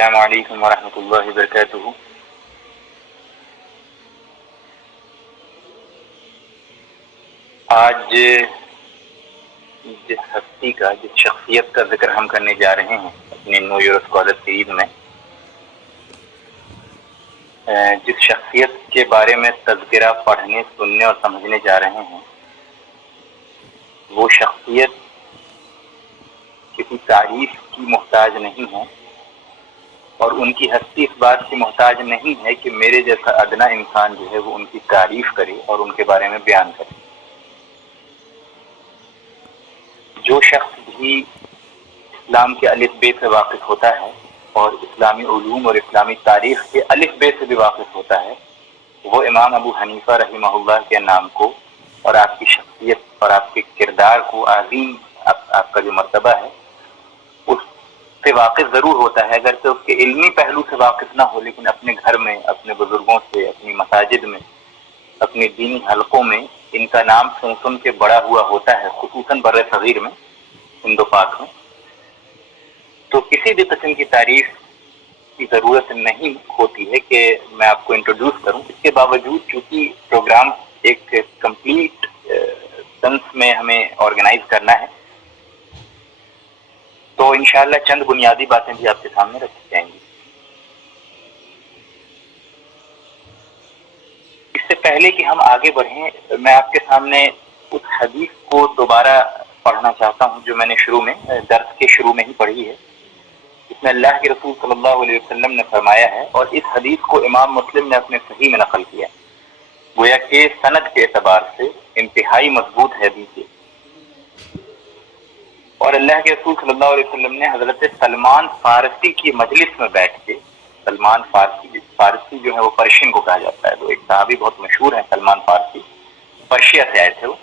السلام علیکم ورحمۃ اللہ وبرکاتہ۔ آج جس ہستی کا، جس شخصیت کا ذکر ہم کرنے جا رہے ہیں اپنے نو ایئر اسکالر سیریز میں، جس شخصیت کے بارے میں تذکرہ پڑھنے، سننے اور سمجھنے جا رہے ہیں، وہ شخصیت کسی تعریف کی محتاج نہیں ہے، اور ان کی ہستی اس بات کی محتاج نہیں ہے کہ میرے جیسا ادنا انسان جو ہے وہ ان کی تعریف کرے اور ان کے بارے میں بیان کرے۔ جو شخص بھی اسلام کے الف بے سے واقف ہوتا ہے اور اسلامی علوم اور اسلامی تاریخ کے الف بے سے بھی واقف ہوتا ہے، وہ امام ابو حنیفہ رحمہ اللہ کے نام کو اور آپ کی شخصیت اور آپ کے کردار کو، عظیم آپ کا جو مرتبہ ہے، اس سے واقف ضرور ہوتا ہے، اگرچہ اس کے علمی پہلو سے واقف نہ ہو، لیکن اپنے گھر میں، اپنے بزرگوں سے، اپنی مساجد میں، اپنی دینی حلقوں میں ان کا نام سن کے بڑا ہوا ہوتا ہے، خصوصاً بر صغیر میں، ہند و پاک میں۔ تو کسی بھی قسم کی تعریف کی ضرورت نہیں ہوتی ہے کہ میں آپ کو انٹروڈیوس کروں۔ اس کے باوجود چونکہ پروگرام ایک کمپلیٹ سنس میں ہمیں آرگنائز کرنا ہے، تو انشاءاللہ چند بنیادی باتیں بھی آپ کے سامنے رکھی جائیں گی۔ اس سے پہلے کہ ہم آگے بڑھیں، میں آپ کے سامنے اس حدیث کو دوبارہ پڑھنا چاہتا ہوں جو میں نے شروع میں، درس کے شروع میں ہی پڑھی ہے، جس میں اللہ کے رسول صلی اللہ علیہ وسلم نے فرمایا ہے، اور اس حدیث کو امام مسلم نے اپنے صحیح میں نقل کیا، گویا کہ سند کے اعتبار سے انتہائی مضبوط ہے حدیث یہ۔ اور اللہ کے رسول صلی اللہ علیہ وسلم نے حضرت سلمان فارسی کی مجلس میں بیٹھ کے، سلمان فارسی جو ہے وہ پرشین کو کہا جاتا ہے، تو ایک صحابی بہت مشہور ہیں سلمان فارسی، پرشیا سے آئے تھے وہ،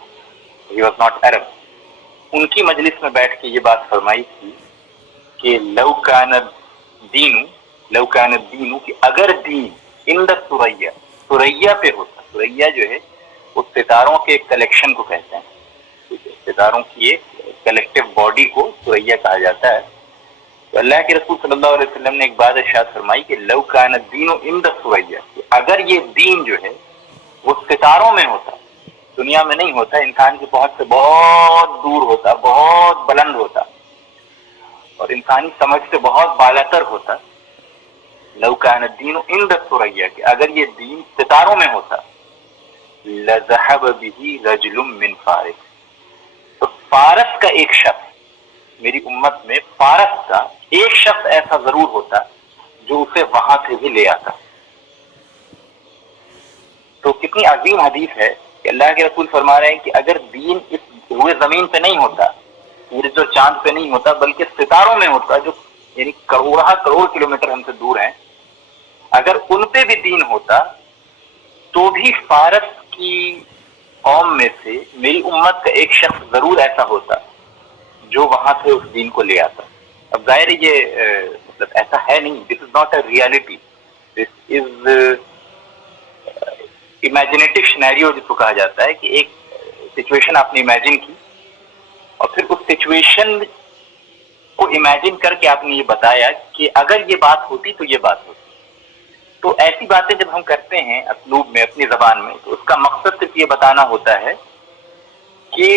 ہی واز ناٹ عرب۔ ان کی مجلس میں بیٹھ کے یہ بات فرمائی تھی کہ لو کان الدین، کہ اگر دین عند ثریا، ثریا پہ ہوتا، ثریا جو ہے وہ ستاروں کے ایک کلیکشن کو کہتے ہیں، ستاروں کی ایک کلیکٹیو باڈی کو ثریا کہا جاتا ہے۔ تو اللہ کے رسول صلی اللہ علیہ وسلم نے ایک بات ارشاد فرمائی کہ لو کان الدین عند ثریا، کہ اگر یہ دین جو ہے وہ ستاروں میں ہوتا، دنیا میں نہیں ہوتا، انسان کی پہنچ سے بہت دور ہوتا، بہت بلند ہوتا اور انسانی سمجھ سے بہت بالاتر ہوتا، لو کان الدین عند ثریا، کہ اگر یہ دین ستاروں میں ہوتا، لذهب به رجل من فارس، تو فارس کا ایک شخص، میری امت میں فارس کا ایک شخص ایسا ضرور ہوتا جو اسے وہاں سے بھی لے آتا۔ تو کتنی عظیم حدیث ہے کہ اللہ کے رسول فرما رہے ہیں کہ اگر دین اس روئے زمین پہ نہیں ہوتا، سورج اور چاند پہ نہیں ہوتا، بلکہ ستاروں میں ہوتا، جو یعنی کروڑ کلومیٹر ہم سے دور ہیں، اگر ان پہ بھی دین ہوتا تو بھی فارس کی قوم میں سے میری امت کا ایک شخص ضرور ایسا ہوتا جو وہاں سے اس دین کو لے آتا۔ اب ظاہر یہ مطلب ایسا ہے نہیں، this is not a reality, this is imaginative scenario جس کو کہا جاتا ہے، کہ ایک سچویشن آپ نے امیجن کی اور پھر اس سچویشن کو امیجن کر کے آپ نے یہ بتایا کہ اگر یہ بات ہوتی تو یہ بات ہوتی۔ تو ایسی باتیں جب ہم کرتے ہیں اسلوب میں، اپنی زبان میں، تو اس کا مقصد صرف یہ بتانا ہوتا ہے کہ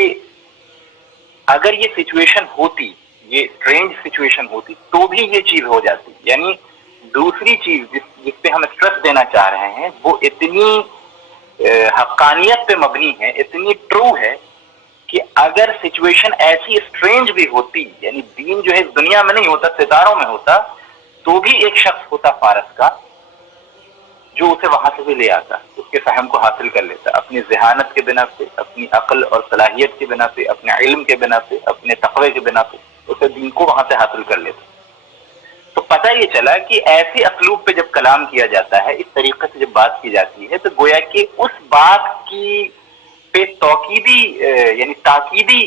اگر یہ سچویشن ہوتی، یہ اسٹرینج سچویشن ہوتی، تو بھی یہ چیز ہو جاتی۔ یعنی دوسری چیز جس پہ ہم اسٹریس دینا چاہ رہے ہیں وہ اتنی حقانیت پہ مبنی ہے، اتنی ٹرو ہے کہ اگر سچویشن ایسی اسٹرینج بھی ہوتی، یعنی دین جو ہے اس دنیا میں نہیں ہوتا، ستاروں میں ہوتا، تو بھی ایک شخص ہوتا فارس کا جو اسے وہاں سے بھی لے آتا، اس کے فہم کو حاصل کر لیتا، اپنی ذہانت کے بنا پہ، اپنی عقل اور صلاحیت کے بنا پہ، اپنے علم کے بنا پہ، اپنے تقوی کے بنا پہ اسے دین کو وہاں سے حاصل کر لیتا۔ تو پتہ یہ چلا کہ ایسے اسلوب پہ جب کلام کیا جاتا ہے، اس طریقے سے جب بات کی جاتی ہے، تو گویا کہ اس بات کی پہ توکیدی یعنی تاکیدی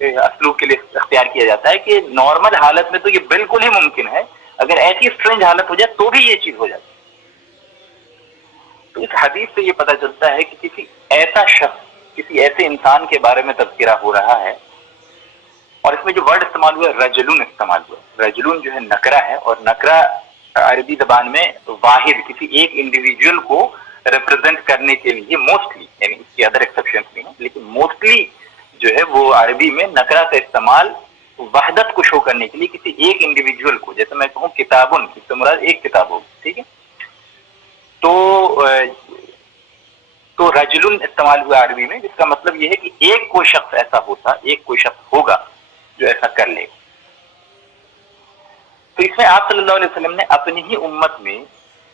اسلوب کے لیے اختیار کیا جاتا ہے کہ نارمل حالت میں تو یہ بالکل ہی ممکن ہے، اگر ایسی اسٹرینج حالت ہو جائے تو بھی یہ چیز ہو جاتی ہے۔ تو اس حدیث سے یہ پتہ چلتا ہے کہ کسی ایسا شخص، کسی ایسے انسان کے بارے میں تذکرہ ہو رہا ہے، اور اس میں جو ورڈ استعمال ہوا ہے رجلون استعمال ہوا ہے. رجلون جو ہے نکرہ ہے، اور نکرہ عربی زبان میں واحد کسی ایک انڈیویجول کو ریپرزینٹ کرنے کے لیے موسٹلی، یعنی اس کی ادر ایکسیپشنز بھی ہیں لیکن موسٹلی جو ہے وہ عربی میں نکرہ کا استعمال وحدت کو شو کرنے کے لیے کسی ایک انڈیویجول کو، جیسے میں کہوں کتابن، اس سے مراد ایک کتاب ہوگی، ٹھیک ہے. تو رجلن استعمال ہوا عربی میں، جس کا مطلب یہ ہے کہ ایک کوئی شخص ایسا ہوتا، ایک کوئی شخص ہوگا جو ایسا کر لے. تو اس میں آپ صلی اللہ علیہ وسلم نے اپنی ہی امت میں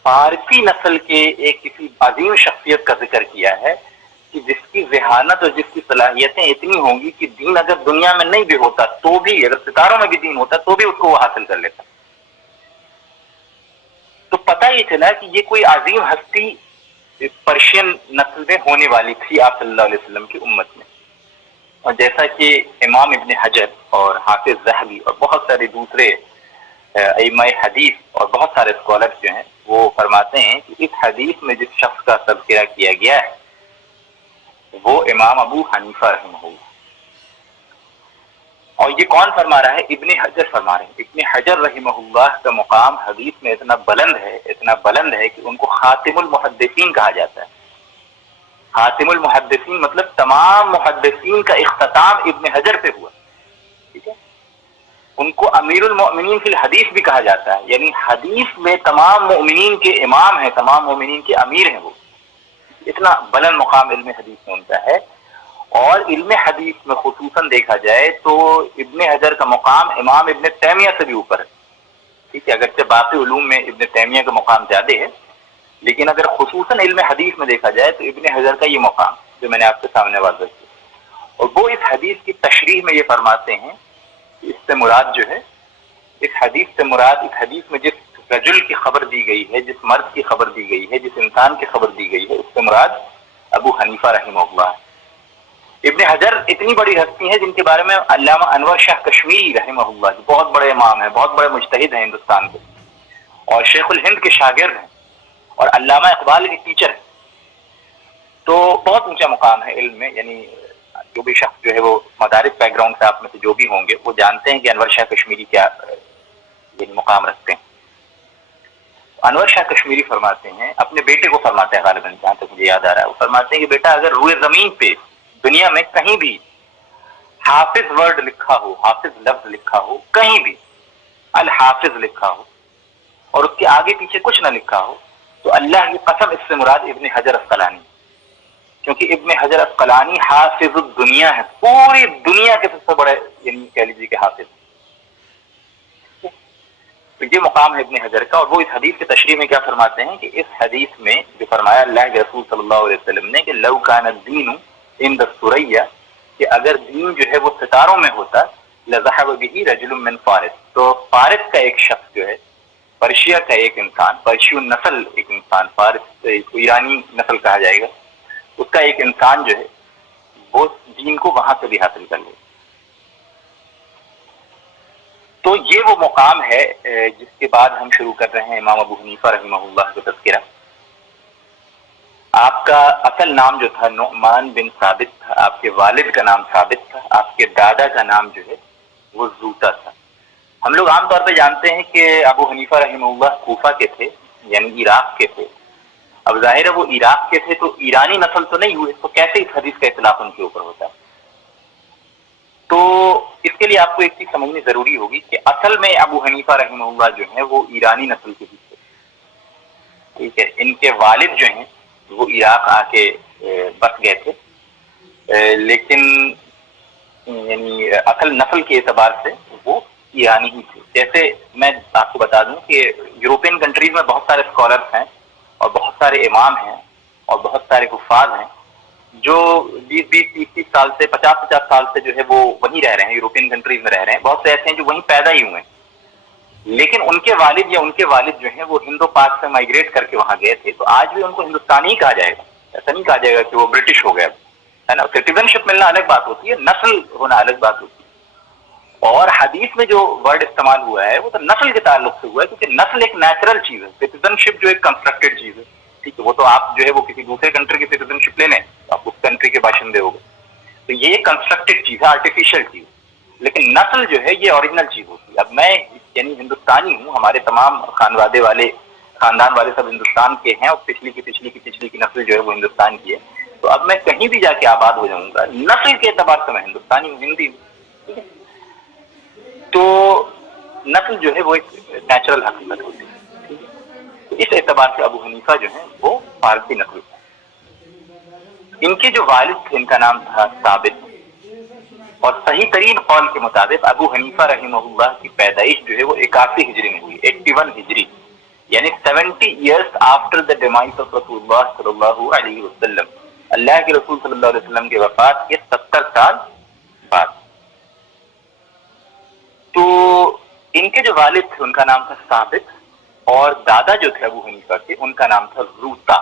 فارسی نسل کے ایک کسی عظیم شخصیت کا ذکر کیا ہے کہ جس کی ذہانت اور جس کی صلاحیتیں اتنی ہوں گی کہ دین اگر دنیا میں نہیں بھی ہوتا تو بھی، اگر ستاروں میں بھی دین ہوتا تو بھی اس کو وہ حاصل کر لیتا. تو پتہ یہ چلا کہ یہ کوئی عظیم ہستی پرشین نسل میں ہونے والی تھی آپ صلی اللہ علیہ وسلم کی امت میں. اور جیسا کہ امام ابن حجر اور حافظ ذہبی اور بہت سارے دوسرے ائمہ حدیث اور بہت سارے اسکالرز جو ہیں وہ فرماتے ہیں کہ اس حدیث میں جس شخص کا تذکرہ کیا گیا ہے وہ امام ابو حنیفہ رحمہ اللہ. اور یہ کون فرما رہا ہے؟ ابن حجر فرما رہے ہیں. ابن حجر رحمہ اللہ کا مقام حدیث میں اتنا بلند ہے کہ ان کو خاتم المحدثین کہا جاتا ہے. خاتم المحدثین مطلب تمام محدثین کا اختتام ابن حجر پہ ہوا، ٹھیک ہے. ان کو امیر المؤمنین فی الحدیث بھی کہا جاتا ہے، یعنی حدیث میں تمام مؤمنین کے امام ہیں، تمام مؤمنین کے امیر ہیں. وہ اتنا بلند مقام علم حدیث میں ان کا ہے. اور علم حدیث میں خصوصاً دیکھا جائے تو ابن حجر کا مقام امام ابن تیمیہ سے بھی اوپر ہے، ٹھیک ہے. اگرچہ باقی علوم میں ابن تیمیہ کا مقام زیادہ ہے، لیکن اگر خصوصاً علم حدیث میں دیکھا جائے تو ابن حجر کا یہ مقام جو میں نے آپ کے سامنے واضح کیا. اور وہ اس حدیث کی تشریح میں یہ فرماتے ہیں کہ اس سے مراد جو ہے، اس حدیث میں جس رجل کی خبر دی گئی ہے، جس مرد کی خبر دی گئی ہے، جس انسان کی خبر دی گئی ہے، اس سے مراد ابو حنیفہ رحمہ اللہ ہے. ابن حجر اتنی بڑی ہستی ہیں جن کے بارے میں علامہ انور شاہ کشمیری رحمہ اللہ بہت بڑے امام ہیں، بہت بڑے مجتہد ہیں ہندوستان کے، اور شیخ الہند کے شاگرد ہیں، اور علامہ اقبال کے ٹیچر ہیں. تو بہت اونچا مقام ہے علم میں. یعنی جو بھی شخص جو ہے وہ مدارس بیک گراؤنڈ سے آپ میں سے جو بھی ہوں گے وہ جانتے ہیں کہ انور شاہ کشمیری کیا یعنی مقام رکھتے ہیں. انور شاہ کشمیری فرماتے ہیں، اپنے بیٹے کو فرماتے ہیں غالباً جہاں تک مجھے یاد آ رہا ہے، وہ فرماتے ہیں کہ بیٹا اگر روئے زمین پہ دنیا میں کہیں بھی حافظ ورڈ لکھا ہو، حافظ لفظ لکھا ہو، کہیں بھی الحافظ لکھا ہو اور اس کے آگے پیچھے کچھ نہ لکھا ہو، تو اللہ کی قسم اس سے مراد ابن حجر اسقلانی، کیونکہ ابن حجر اسقلانی حافظ الدنیا ہے، پوری دنیا کے سب سے بڑے یعنی کہہ لیجیے کہ حافظ. تو یہ مقام ہے ابن حجر کا. اور وہ اس حدیث کی تشریح میں کیا فرماتے ہیں کہ اس حدیث میں جو فرمایا اللہ کے رسول صلی اللہ علیہ وسلم نے کہ لو کان الدین عند الثریا، کہ اگر دین جو ہے وہ ستاروں میں ہوتا، لذهب به رجل من فارس، تو فارس کا ایک شخص جو ہے، پرشیا کا ایک انسان، پرشین نسل ایک انسان، فارس ایرانی نسل کہا جائے گا، اس کا ایک انسان جو ہے وہ دین کو وہاں سے بھی حاصل کر لے. تو یہ وہ مقام ہے جس کے بعد ہم شروع کر رہے ہیں امام ابو حنیفہ رحمہ اللہ کا تذکرہ. آپ کا اصل نام جو تھا نعمان بن ثابت تھا، آپ کے والد کا نام ثابت تھا، آپ کے دادا کا نام جو ہے وہ زوتا تھا. ہم لوگ عام طور پہ جانتے ہیں کہ ابو حنیفہ رحمہ اللہ کوفہ کے تھے، یعنی عراق کے تھے. اب ظاہر ہے وہ عراق کے تھے تو ایرانی نسل تو نہیں ہوئے، تو کیسے اس حدیث کا اطلاق ان کے اوپر ہوتا ہے؟ تو اس کے لیے آپ کو ایک چیز سمجھنی ضروری ہوگی کہ اصل میں ابو حنیفہ رحمہ اللہ جو ہیں وہ ایرانی نسل کے تھے، ٹھیک ہے. ان کے والد جو ہیں وہ عراق آ کے بس گئے تھے، لیکن یعنی اصل نسل کے اعتبار سے وہ ایرانی ہی تھے. جیسے میں آپ کو بتا دوں کہ یورپین کنٹریز میں بہت سارے اسکالرس ہیں اور بہت سارے امام ہیں اور بہت سارے حفاظ ہیں جو 20-30 سال سے 50 سال سے جو ہے وہ وہیں رہ رہے ہیں، یورپین کنٹریز میں رہ رہے ہیں. بہت سے ایسے ہیں جو وہیں پیدا ہی ہوئے ہیں، لیکن ان کے والد یا ان کے والد جو ہیں وہ ہند و پاک سے مائگریٹ کر کے وہاں گئے تھے. تو آج بھی ان کو ہندوستانی ہی کہا جائے گا، ایسا نہیں کہا جائے گا کہ وہ برٹش ہو گئے، ہے نا. سٹیزن شپ ملنا الگ بات ہوتی ہے، نسل ہونا الگ بات ہوتی ہے. اور حدیث میں جو ورڈ استعمال ہوا ہے وہ تو نسل کے تعلق سے ہوا ہے، کیونکہ نسل ایک نیچرل چیز ہے، سٹیزن شپ جو ایک کنسٹرکٹیڈ چیز ہے، ٹھیک ہے. وہ تو آپ جو ہے وہ کسی دوسرے کنٹری کی سٹیزن شپ لے لیں، آپ اس کنٹری کے باشندے ہو گئے. تو یہ ایک کنسٹرکٹیڈ چیز ہے، آرٹیفیشیل چیز. لیکن نسل جو ہے یہ اوریجنل چیز ہوتی ہے. اب میں یعنی ہندوستانی ہوں، ہمارے تمام خاندان والے سب ہندوستان کے ہیں، اور پچھلی کی نسل جو ہے وہ ہندوستان کی ہے. تو اب میں کہیں بھی جا کے آباد ہو جاؤں گا، نسل کے اعتبار سے میں ہندوستانی ہوں، ہندی ہوں. تو نسل جو ہے وہ ایک نیچرل حقیقت ہوتی ہے. تو اس اعتبار سے ابو حنیفہ جو ہیں وہ فارسی نسل ہیں. ان کے جو والد تھے ان کا نام تھا ثابت، اور صحیح ترین قول کے مطابق ابو حنیفہ رحمہ اللہ کی پیدائش جو ہے وہ 81 ہجری میں ہوئی، 81 ہجری، یعنی 70 ایئرس آفٹر دا ڈیمائس آف رسول اللہ صلی اللہ علیہ وسلم. اللہ کے رسول صلی اللہ علیہ وسلم کے وفات کے 70 سال بعد. تو ان کے جو والد تھے ان کا نام تھا ثابت، اور دادا جو تھے ابو حنیفہ کے ان کا نام تھا زوتا.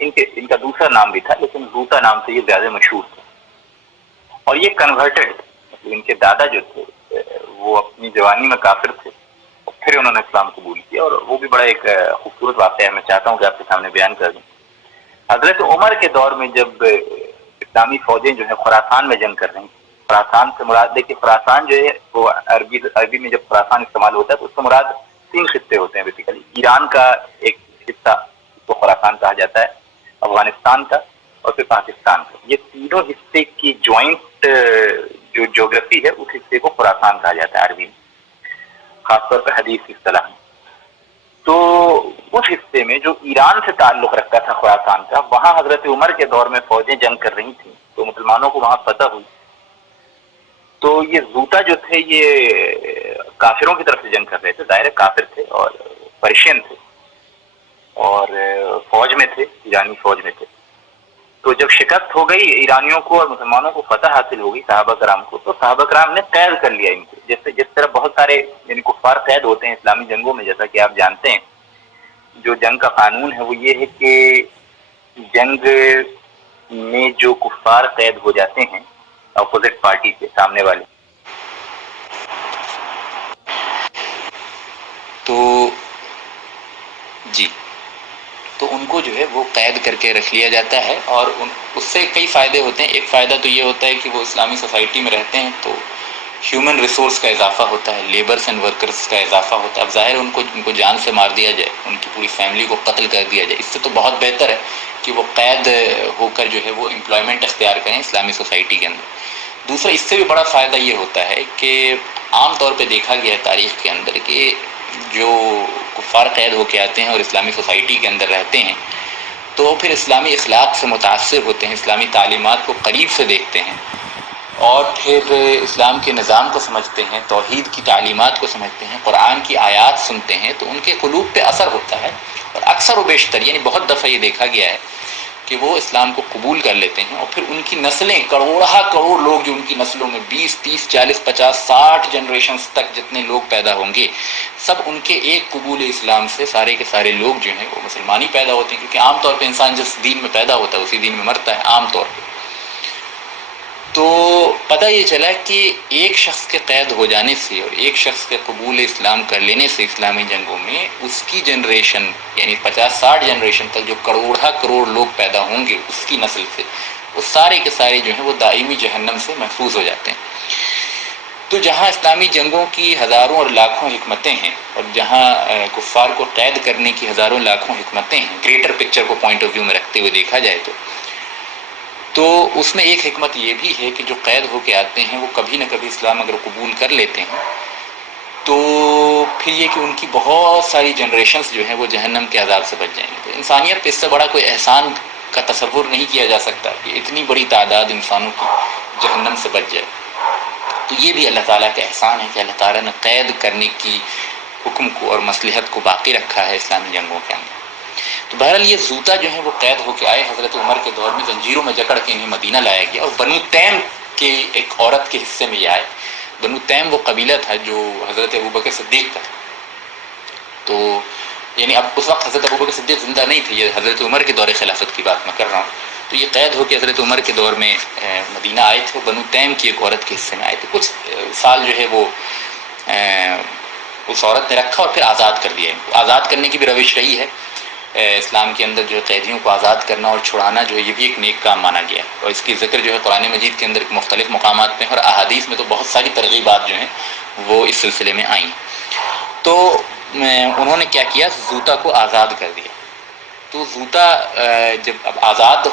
ان کا دوسرا نام بھی تھا، لیکن زوتا نام سے یہ زیادہ مشہور تھا. اور یہ کنورٹڈ، مطلب ان کے دادا جو تھے وہ اپنی جوانی میں کافر تھے، اور پھر انہوں نے اسلام قبول کیا. اور وہ بھی بڑا ایک خوبصورت واقعہ ہے، میں چاہتا ہوں کہ آپ کے سامنے بیان کر دوں. حضرت عمر کے دور میں جب اسلامی فوجیں جو ہے خراسان میں جنگ کر رہی تھیں، خراسان سے مراد دیکھیے، خراسان جو ہے وہ عربی میں جب خراسان استعمال ہوتا ہے تو اس سے مراد 3 خطے ہوتے ہیں بیسیکلی. ایران کا ایک حصہ کو خراسان کہا جاتا ہے، افغانستان کا، اور پھر پاکستان کا. یہ تینوں حصے کی جوائنٹ جو جیوگرافی ہے اس حصے کو خراسان کہا جاتا ہے عربی میں، خاص طور پہ حدیث کی اصطلاح میں. تو اس حصے میں جو ایران سے تعلق رکھتا تھا خراسان کا، وہاں حضرت عمر کے دور میں فوجیں جنگ کر رہی تھیں، تو مسلمانوں کو وہاں فتح ہوئی. تو یہ زوتا جو تھے یہ کافروں کی طرف سے جنگ کر رہے تھے، ظاہر کافر تھے اور پرشین تھے اور فوج میں تھے، ایرانی فوج میں تھے. تو جب شکست ہو گئی ایرانیوں کو اور مسلمانوں کو فتح حاصل ہو گئی صحابہ کرام کو، تو صحابہ کرام نے قید کر لیا ان کو، جس طرح بہت سارے یعنی کفار قید ہوتے ہیں اسلامی جنگوں میں. جیسا کہ آپ جانتے ہیں جو جنگ کا قانون ہے وہ یہ ہے کہ جنگ میں جو کفار قید ہو جاتے ہیں اپوزٹ پارٹی کے سامنے والے، تو جی تو ان کو جو ہے وہ قید کر کے رکھ لیا جاتا ہے، اور اس سے کئی فائدے ہوتے ہیں. ایک فائدہ تو یہ ہوتا ہے کہ وہ اسلامی سوسائٹی میں رہتے ہیں تو ہیومن ریسورس کا اضافہ ہوتا ہے، لیبرس اینڈ ورکرس کا اضافہ ہوتا ہے. اب ظاہر ان کو جان سے مار دیا جائے، ان کی پوری فیملی کو قتل کر دیا جائے، اس سے تو بہت بہتر ہے کہ وہ قید ہو کر جو ہے وہ امپلائمنٹ اختیار کریں اسلامی سوسائٹی کے اندر. دوسرا اس سے بھی بڑا فائدہ یہ ہوتا ہے کہ عام طور پہ دیکھا گیا ہے تاریخ کے اندر کہ جو کفار قید ہو کے آتے ہیں اور اسلامی سوسائٹی کے اندر رہتے ہیں تو پھر اسلامی اخلاق سے متاثر ہوتے ہیں، اسلامی تعلیمات کو قریب سے دیکھتے ہیں، اور پھر اسلام کے نظام کو سمجھتے ہیں، توحید کی تعلیمات کو سمجھتے ہیں، قرآن کی آیات سنتے ہیں، تو ان کے قلوب پہ اثر ہوتا ہے. اور اکثر و بیشتر یعنی بہت دفعہ یہ دیکھا گیا ہے کہ وہ اسلام کو قبول کر لیتے ہیں، اور پھر ان کی نسلیں کروڑ لوگ جو ان کی نسلوں میں 20 30 40 50 60 جنریشنز تک جتنے لوگ پیدا ہوں گے، سب ان کے ایک قبول اسلام سے سارے کے سارے لوگ جو ہیں وہ مسلمان ہی پیدا ہوتے ہیں. کیونکہ عام طور پہ انسان جس دین میں پیدا ہوتا ہے اسی دین میں مرتا ہے عام طور پہ. تو پتہ یہ چلا کہ ایک شخص کے قید ہو جانے سے اور ایک شخص کے قبول اسلام کر لینے سے اسلامی جنگوں میں اس کی جنریشن یعنی 50-60 جنریشن تک جو کروڑ لوگ پیدا ہوں گے اس کی نسل سے، وہ سارے کے سارے جو ہیں وہ دائمی جہنم سے محفوظ ہو جاتے ہیں. تو جہاں اسلامی جنگوں کی ہزاروں اور لاکھوں حکمتیں ہیں، اور جہاں کفار کو قید کرنے کی ہزاروں لاکھوں حکمتیں ہیں، گریٹر پکچر کو پوائنٹ آف ویو میں رکھتے ہوئے دیکھا جائے تو اس میں ایک حکمت یہ بھی ہے کہ جو قید ہو کے آتے ہیں وہ کبھی نہ کبھی اسلام اگر قبول کر لیتے ہیں تو پھر یہ کہ ان کی بہت ساری جنریشنز جو ہیں وہ جہنم کے عذاب سے بچ جائیں گے. تو انسانیت پہ اس سے بڑا کوئی احسان کا تصور نہیں کیا جا سکتا کہ اتنی بڑی تعداد انسانوں کی جہنم سے بچ جائے. تو یہ بھی اللہ تعالیٰ کا احسان ہے کہ اللہ تعالیٰ نے قید کرنے کی حکم کو اور مصلحت کو باقی رکھا ہے اسلامی جنگوں کے اندر. تو بہرحال یہ زوتا جو ہیں وہ قید ہو کے آئے، حضرت عمر کے دور میں زنجیروں میں جکڑ کے انہیں مدینہ لایا گیا، اور بنو تیم کے ایک عورت کے حصے میں یہ آئے. بنو تیم وہ قبیلہ تھا جو حضرت ابوبکر صدیق کا تھا. تو یعنی اب اس وقت حضرت ابوبکر صدیق زندہ نہیں تھے، یہ حضرت عمر کے دور خلافت کی بات میں کر رہا ہوں. تو یہ قید ہو کے حضرت عمر کے دور میں مدینہ آئے تھے، بنو تیم کی ایک عورت کے حصے میں آئے تھے. کچھ سال جو ہے وہ اس عورت نے رکھا اور پھر آزاد کر دیا. آزاد کرنے کی بھی روش رہی ہے. اسلام کے اندر جو ہے قیدیوں کو آزاد کرنا اور چھڑانا جو ہے یہ بھی ایک نیک کام مانا گیا ہے، اور اس کی ذکر جو ہے قرآن مجید کے اندر مختلف مقامات میں اور احادیث میں تو بہت ساری ترغیبات جو ہیں وہ اس سلسلے میں آئیں۔ تو انہوں نے کیا کیا، زوطا کو آزاد کر دیا۔ تو زوطا جب اب آزاد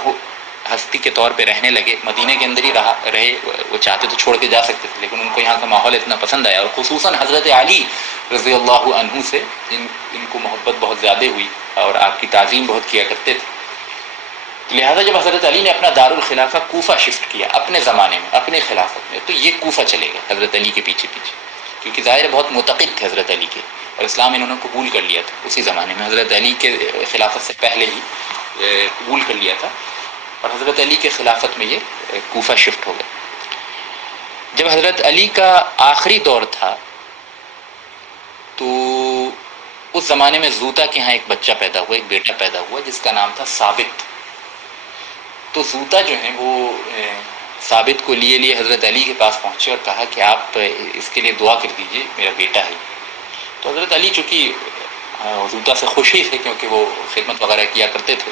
ہستی کے طور پہ رہنے لگے، مدینہ کے اندر ہی رہے، وہ چاہتے تو چھوڑ کے جا سکتے تھے، لیکن ان کو یہاں کا ماحول اتنا پسند آیا، اور خصوصاً حضرت علی رضی اللہ عنہ سے ان کو محبت بہت زیادہ ہوئی اور آپ کی تعظیم بہت کیا کرتے تھے۔ لہٰذا جب حضرت علی نے اپنا دارالخلافہ کوفہ شفٹ کیا اپنے زمانے میں، اپنے خلافت میں، تو یہ کوفہ چلے گئے حضرت علی کے پیچھے پیچھے، کیونکہ ظاہر بہت معتقد تھے حضرت علی کے، اور اسلام انہوں نے قبول کر لیا تھا اسی زمانے میں، حضرت علی کے خلافت سے پہلے ہی قبول کر لیا تھا، اور حضرت علی کے خلافت میں یہ کوفہ شفٹ ہو گئے۔ جب حضرت علی کا آخری دور تھا تو اس زمانے میں زوطا کے ہاں ایک بچہ پیدا ہوا، ایک بیٹا پیدا ہوا جس کا نام تھا ثابت۔ تو زوطا جو ہے وہ ثابت کو لیے حضرت علی کے پاس پہنچے اور کہا کہ آپ اس کے لیے دعا کر دیجئے، میرا بیٹا ہے۔ تو حضرت علی چونکہ زوطا سے خوش ہی تھے کیونکہ وہ خدمت وغیرہ کیا کرتے تھے،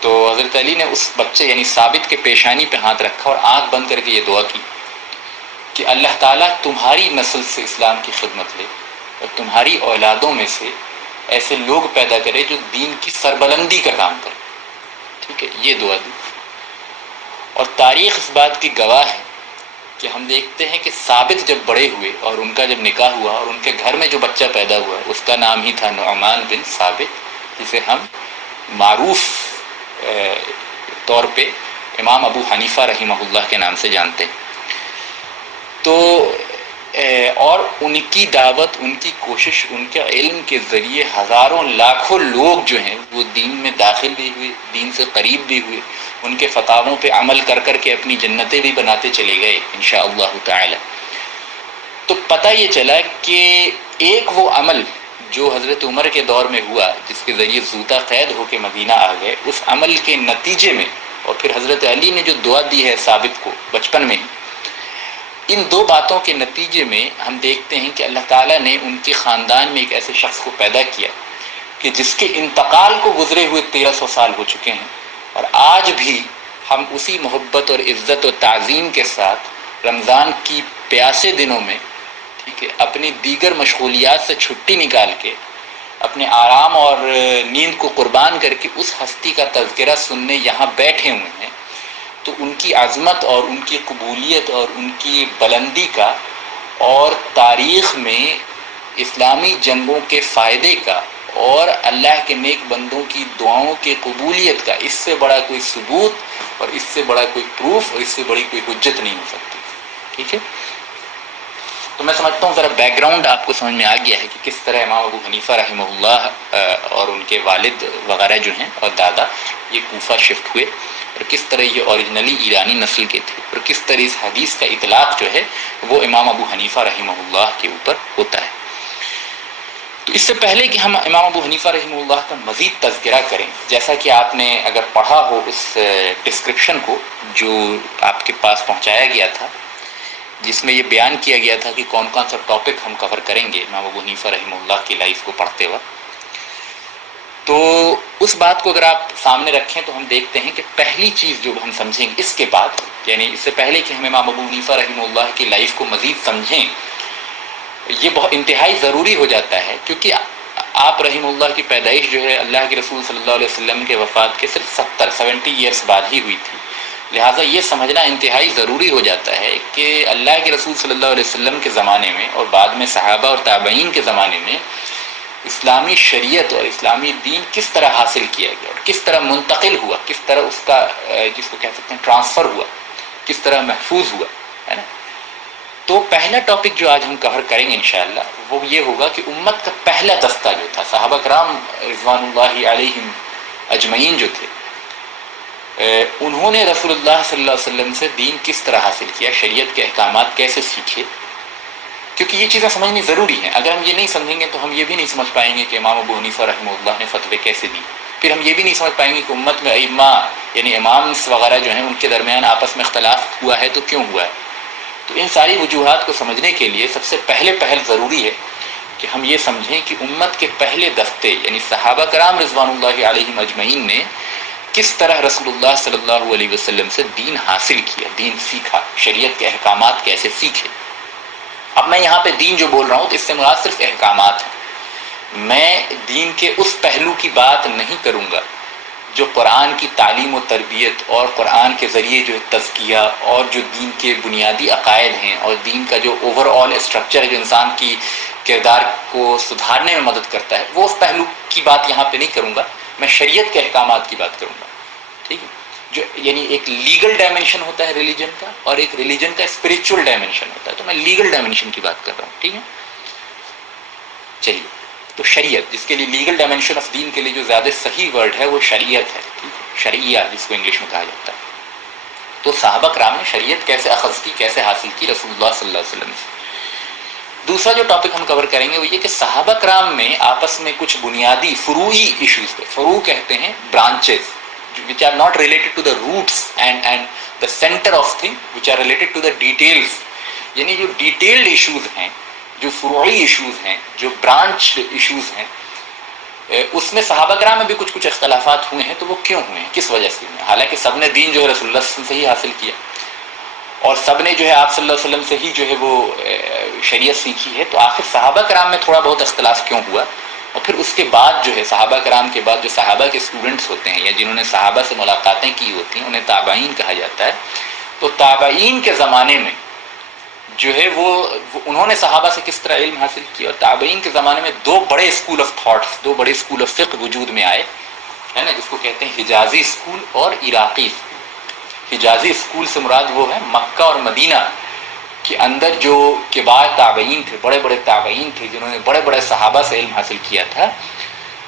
تو حضرت علی نے اس بچے یعنی ثابت کے پیشانی پہ ہاتھ رکھا اور آنکھ بند کر کے یہ دعا کی کہ اللہ تعالیٰ تمہاری نسل سے اسلام کی خدمت لے اور تمہاری اولادوں میں سے ایسے لوگ پیدا کرے جو دین کی سربلندی کا کام کرے۔ ٹھیک ہے، یہ دعا دی، اور تاریخ اس بات کی گواہ ہے کہ ہم دیکھتے ہیں کہ ثابت جب بڑے ہوئے اور ان کا جب نکاح ہوا اور ان کے گھر میں جو بچہ پیدا ہوا اس کا نام ہی تھا نعمان بن ثابت، جسے ہم معروف طور پہ امام ابو حنیفہ رحمہ اللہ کے نام سے جانتے ہیں۔ تو اور ان کی دعوت، ان کی کوشش، ان کے علم کے ذریعے ہزاروں لاکھوں لوگ جو ہیں وہ دین میں داخل بھی ہوئے، دین سے قریب بھی ہوئے، ان کے فتاووں پہ عمل کر کر کے اپنی جنتیں بھی بناتے چلے گئے انشاءاللہ تعالی۔ تو پتہ یہ چلا کہ ایک وہ عمل جو حضرت عمر کے دور میں ہوا جس کے ذریعے زوطا قید ہو کے مدینہ آ گئے، اس عمل کے نتیجے میں، اور پھر حضرت علی نے جو دعا دی ہے ثابت کو بچپن میں ہی، ان دو باتوں کے نتیجے میں ہم دیکھتے ہیں کہ اللہ تعالیٰ نے ان کے خاندان میں ایک ایسے شخص کو پیدا کیا کہ جس کے انتقال کو گزرے ہوئے 1300 سال ہو چکے ہیں، اور آج بھی ہم اسی محبت اور عزت و تعظیم کے ساتھ رمضان کی پیاسے دنوں میں، ٹھیک ہے، اپنی دیگر مشغولیات سے چھٹی نکال کے اپنے آرام اور نیند کو قربان کر کے اس ہستی کا تذکرہ سننے یہاں بیٹھے ہوئے ہیں۔ تو ان کی عظمت اور ان کی قبولیت اور ان کی بلندی کا اور تاریخ میں اسلامی جنگوں کے فائدے کا اور اللہ کے نیک بندوں کی دعاؤں کی قبولیت کا اس سے بڑا کوئی ثبوت اور اس سے بڑا کوئی پروف اور اس سے بڑی کوئی حجت نہیں ہو سکتی۔ ٹھیک ہے، تو میں سمجھتا ہوں ذرا بیک گراؤنڈ آپ کو سمجھ میں آ گیا ہے کہ کس طرح امام ابو حنیفہ رحمہ اللہ اور ان کے والد وغیرہ جو ہیں اور دادا یہ کوفہ شفٹ ہوئے، اور کس طرح یہ اوریجنلی ایرانی نسل کے تھے، اور کس طرح اس حدیث کا اطلاق جو ہے وہ امام ابو حنیفہ رحمہ اللہ کے اوپر ہوتا ہے۔ تو اس سے پہلے کہ ہم امام ابو حنیفہ رحمہ اللہ کا مزید تذکرہ کریں، جیسا کہ آپ نے اگر پڑھا ہو اس ڈسکرپشن کو جو آپ کے پاس پہنچایا گیا تھا، جس میں یہ بیان کیا گیا تھا کہ کون کون سا ٹاپک ہم کور کریں گے امام ابو حنیفہ رحمہ اللہ کی لائف کو پڑھتے وقت، تو اس بات کو اگر آپ سامنے رکھیں تو ہم دیکھتے ہیں کہ پہلی چیز جو ہم سمجھیں گے اس کے بعد، یعنی اس سے پہلے کہ ہم امام ابو حنیفہ رحمہ اللہ کی لائف کو مزید سمجھیں، یہ بہت انتہائی ضروری ہو جاتا ہے، کیونکہ آپ رحمہ اللہ کی پیدائش جو ہے اللہ کے رسول صلی اللہ علیہ وسلم کے وفات کے صرف 70 ایئرس بعد ہی ہوئی تھی، لہٰذا یہ سمجھنا انتہائی ضروری ہو جاتا ہے کہ اللہ کے رسول صلی اللہ علیہ وسلم کے زمانے میں اور بعد میں صحابہ اور تابعین کے زمانے میں اسلامی شریعت اور اسلامی دین کس طرح حاصل کیا گیا اور کس طرح منتقل ہوا، کس طرح اس کا جس کو کہہ سکتے ہیں ٹرانسفر ہوا، کس طرح محفوظ ہوا، ہے نا۔ تو پہلا ٹاپک جو آج ہم کور کریں گے انشاءاللہ وہ یہ ہوگا کہ امت کا پہلا دستہ جو تھا، صحابہ کرام رضوان اللہ علیہم اجمعین جو تھے، انہوں نے رسول اللہ صلی اللہ علیہ وسلم سے دین کس طرح حاصل کیا، شریعت کے احکامات کیسے سیکھے، کیونکہ یہ چیزیں سمجھنی ضروری ہیں۔ اگر ہم یہ نہیں سمجھیں گے تو ہم یہ بھی نہیں سمجھ پائیں گے کہ امام ابو حنیفہ رحمہ اللہ نے فتوے کیسے دی، پھر ہم یہ بھی نہیں سمجھ پائیں گے کہ امت میں ائمہ یعنی امام وغیرہ جو ہیں ان کے درمیان آپس میں اختلاف ہوا ہے تو کیوں ہوا ہے۔ تو ان ساری وجوہات کو سمجھنے کے لیے سب سے پہل ضروری ہے کہ ہم یہ سمجھیں کہ امت کے پہلے دستے یعنی صحابہ کرام رضوان اللہ علیہم اجمعین نے کس طرح رسول اللہ صلی اللہ علیہ وسلم سے دین حاصل کیا، دین سیکھا، شریعت کے احکامات کیسے سیکھے۔ اب میں یہاں پہ دین جو بول رہا ہوں تو اس سے مراد صرف احکامات ہیں، میں دین کے اس پہلو کی بات نہیں کروں گا جو قرآن کی تعلیم و تربیت اور قرآن کے ذریعے جو تزکیہ اور جو دین کے بنیادی عقائد ہیں اور دین کا جو اوور آل اسٹرکچر ہے جو انسان کی کردار کو سدھارنے میں مدد کرتا ہے، وہ اس پہلو کی بات یہاں پہ نہیں کروں گا، میں شریعت کے احکامات کی بات کروں گا، ٹھیک ہے، جو یعنی ایک لیگل ڈائمنشن ہوتا ہے ریلیجن کا اور ایک ریلیجن کا اسپریچول ڈائمنشن ہوتا ہے، تو میں لیگل ڈائمنشن کی بات کر رہا ہوں، ٹھیک ہے۔ چلیے، تو شریعت، جس کے لیے لیگل ڈائمنشن آف دین کے لیے جو زیادہ صحیح ورڈ ہے وہ شریعت ہے، ٹھیک ہے، شریعہ جس کو انگلش میں کہا جاتا ہے۔ تو صحابہ کرام نے شریعت کیسے اخذ کی، کیسے حاصل کی رسول اللہ صلی اللہ علیہ وسلم سے۔ دوسرا جو ٹاپک ہم کور کریں گے وہ یہ کہ صحابہ کرام میں آپس میں کچھ بنیادی فروعی ایشوز تھے، فروع کہتے ہیں branches which are not related to the roots and the center of thing which are related to the details، یعنی جو ڈیٹیلڈ ایشوز ہیں، جو فروعی ایشوز ہیں، جو برانچ ایشوز ہیں، اس میں صحابہ کرام میں بھی کچھ اختلافات ہوئے ہیں، تو وہ کیوں ہوئے ہیں، کس وجہ سے ہوئے ہیں؟ حالانکہ سب نے دین جو ہے رسول اللہ صلی اللہ علیہ وسلم سے ہی حاصل کیا اور سب نے جو ہے آپ صلی اللہ علیہ وسلم سے ہی جو ہے وہ شریعت سیکھی ہے، تو آخر صحابہ کرام میں تھوڑا بہت اختلاف کیوں ہوا؟ اور پھر اس کے بعد جو ہے صحابہ کرام کے بعد جو صحابہ کے اسٹوڈنٹس ہوتے ہیں یا جنہوں نے صحابہ سے ملاقاتیں کی ہوتی ہیں انہیں تابعین کہا جاتا ہے، تو تابعین کے زمانے میں جو ہے وہ انہوں نے صحابہ سے کس طرح علم حاصل کیا، اور تابعین کے زمانے میں دو بڑے اسکول آف تھاٹس، دو بڑے اسکول آف فقہ وجود میں آئے، ہے نا، جس کو کہتے ہیں حجازی اسکول اور عراقی اسکول۔ حجازی اسکول سے مراد وہ ہے مکہ اور مدینہ کے اندر جو کبار تابعین تھے، بڑے بڑے تابعین تھے جنہوں نے بڑے بڑے صحابہ سے علم حاصل کیا تھا،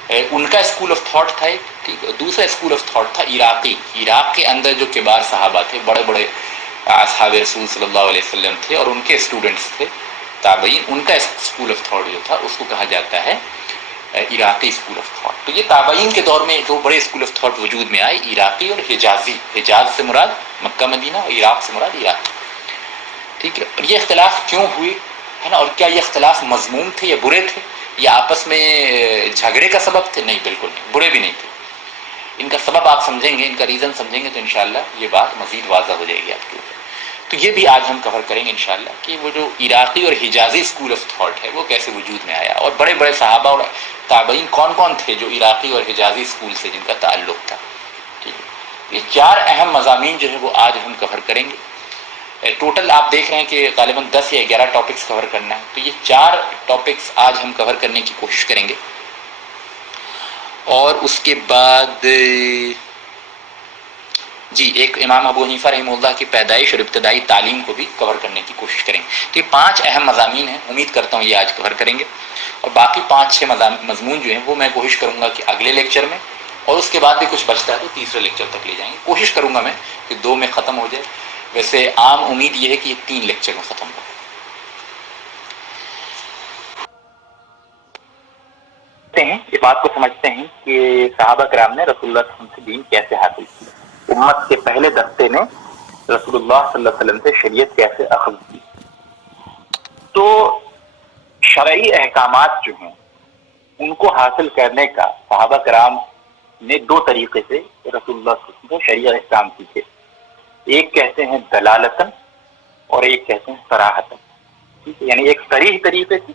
ان کا اسکول آف تھاٹ تھا ایک، ٹھیک ہے۔ دوسرا اسکول آف تھاٹ تھا عراقی، عراق کے اندر جو کبار صحابہ تھے، بڑے بڑے اصحاب رسول صلی اللہ علیہ وسلم تھے اور ان کے اسٹوڈنٹس تھے تابعین، ان کا اسکول آف تھاٹ جو تھا اس کو کہا جاتا ہے عراقی اسکول آف تھاٹ۔ تو یہ تابعین کے دور میں دو بڑے اسکول آف تھاٹ وجود میں آئے، عراقی اور حجازی۔ حجاز سے مراد مکہ مدینہ اور عراق سے مراد عراق، ٹھیک ہے۔ اور یہ اختلاف کیوں ہوئے، ہے نا، اور کیا یہ اختلاف مذموم تھے یا برے تھے یا آپس میں جھگڑے کا سبب تھے؟ نہیں، بالکل نہیں، برے بھی نہیں تھے۔ ان کا سبب آپ سمجھیں گے، ان کا ریزن سمجھیں گے تو انشاءاللہ یہ بات مزید واضح ہو جائے گی آپ کے اوپر۔ تو یہ بھی آج ہم کور کریں گے انشاءاللہ کہ وہ جو عراقی اور حجازی اسکول آف تھاٹ ہے وہ کیسے وجود میں آیا، اور بڑے بڑے صحابہ اور تابعین کون کون تھے جو عراقی اور حجازی اسکول سے جن کا تعلق تھا، ٹھیک ہے۔ یہ چار اہم مضامین جو ہے وہ آج ہم کور کریں گے۔ ٹوٹل آپ دیکھ رہے ہیں کہ غالباً 10 یا 11 ٹاپکس کور کرنا ہے، تو یہ 4 ٹاپکس آج ہم کور کرنے کی کوشش کریں گے، اور اس کے بعد جی ایک امام ابو حنیفہ رحمہ اللہ کی پیدائش اور ابتدائی تعلیم کو بھی کور کرنے کی کوشش کریں گے۔ تو یہ 5 اہم مضامین ہیں، امید کرتا ہوں یہ آج کور کریں گے، اور باقی 5-6 مضمون جو ہیں وہ میں کوشش کروں گا کہ اگلے لیکچر میں، اور اس کے بعد بھی کچھ بچتا ہے تو تیسرے لیکچر تک لے جائیں گے۔ کوشش کروں گا میں کہ 2 میں ختم ہو جائے، ویسے عام امید یہ ہے کہ یہ 3 لیکچر میں ختم ہو۔ اس بات کو سمجھتے ہیں کہ صحابہ کرام نے رسول اللہ صلی اللہ علیہ وسلم سے دین کیسے حاصل کی، امت کے پہلے دستے نے رسول اللہ صلی اللہ علیہ وسلم سے شریعت کیسے اخذ کی۔ تو شرعی احکامات جو ہیں ان کو حاصل کرنے کا صحابہ کرام نے 2 طریقے سے رسول اللہ صلی اللہ علیہ وسلم سے شرعی احکام سیکھے، ایک کہتے ہیں دلالتاً اور ایک کہتے ہیں صراحتاً، ٹھیک ہے، یعنی ایک صریح طریقے سے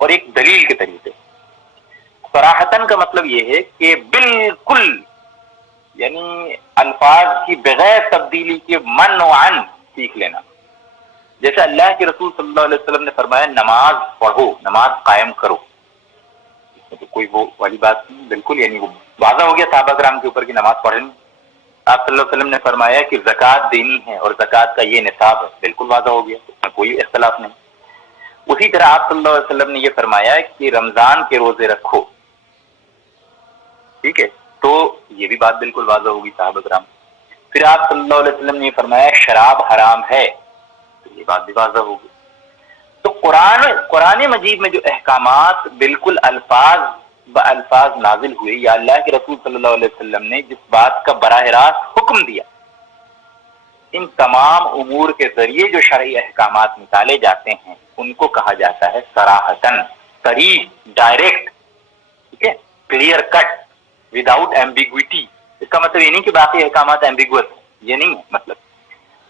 اور ایک دلیل کے طریقے سے۔ صراحتاً کا مطلب یہ ہے کہ بالکل یعنی الفاظ کی بغیر تبدیلی کے من و عن سیکھ لینا، جیسے اللہ کے رسول صلی اللہ علیہ وسلم نے فرمایا نماز پڑھو، نماز قائم کرو، اس میں تو کوئی وہ والی بات نہیں، بالکل یعنی وہ واضح ہو گیا صحابہ کرام کے اوپر کہ نماز پڑھنی۔ آپ صلی اللہ علیہ وسلم نے فرمایا کہ زکوٰۃ دینی ہے اور زکوٰۃ کا یہ نصاب ہے، بالکل واضح ہو گیا، اس میں کوئی اختلاف نہیں۔ اسی طرح آپ صلی اللہ علیہ وسلم نے یہ فرمایا کہ رمضان کے روزے رکھو، ٹھیک ہے، تو یہ بھی بات بالکل واضح ہوگی صحابہ کرام۔ پھر آپ صلی اللہ علیہ وسلم نے یہ فرمایا شراب حرام ہے، تو یہ بات بھی واضح ہوگی۔ تو قرآن مجید میں جو احکامات بالکل الفاظ بالفاظ نازل ہوئے، یا اللہ کے رسول صلی اللہ علیہ وسلم نے جس بات کا براہ راست حکم دیا، ان تمام امور کے ذریعے جو شرعی احکامات نکالے جاتے ہیں ان کو کہا جاتا ہے صراحتاً، صریح, ڈائریکٹ, ٹھیک ہے, کلیئر کٹ, وداؤٹ ایمبیگوٹی. اس کا مطلب یہ نہیں کہ باقی احکامات ایمبیگوس, یہ نہیں ہے.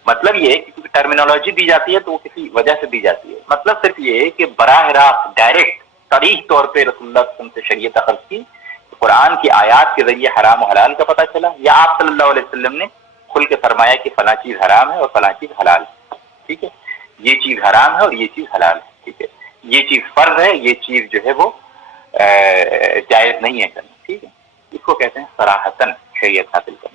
مطلب یہ ہے کہ ٹرمینالوجی دی جاتی ہے تو وہ کسی وجہ سے دی جاتی ہے. مطلب صرف یہ ہے کہ براہ راست ڈائریکٹ صریح طور پہ رسول اللہ صلی اللہ علیہ وسلم سے شریعت اخذ کی, قرآن کی آیات کے ذریعے حرام و حلال کا پتہ چلا, یا آپ صلی اللہ علیہ وسلم نے کھل کے فرمایا کہ فلاں چیز حرام ہے اور فلاں چیز حلال ہے, ٹھیک ہے, یہ چیز حرام ہے اور یہ چیز حلال ہے, ٹھیک ہے, یہ چیز فرض ہے, یہ چیز جو ہے وہ جائز نہیں ہے کرنا, ٹھیک ہے. اس کو کہتے ہیں صراحتاً شریعت حاصل کرنا.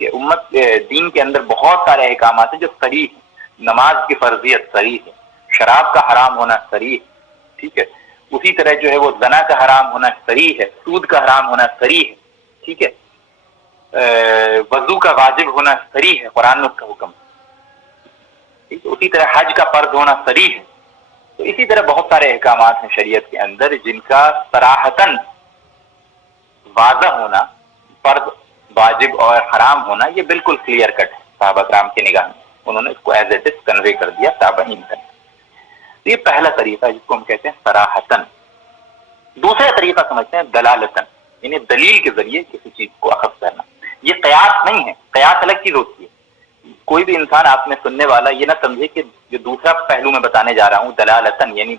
امت دین کے اندر بہت سارے احکامات ہیں جو صریح ہیں. نماز کی فرضیت صریح ہے, شراب کا حرام ہونا صریح, ٹھیک ہے, اسی طرح جو ہے وہ زنا کا حرام ہونا صریح ہے, سود کا حرام ہونا صریح ہے, ٹھیک ہے, وضو کا واجب ہونا صریح ہے, قرآن میں اس کا حکم, ٹھیک ہے, اسی طرح حج کا فرض ہونا صریح ہے. تو اسی طرح بہت سارے احکامات ہیں شریعت کے اندر جن کا صراحتاً واضح ہونا, فرض, واجب اور حرام ہونا یہ بالکل کلیئر کٹ ہے. صحابہ کرام کی نگاہ میں انہوں نے اس کو ایز اٹ از کنوے کر دیا, تابعین کر. یہ پہلا طریقہ ہے جس کو ہم کہتے ہیں صراحتاً. دوسرا طریقہ سمجھتے ہیں دلالتاً, یعنی دلیل کے ذریعے کسی چیز کو اخذ کرنا. یہ قیاس نہیں ہے, قیاس الگ چیز ہوتی ہے. کوئی بھی انسان آپ میں سننے والا یہ نہ سمجھے کہ جو دوسرا پہلو میں بتانے جا رہا ہوں دلالتاً یعنی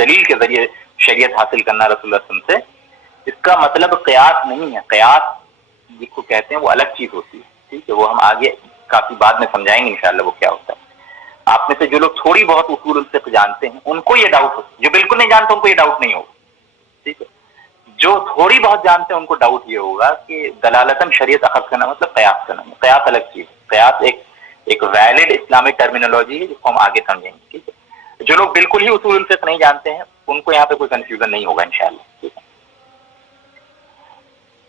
دلیل کے ذریعے شریعت حاصل کرنا رسول اللہ صلی اللہ علیہ وسلم سے, اس کا مطلب قیاس نہیں ہے. قیاس جس کو کہتے ہیں وہ الگ چیز ہوتی ہے, ٹھیک ہے, وہ ہم آگے کافی بعد میں سمجھائیں گے انشاءاللہ وہ کیا ہوتا ہے. آپ میں سے جو لوگ تھوڑی بہت اصول الفقہ جانتے ہیں ان کو یہ ڈاؤٹ ہوتا ہے, جو بالکل نہیں جانتے ان کو یہ ڈاؤٹ نہیں ہوگا, ٹھیک ہے. جو تھوڑی بہت جانتے ہیں ان کو ڈاؤٹ یہ ہوگا کہ دلالتاً شریعت اخذ کرنا مطلب قیاس کرنا. قیاس الگ چیز, قیاس ایک ویلڈ اسلامک ٹرمینالوجی ہے جس کو ہم آگے سمجھیں گے, ٹھیک ہے. جو لوگ بالکل ہی اصول الفقہ نہیں جانتے ہیں ان کو یہاں پہ کوئی کنفیوژن نہیں ہوگا انشاءاللہ, ٹھیک ہے.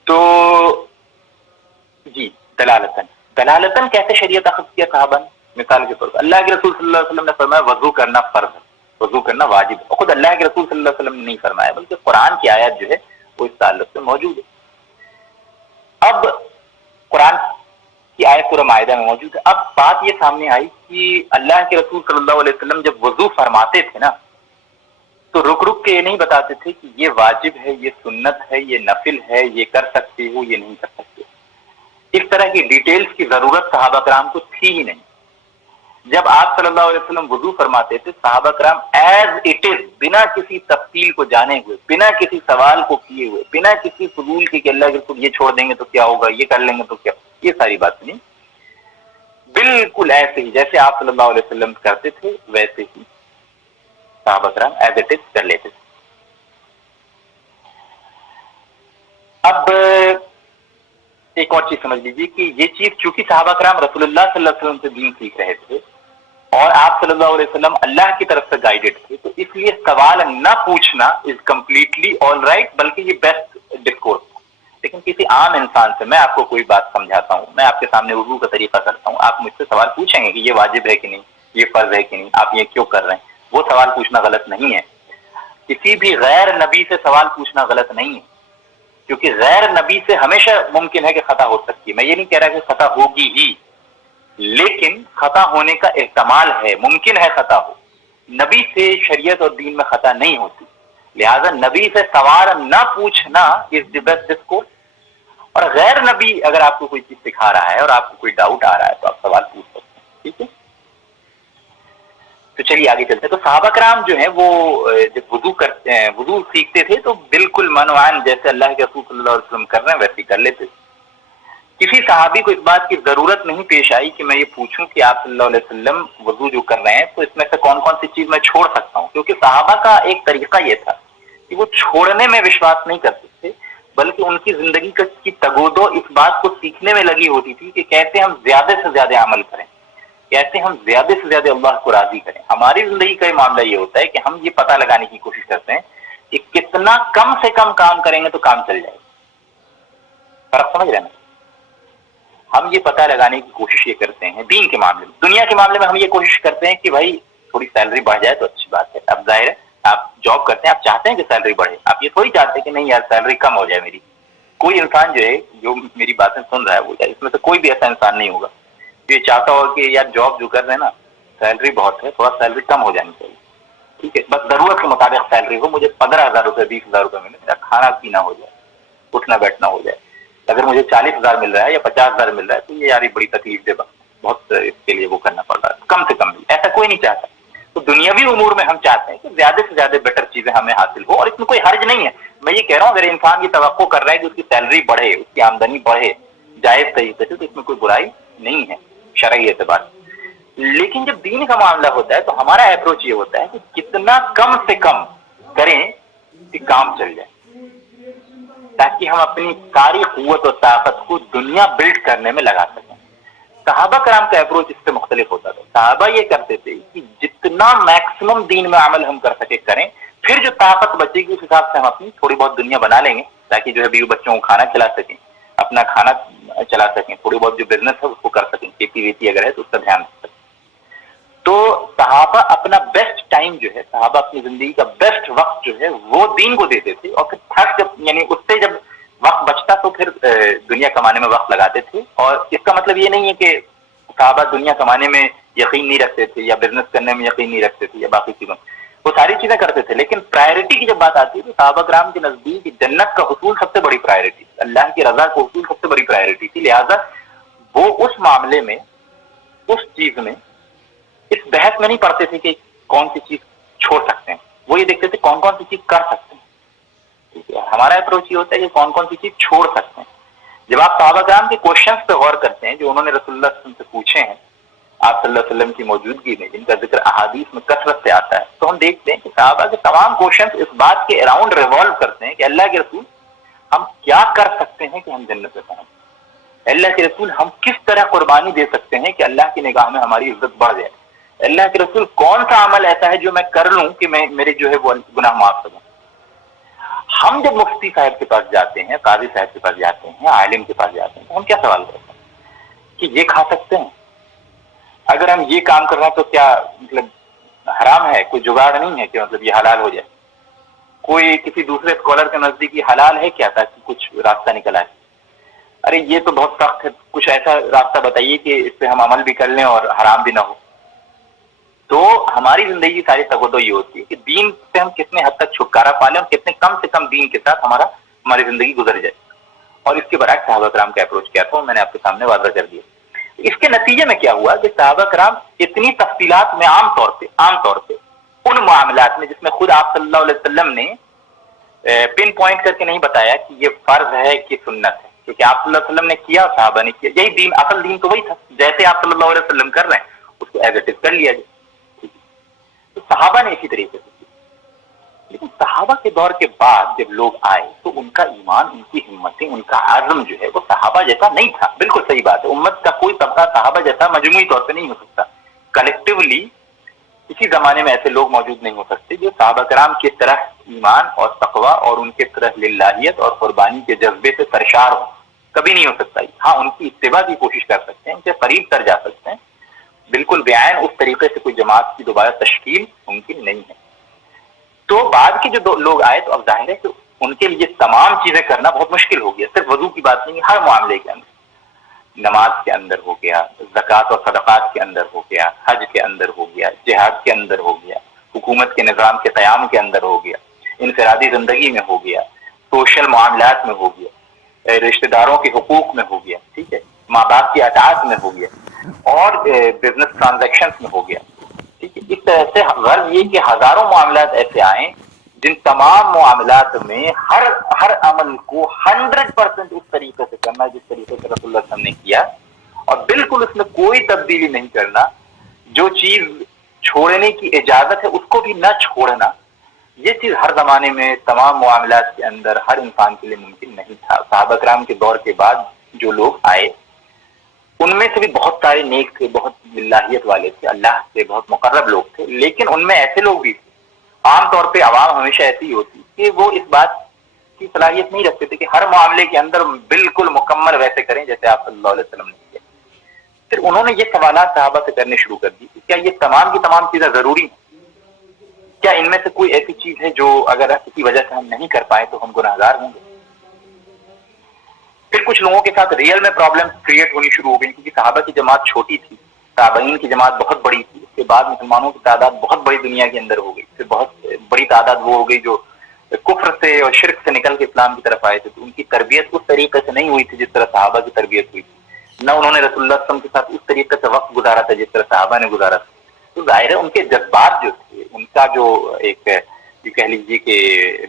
تو جی دلالتاً کیسے شریعت اخذ کیا صحابہ نے؟ مثال کے طور پر اللہ کے رسول صلی اللہ علیہ وسلم نے فرمایا وضو کرنا فرض ہے, وضو کرنا واجب ہے. خود اللہ کے رسول صلی اللہ علیہ وسلم نے نہیں فرمایا بلکہ قرآن کی آیت جو ہے وہ اس تعلق سے موجود ہے. اب قرآن کی آیت سورہ مائدہ میں موجود ہے. اب بات یہ سامنے آئی کہ اللہ کے رسول صلی اللہ علیہ وسلم جب وضو فرماتے تھے نا تو رک رک کے یہ نہیں بتاتے تھے کہ یہ واجب ہے, یہ سنت ہے, یہ نفل ہے, یہ کر سکتے ہو, یہ نہیں کر سکتے. اس طرح کی ڈیٹیلز کی ضرورت صحابہ کرام کو تھی ہی نہیں. جب آپ صلی اللہ علیہ وسلم وضو فرماتے تھے صحابہ کرام ایز اٹ از, بنا کسی تفصیل کو جانے ہوئے, بنا کسی سوال کو کیے ہوئے, بنا کسی فضول کی کہ اللہ کے رسول یہ چھوڑ دیں گے تو کیا ہوگا, یہ کر لیں گے تو کیا, یہ ساری بات نہیں, بالکل ایسے ہی جیسے آپ صلی اللہ علیہ وسلم کرتے تھے ویسے ہی صحابہ کرام ایز اٹ از کر لیتے تھے. اب ایک اور چیز سمجھ لیجیے کہ یہ چیز چونکہ صحابہ کرام رسول اللہ صلی اللہ علیہ وسلم سے دین سیکھ رہے تھے اور آپ صلی اللہ علیہ وسلم اللہ کی طرف سے گائیڈڈ تھے, تو اس لیے سوال نہ پوچھنا از کمپلیٹلی آل رائٹ, بلکہ یہ بیسٹ ڈسکورس. لیکن کسی عام انسان سے میں آپ کو کوئی بات سمجھاتا ہوں, میں آپ کے سامنے وضو کا طریقہ کرتا ہوں, آپ مجھ سے سوال پوچھیں گے کہ یہ واجب ہے کہ نہیں, یہ فرض ہے کہ نہیں, آپ یہ کیوں کر رہے ہیں. وہ سوال پوچھنا غلط نہیں ہے. کسی بھی غیر نبی سے سوال پوچھنا غلط نہیں ہے, کیونکہ غیر نبی سے ہمیشہ ممکن ہے کہ خطا ہو سکتی ہے. میں یہ نہیں کہہ رہا کہ خطا ہوگی ہی, لیکن خطا ہونے کا احتمال ہے, ممکن ہے خطا ہو. نبی سے شریعت اور دین میں خطا نہیں ہوتی, لہذا نبی سے سوال نہ پوچھنا از دی بیسٹ ڈسکورس. اور غیر نبی اگر آپ کو کوئی چیز سکھا رہا ہے اور آپ کو کوئی ڈاؤٹ آ رہا ہے تو آپ سوال پوچھ سکتے ہیں, ٹھیک ہے. تو چلیے آگے چلتے ہیں. تو صحابہ کرام جو ہیں وہ جب وضو سیکھتے تھے تو بالکل منوعان جیسے اللہ کے رسول صلی اللہ علیہ وسلم کر رہے ہیں ویسے ہی کر لیتے. کسی صحابی کو اس بات کی ضرورت نہیں پیش آئی کہ میں یہ پوچھوں کہ آپ صلی اللہ علیہ وسلم وضو جو کر رہے ہیں تو اس میں سے کون کون سی چیز میں چھوڑ سکتا ہوں, کیونکہ صحابہ کا ایک طریقہ یہ تھا کہ وہ چھوڑنے میں وشواس نہیں کرتے تھے, بلکہ ان کی زندگی کی تگودو اس بات کو سیکھنے میں لگی ہوتی تھی کہ کیسے ہم زیادہ سے زیادہ عمل کریں, کیسے ہم زیادہ سے زیادہ اللہ کو راضی کریں. ہماری زندگی کا معاملہ یہ ہوتا ہے کہ ہم یہ پتہ لگانے کی کوشش کرتے ہیں کہ کتنا کم سے کم کام کریں گے تو کام چل جائے. فرق سمجھ رہے ہیں نا؟ ہم یہ پتہ لگانے کی کوشش یہ کرتے ہیں دین کے معاملے میں. دنیا کے معاملے میں ہم یہ کوشش کرتے ہیں کہ بھائی تھوڑی سیلری بڑھ جائے تو اچھی بات ہے. اب ظاہر ہے آپ جاب کرتے ہیں, آپ چاہتے ہیں کہ سیلری بڑھے, آپ یہ تھوڑی چاہتے ہیں کہ نہیں یار سیلری کم ہو جائے میری. کوئی انسان جو ہے جو میری باتیں سن رہا ہے وہ اس میں سے کوئی بھی ایسا انسان نہیں ہوگا یہ چاہتا ہو کہ یار جاب جو کر رہے ہیں نا سیلری بہت ہے, تھوڑا سیلری کم ہو جانی چاہیے. ٹھیک ہے, بس ضرورت کے مطابق سیلری ہو, مجھے 15,000 روپے 20,000 روپے ملے, میرا کھانا پینا ہو جائے, اٹھنا بیٹھنا ہو جائے. اگر مجھے 40,000 مل رہا ہے یا 50,000 مل رہا ہے تو یہ یار بڑی تکلیف دے, بہت اس کے لیے وہ کرنا پڑ رہا ہے, کم سے کم بھی ایسا کوئی نہیں چاہتا. تو دنیاوی امور میں ہم چاہتے ہیں کہ زیادہ سے زیادہ بیٹر چیزیں ہمیں حاصل ہو, اور اس میں کوئی حرج نہیں ہے. میں یہ کہہ رہا ہوں اگر انسان یہ توقع کر رہا ہے کہ اس کی سیلری بڑھے, اس کی آمدنی بڑھے جائز طریقے سے, تو اس میں کوئی برائی نہیں ہے شرعی اعتبار سے. لیکن جب دین کا معاملہ ہوتا ہے تو ہمارا اپروچ یہ ہوتا ہے کہ کتنا کم سے کم کریں کہ کام چل جائے, تاکہ ہم اپنی ساری قوت و طاقت کو دنیا بلڈ کرنے میں لگا سکیں. صحابہ کرام کا اپروچ اس سے مختلف ہوتا تھا. صحابہ یہ کرتے تھے کہ جتنا میکسیمم دین میں عمل ہم کر سکے کریں, پھر جو طاقت بچے گی اس حساب سے ہم اپنی تھوڑی بہت دنیا بنا لیں گے, تاکہ جو ہے بیوی بچوں کو کھانا کھلا سکیں, اپنا کھانا چلا سکیں, تھوڑی بہت جو بزنس ہے اس کو کر سکیں, کھیتی ویتی اگر ہے تو اس کا دھیان رکھ سکیں. تو صحابہ اپنا بیسٹ ٹائم جو ہے, صحابہ اپنی زندگی کا بیسٹ وقت جو ہے وہ دین کو دیتے تھے, اور پھر تھک جب یعنی اس سے جب وقت بچتا تو پھر دنیا کمانے میں وقت لگاتے تھے. اور اس کا مطلب یہ نہیں ہے کہ صحابہ دنیا کمانے میں یقین نہیں رکھتے تھے یا بزنس کرنے میں یقین نہیں رکھتے تھے یا باقی چیزوں, وہ ساری چیزیں کرتے تھے. لیکن پرائرٹی کی جب بات آتی ہے تو صحابہ کرام کے نزدیک جنت کا حصول سب سے بڑی پرائرٹی, اللہ کی رضا کا حصول سب سے بڑی پرائرٹی تھی. لہٰذا وہ اس معاملے میں, اس چیز میں, اس بحث میں نہیں پڑتے تھے کہ کون سی چیز چھوڑ سکتے ہیں, وہ یہ دیکھتے تھے کون کون سی چیز کر سکتے ہیں. ٹھیک ہے, ہمارا اپروچ یہ ہوتا ہے کہ کون کون سی چیز چھوڑ سکتے ہیں. جب آپ صحابہ کرام کے کوشچنس پہ غور کرتے ہیں جو انہوں نے رسول اللہ صلی اللہ علیہ وسلم سے پوچھے ہیں, آپ صلی اللہ علیہ وسلم کی موجودگی میں, جن کا ذکر احادیث میں کثرت سے آتا ہے, تو ہم دیکھتے ہیں کہ صحابہ کے تمام کوشچنس اس بات کے اراؤنڈ ریوالو کرتے ہیں کہ اللہ کے رسول ہم کیا کر سکتے ہیں کہ ہم جنت میں پہنچیں. اللہ کے رسول ہم کس طرح قربانی دے سکتے ہیں کہ اللہ کی نگاہ میں ہماری عزت بڑھ جائے. اللہ کے رسول کون سا عمل ایسا ہے جو میں کر لوں کہ میں میرے جو ہے وہ گناہ معاف کروں. ہم جب مفتی صاحب کے پاس جاتے ہیں, قاضی صاحب کے پاس جاتے ہیں, عالم کے پاس جاتے ہیں, تو ہم کیا سوال کرتے ہیں کہ یہ کھا سکتے ہیں, اگر ہم یہ کام کر رہے ہیں تو کیا مطلب حرام ہے, کوئی جگاڑ نہیں ہے کہ مطلب یہ حلال ہو جائے, کوئی کسی دوسرے اسکالر کے نزدیک یہ حلال ہے کیا تاکہ کچھ راستہ نکل آئے. ارے یہ تو بہت سخت ہے, کچھ ایسا راستہ بتائیے کہ اس پہ ہم عمل بھی کر لیں اور حرام بھی نہ ہو. تو ہماری زندگی کی ساری تگودو یہ ہوتی ہے کہ دین سے ہم کتنے حد تک چھٹکارا پا لیں اور کتنے کم سے کم دین کے ساتھ ہماری زندگی گزر جائے. اور اس کے برعکس صحابہ کرام کا اپروچ کیا تھا میں نے آپ کے سامنے واضح کر دیا. اس کے نتیجے میں کیا ہوا کہ صحابہ کرام اتنی تفصیلات میں عام طور پہ ان معاملات میں جس میں خود آپ صلی اللہ علیہ وسلم نے پن پوائنٹ کر کے نہیں بتایا کہ یہ فرض ہے کہ سنت ہے, کیونکہ آپ صلی اللہ علیہ وسلم نے کیا, صحابہ نے کیا, یہی دین, اصل دین تو وہی تھا, جیسے آپ صلی اللہ علیہ وسلم کر رہے ہیں اس کو ایز اٹ از کر لیا جائے. تو صحابہ نے اسی طریقے سے کیا. لیکن صحابہ کے دور کے بعد جب لوگ آئے تو ان کا ایمان, ان کی ہمتیں, ان کا عزم جو ہے وہ صحابہ جیسا نہیں تھا. بالکل صحیح بات ہے, امت کا کوئی طبقہ صحابہ جیسا مجموعی طور پہ نہیں ہو سکتا. کلیکٹیولی کسی زمانے میں ایسے لوگ موجود نہیں ہو سکتے جو صحابہ کرام کی طرح ایمان اور تقوی اور ان کے طرح للہیت اور قربانی کے جذبے سے سرشار ہو. کبھی نہیں ہو سکتا. ہاں, ان کی اتباع کی کوشش کر سکتے ہیں, ان سے قریب تر جا سکتے ہیں, بالکل بیان اس طریقے سے کوئی جماعت کی دوبارہ تشکیل ممکن نہیں ہے. تو بعد کے جو لوگ آئے تو اب ظاہر ہے کہ ان کے لیے تمام چیزیں کرنا بہت مشکل ہو گیا. صرف وضو کی بات نہیں, ہر معاملے کے اندر, نماز کے اندر ہو گیا, زکوٰۃ اور صدقات کے اندر ہو گیا, حج کے اندر ہو گیا, جہاد کے اندر ہو گیا, حکومت کے نظام کے قیام کے اندر ہو گیا, انفرادی زندگی میں ہو گیا, سوشل معاملات میں ہو گیا, رشتہ داروں کے حقوق میں ہو گیا, ٹھیک ہے, ماں باپ کی اطاعت میں ہو گیا, اور بزنس ٹرانزیکشنز میں ہو گیا. ٹھیک ہے, اس طرح سے غرض یہ کہ ہزاروں معاملات ایسے آئیں جن تمام معاملات میں ہر عمل کو 100% اس طریقے سے کرنا جس طریقے سے رسول اللہ صلی اللہ علیہ وسلم نے کیا, اور بالکل اس میں کوئی تبدیلی نہیں کرنا. جو چیز چھوڑنے کی اجازت ہے اس کو بھی نہ چھوڑنا, یہ چیز ہر زمانے میں تمام معاملات کے اندر ہر انسان کے لیے ممکن نہیں تھا. صحابہ کرام کے دور کے بعد جو لوگ آئے ان میں سے بھی بہت سارے نیک تھے, بہت للہیت والے تھے, اللہ سے بہت مقرب لوگ تھے, لیکن ان میں ایسے لوگ بھی تھے. عام طور پہ عوام ہمیشہ ایسی ہی ہوتی کہ وہ اس بات کی صلاحیت نہیں رکھتے تھے کہ ہر معاملے کے اندر بالکل مکمل ویسے کریں جیسے آپ صلی اللہ علیہ وسلم نے کیا. پھر انہوں نے یہ سوالات صحابہ سے کرنے شروع کر دی کہ کیا یہ تمام کی تمام چیزیں ضروری ہیں, کیا ان میں سے کوئی ایسی چیز ہے جو اگر کسی وجہ سے ہم نہیں کر پائے تو ہم گناہگار ہوں گے. پھر کچھ لوگوں کے ساتھ ریئل میں پرابلم کریٹ ہونی شروع ہو گئی کیونکہ صحابہ کی جماعت چھوٹی تھی, تابعین کی جماعت بہت بڑی تھی, کے بعد مسلمانوں کی تعداد بہت بڑی دنیا کے اندر ہو گئی، پھر بہت بڑی تعداد وہ ہو گئی جو کفر سے اور شرک سے نکل کے اسلام کی طرف آئے تھے، تو ان کی تربیت اس طریقے سے نہیں ہوئی تھی جس طرح صحابہ کی تربیت ہوئی تھی، نہ انہوں نے رسول اللہ صلی اللہ علیہ وسلم کے ساتھ اس طریقے سے وقت گزارا تھا جس طرح صحابہ نے گزارا تھا، تو ظاہر ہے ان کے جذبات جو تھے، ان کا جو ایک یہ کہہ لیجیے کہ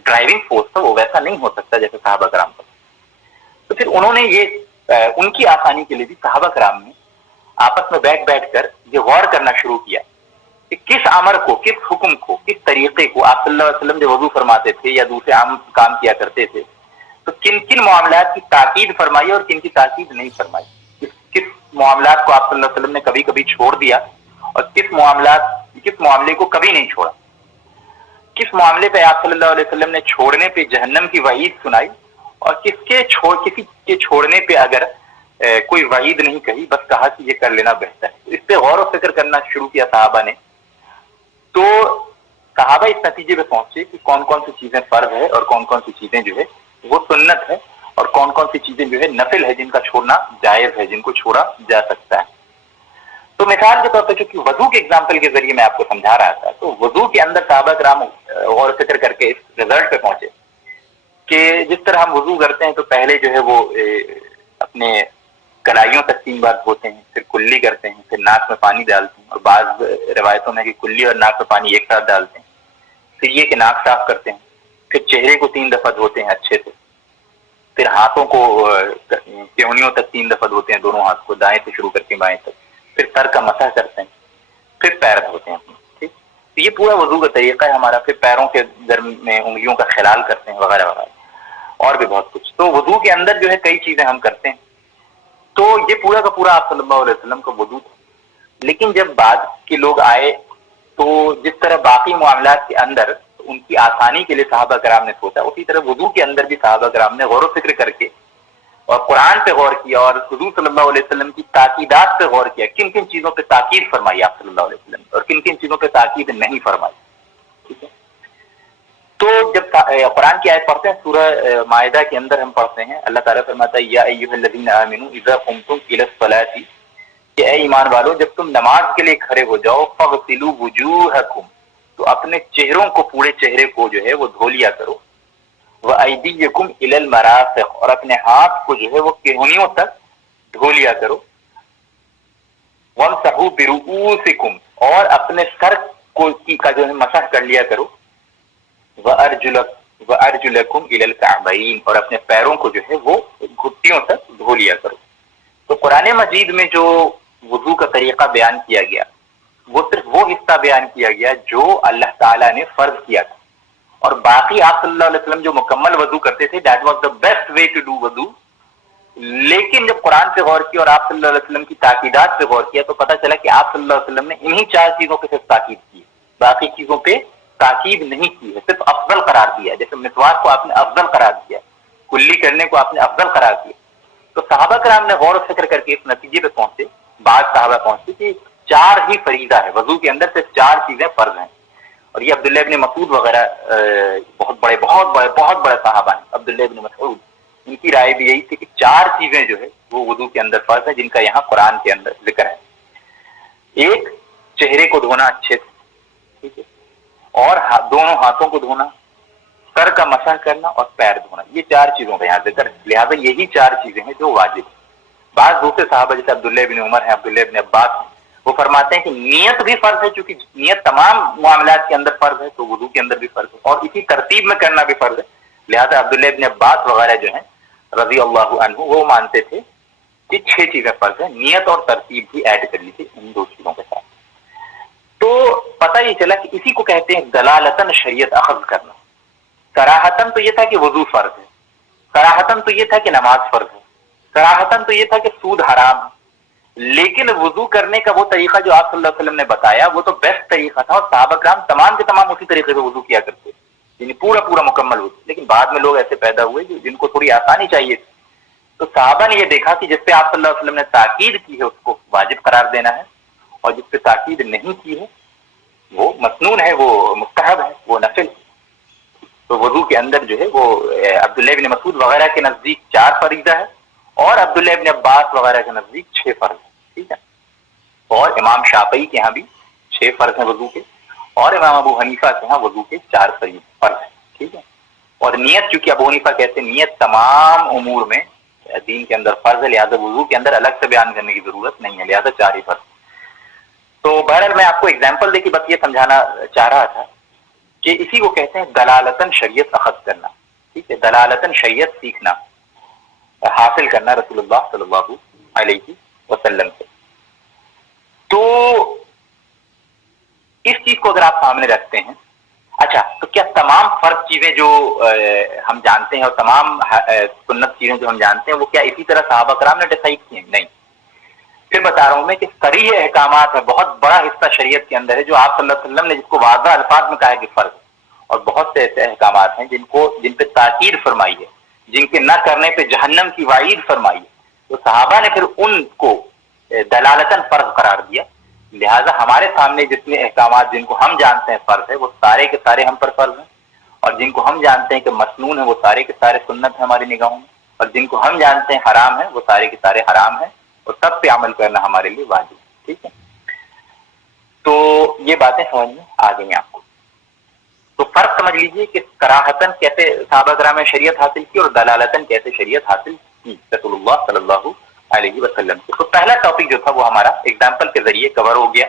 ڈرائیونگ فورس تھا وہ ویسا نہیں ہو سکتا جیسے صحابہ کرام کا۔ تو پھر انہوں نے یہ ان کی آسانی کے لیے بھی صحابہ کرام نے آپس میں بیٹھ کر یہ غور کرنا شروع کیا کہ کس امر کو، کس حکم کو، کس طریقے کو آپ صلی اللہ علیہ وسلم جب وضو فرماتے تھے یا دوسرے عام کام کیا کرتے تھے تو کن کن معاملات کی تاکید فرمائی اور کن کی تاکید نہیں فرمائی، کس معاملات کو آپ صلی اللہ علیہ وسلم نے کبھی کبھی چھوڑ دیا اور کس معاملے کو کبھی نہیں چھوڑا، کس معاملے پہ آپ صلی اللہ علیہ وسلم نے چھوڑنے پہ جہنم کی وعید سنائی اور کسی کے چھوڑنے پہ اگر کوئی وعید نہیں کہی، بس کہا کہ یہ کر لینا بہتر ہے۔ اس پہ غور و فکر کرنا شروع کیا صحابہ نے، تو صحابہ اس نتیجے پہ پہنچے کہ کون کون سی چیزیں فرض ہے اور کون کون سی چیزیں جو ہے وہ سنت ہے اور کون کون سی چیزیں جو ہے نفل ہے جن کا چھوڑنا جائز ہے، جن کو چھوڑا جا سکتا ہے۔ تو مثال کے طور پہ چونکہ وضو کے اگزامپل کے ذریعے میں آپ کو سمجھا رہا تھا، تو وضو کے اندر صحابہ کرام غور و فکر کر کے اس رزلٹ پہ پہنچے کہ جس طرح ہم وضو کرتے ہیں تو پہلے جو ہے وہ اپنے کلائیوں تک 3 بار دھوتے ہیں، پھر کلی کرتے ہیں، پھر ناک میں پانی ڈالتے ہیں، اور بعض روایتوں میں کہ کلی اور ناک میں پانی ایک ساتھ ڈالتے ہیں، پھر یہ کہ ناک صاف کرتے ہیں، پھر چہرے کو 3 دفعہ دھوتے ہیں اچھے سے، پھر ہاتھوں کو کہنیوں تک 3 دفعہ دھوتے ہیں، دونوں ہاتھ کو دائیں سے شروع کر کے بائیں تک، پھر سر کا مسح کرتے ہیں، پھر پیر دھوتے ہیں۔ ٹھیک، تو یہ پورا وضو کا طریقہ ہے ہمارا۔ پھر پیروں کے میں انگلیوں کا خلال کرتے ہیں وغیرہ وغیرہ، اور بھی بہت کچھ۔ تو وضو کے اندر جو ہے کئی چیزیں ہم کرتے ہیں، تو یہ پورا کا پورا آپ صلی اللہ علیہ وسلم کا وضو تھا۔ لیکن جب بعد کے لوگ آئے تو جس طرح باقی معاملات کے اندر ان کی آسانی کے لیے صحابہ کرام نے سوچا، اسی طرح وضو کے اندر بھی صحابہ کرام نے غور و فکر کر کے اور قرآن پہ غور کیا اور حضور صلی اللہ علیہ وسلم کی تاکیدات پہ غور کیا، کن کن چیزوں پہ تاکید فرمائی آپ صلی اللہ علیہ وسلم اور کن کن چیزوں پہ تاکید نہیں فرمائی۔ ٹھیک ہے، تو جب قرآن کی آیت پڑھتے ہیں سورہ مائدہ کے اندر ہم پڑھتے ہیں، اللہ تعالیٰ فرماتا ہے یا ایھا الذین آمنوا اذا قمتم الی الصلاۃ، کہ اے ایمان والو جب تم نماز کے لیے کھڑے ہو جاؤ، فاغسلوا وجوہکم، تو اپنے چہروں کو، پورے چہرے کو جو ہے وہ دھو لیا کرو، وَأَيْدِيَكُمْ إِلَى الْمَرَافِقِ، اور اپنے ہاتھ کو جو ہے وہ کہنیوں تک دھو لیا کرو، وَامْسَحُوا بِرُؤُوسِكُمْ، اور اپنے سر کا جو ہے مسح کر لیا کرو، وَأَرْجُلَكُمْ إِلَى الْكَعْبَيْنِ، اور اپنے پیروں کو جو ہے وہ گھٹنوں تک دھو لیا کرو۔ تو قرآن مجید میں جو وضو کا طریقہ بیان کیا گیا وہ صرف وہ حصہ بیان کیا گیا جو اللہ تعالیٰ نے فرض کیا تھا، اور باقی آپ صلی اللہ علیہ وسلم جو مکمل وضو کرتے تھے، that was the best way to do وضو۔ لیکن جب قرآن پہ غور کیا اور آپ صلی اللہ علیہ وسلم کی تاکیدات پہ غور کیا تو پتہ چلا کہ آپ صلی اللہ علیہ وسلم نے انہی 4 چیزوں پہ صرف تاکید کی، باقی چیزوں پہ تاکید نہیں کی ہے، صرف افضل قرار دیا۔ جیسے مسواک کو آپ نے افضل قرار دیا، کلی کرنے کو آپ نے افضل قرار دیا۔ تو صحابہ کرام نے غور و فکر کر کے اس نتیجے پہ پہنچے، بعض صحابہ پہنچے کہ 4 ہی فریضہ ہے، وضو کے اندر صرف 4 چیزیں فرض ہیں۔ اور یہ عبداللہ ابن مسعود وغیرہ بہت بڑے صحابہ ہیں، عبداللہ ابن مسعود، ان کی رائے بھی یہی تھی کہ 4 چیزیں جو ہے وہ وضو کے اندر فرض ہیں، جن کا یہاں قرآن کے اندر ذکر ہے۔ ایک، چہرے کو دھونا اچھے سے، ٹھیک ہے، اور دونوں ہاتھوں کو دھونا، سر کا مسح کرنا اور پیر دھونا، یہ 4 چیزوں کا یہاں ذکر ہے، لہٰذا یہی 4 چیزیں ہیں جو واجب ہیں۔ بعض دوسرے صحابہ جیسے عبداللہ ابن عمر ہیں، عبداللہ ابن عباس ہیں، وہ فرماتے ہیں کہ نیت بھی فرض ہے، چونکہ نیت تمام معاملات کے اندر فرض ہے تو وضو کے اندر بھی فرض ہے، اور اسی ترتیب میں کرنا بھی فرض ہے، لہذا عبداللہ ابن عباس وغیرہ جو ہیں رضی اللہ عنہ وہ مانتے تھے کہ 6 چیزیں فرض ہیں، نیت اور ترتیب بھی ایڈ کر لی تھی ان 2 چیزوں کے ساتھ۔ تو پتہ یہ چلا کہ اسی کو کہتے ہیں دلالتاً شریعت اخذ کرنا۔ کراہتاً تو یہ تھا کہ وضو فرض ہے، کراہتاً تو یہ تھا کہ نماز فرض ہے، کراہتاً تو یہ تھا کہ سود حرام ہے، لیکن وضو کرنے کا وہ طریقہ جو آپ صلی اللہ علیہ وسلم نے بتایا وہ تو بیسٹ طریقہ تھا، اور صحابہ کرام تمام کے تمام اسی طریقے سے وضو کیا کرتے، یعنی پورا مکمل وضو۔ لیکن بعد میں لوگ ایسے پیدا ہوئے جن کو تھوڑی آسانی چاہیے تھی، تو صحابہ نے یہ دیکھا کہ جس پہ آپ صلی اللہ علیہ وسلم نے تاکید کی ہے اس کو واجب قرار دینا ہے، اور جس پہ تاکید نہیں کی ہے وہ مسنون ہے، وہ مستحب ہے، وہ نفل ہے۔ تو وضو کے اندر جو ہے وہ عبداللہ ابن مسعود وغیرہ کے نزدیک 4 فریضہ ہے، اور عبداللہ ابن عباس وغیرہ کے نزدیک 6 فرض ہے، ٹھیک ہے، اور امام شافعی کے ہاں بھی 6 فرض ہیں وضو کے، اور امام ابو حنیفہ کے ہاں وضو کے 4 فرض ہیں. ٹھیک ہے. اور نیت، چونکہ ابو حنیفہ کہتے ہیں نیت تمام امور میں دین کے اندر فرض ہے، لہٰذا وضو کے اندر الگ سے بیان کرنے کی ضرورت نہیں ہے، لہٰذا 4 ہی فرض. تو بہرحال میں آپ کو اگزامپل دے کے بس یہ سمجھانا چاہ رہا تھا کہ اسی کو کہتے ہیں دلالتاً شریعت اخذ کرنا. ٹھیک ہے. دلالتاً شریعت سیکھنا، حاصل کرنا رسول اللہ صلی اللہ علیہ وسلم سے. تو اس چیز کو اگر آپ سامنے رکھتے ہیں، اچھا تو کیا تمام فرض چیزیں جو ہم جانتے ہیں اور تمام سنت چیزیں جو ہم جانتے ہیں وہ کیا اسی طرح صحابہ کرام نے ڈیسائیڈ کی ہیں؟ نہیں. پھر بتا رہا ہوں میں کہ صریح احکامات ہے، بہت بڑا حصہ شریعت کے اندر ہے جو آپ صلی اللہ علیہ وسلم نے جس کو واضح الفاظ میں کہا ہے کہ فرض، اور بہت سے ایسے احکامات ہیں جن پہ تاکید فرمائی ہے، جن کے نہ کرنے پہ جہنم کی وعید فرمائی ہے. تو صحابہ نے پھر ان کو دلالتاً فرض قرار دیا. لہٰذا ہمارے سامنے جتنے احکامات جن کو ہم جانتے ہیں فرض ہے، وہ سارے کے سارے ہم پر فرض ہیں، اور جن کو ہم جانتے ہیں کہ مسنون ہے وہ سارے کے سارے سنت ہیں ہماری نگاہوں میں، اور جن کو ہم جانتے ہیں حرام ہے وہ سارے کے سارے حرام ہیں، اور سب پہ عمل کرنا ہمارے لیے واجب ہے. ٹھیک ہے. تو یہ باتیں سمجھ میں آ گئی آپ کو. تو فرق سمجھ لیجئے کہ صراحتاً کیسے صحابہ کرام نے شریعت حاصل کی اور دلالتاً کیسے شریعت حاصل کی رسول اللہ صلی اللہ علیہ وسلم سے. تو پہلا ٹاپک جو تھا وہ ہمارا ایگزامپل کے ذریعے کور ہو گیا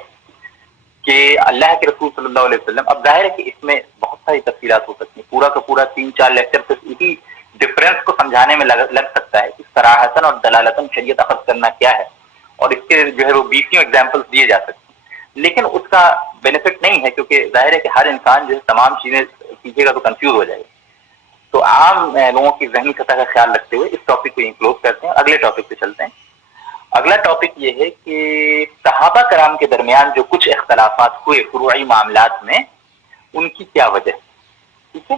کہ اللہ کے رسول صلی اللہ علیہ وسلم. اب ظاہر ہے کہ اس میں بہت ساری تفصیلات ہو سکتی ہیں، پورا کا پورا 3-4 لیکچر صرف اسی ڈفرینس کو سمجھانے میں لگ سکتا ہے کہ صراحتاً اور دلالتاً شریعت اخذ کرنا کیا ہے، اور اس کے جو ہے وہ 20 ایگزامپلس دیے جا سکتے ہیں. لیکن اس کا بینیفٹ نہیں ہے، کیونکہ ظاہر ہے کہ ہر انسان جو ہے تمام چیزیں سیکھے گا تو کنفیوز ہو جائے گا. تو عام لوگوں کی ذہنی سطح کا خیال رکھتے ہوئے اس ٹاپک کو کلوز کرتے ہیں، اگلے ٹاپک پہ چلتے ہیں. اگلا ٹاپک یہ ہے کہ صحابہ کرام کے درمیان جو کچھ اختلافات ہوئے فروعی معاملات میں، ان کی کیا وجہ. ٹھیک ہے.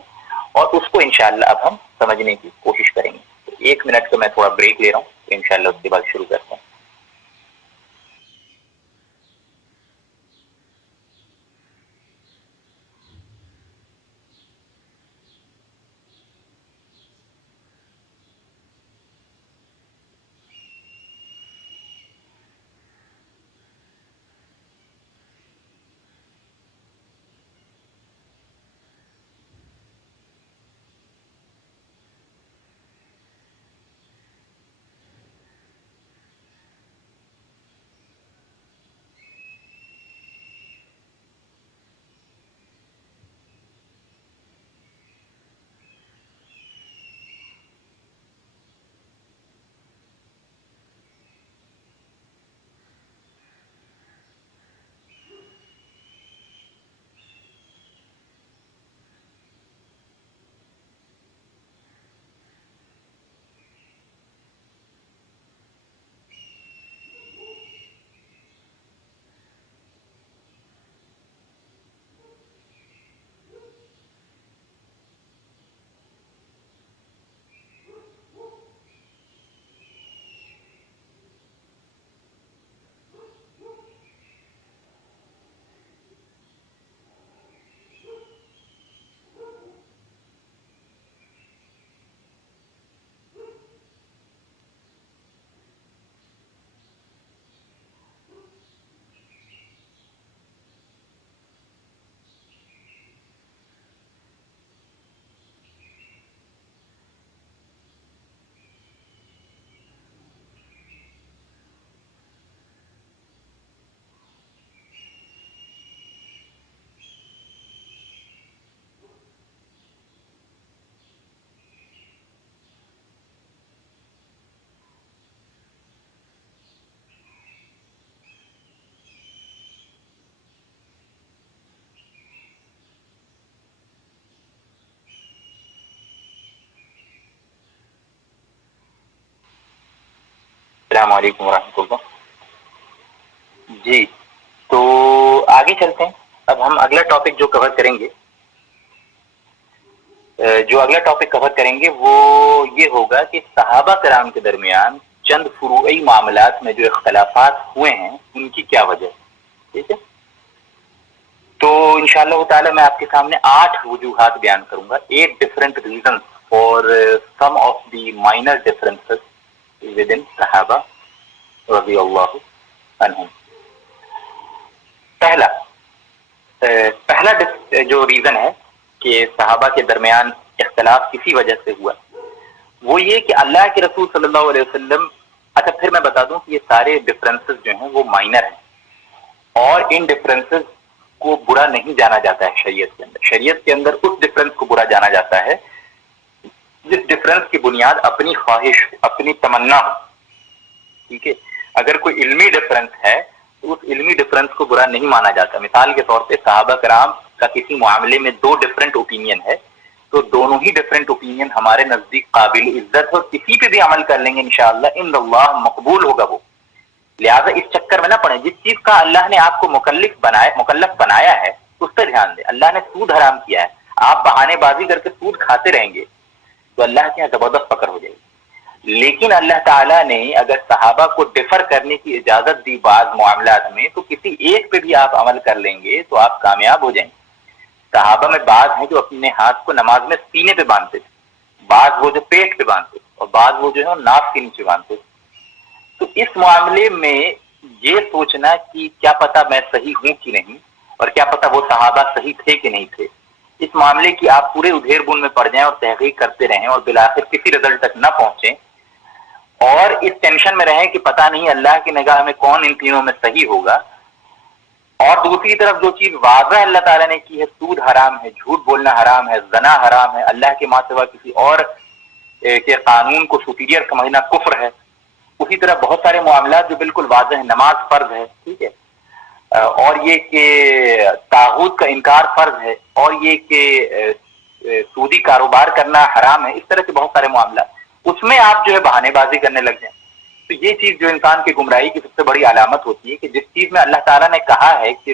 اور اس کو انشاءاللہ اب ہم سمجھنے کی کوشش کریں گے. 1 منٹ کا میں تھوڑا بریک لے رہا ہوں، تو انشاءاللہ اس کے بعد شروع کرتے ہیں. السلام علیکم ورحمۃ اللہ. جی تو آگے چلتے ہیں. اب ہم اگلا ٹاپک جو کور کریں گے، وہ یہ ہوگا کہ صحابہ کرام کے درمیان چند فروعی معاملات میں جو اختلافات ہوئے ہیں ان کی کیا وجہ. ٹھیک ہے. تو انشاءاللہ تعالی میں آپ کے سامنے 8 وجوہات بیان کروں گا، 8 different reasons for some of the minor differences within صحابہ رضی اللہ عنہم. پہلا، پہلا جو ریزن ہے کہ صحابہ کے درمیان اختلاف کسی وجہ سے ہوا وہ یہ کہ اللہ کے رسول صلی اللہ علیہ وسلم، اچھا پھر میں بتا دوں کہ یہ سارے ڈفرینسز جو ہیں وہ مائنر ہیں اور ان ڈفرینسز کو برا نہیں جانا جاتا ہے شریعت کے اندر. شریعت کے اندر اس ڈفرینس کو برا جانا جاتا ہے جس ڈفرینس کی بنیاد اپنی خواہش، اپنی تمنا ہو. ٹھیک ہے، اگر کوئی علمی ڈفرینس ہے تو اس علمی ڈفرینس کو برا نہیں مانا جاتا. مثال کے طور پہ صحابہ کرام کا کسی معاملے میں دو ڈفرینٹ اوپینین ہے تو دونوں ہی ڈفرینٹ اوپینین ہمارے نزدیک قابل عزت اور کسی پہ بھی عمل کر لیں گے انشاءاللہ ان اللہ مقبول ہوگا وہ. لہٰذا اس چکر میں نہ پڑیں. جس چیز کا اللہ نے آپ کو مکلف بنایا ہے اس پہ دھیان دیں. اللہ نے سود حرام کیا ہے، آپ بہانے بازی کر کے سود کھاتے رہیں گے تو اللہ کے یہاں زبردست پکڑ ہو جائے گی. لیکن اللہ تعالیٰ نے اگر صحابہ کو ڈفر کرنے کی اجازت دی بعض معاملات میں تو کسی ایک پہ بھی آپ عمل کر لیں گے تو آپ کامیاب ہو جائیں گے. صحابہ میں بعض ہیں جو اپنے ہاتھ کو نماز میں سینے پہ باندھتے تھے، بعض وہ جو پیٹ پہ باندھتے اور بعض وہ جو ہے ناف کے نیچے باندھتے تھے. تو اس معاملے میں یہ سوچنا کہ کیا پتا میں صحیح ہوں کہ نہیں اور کیا پتا وہ صحابہ صحیح تھے کہ نہیں تھے، اس معاملے کی آپ پورے ادھیڑ بن میں پڑ جائیں اور تحقیق کرتے رہیں اور بالآخر کسی رزلٹ تک نہ پہنچیں اور اس ٹینشن میں رہیں کہ پتہ نہیں اللہ کی نگاہ میں کون ان تینوں میں صحیح ہوگا. اور دوسری طرف جو چیز واضح اللہ تعالیٰ نے کی ہے، سود حرام ہے، جھوٹ بولنا حرام ہے، زنا حرام ہے، اللہ کے ماں سوا کسی اور کے قانون کو سپیریئر سمجھنا کفر ہے. اسی طرح بہت سارے معاملات جو بالکل واضح ہیں، نماز فرض ہے، ٹھیک ہے، اور یہ کہ طاغوت کا انکار فرض ہے، اور یہ کہ سودی کاروبار کرنا حرام ہے. اس طرح کے بہت سارے معاملات اس میں آپ جو ہے بہانے بازی کرنے لگ جائیں تو یہ چیز جو انسان کی گمراہی کی سب سے بڑی علامت ہوتی ہے کہ جس چیز میں اللہ تعالیٰ نے کہا ہے کہ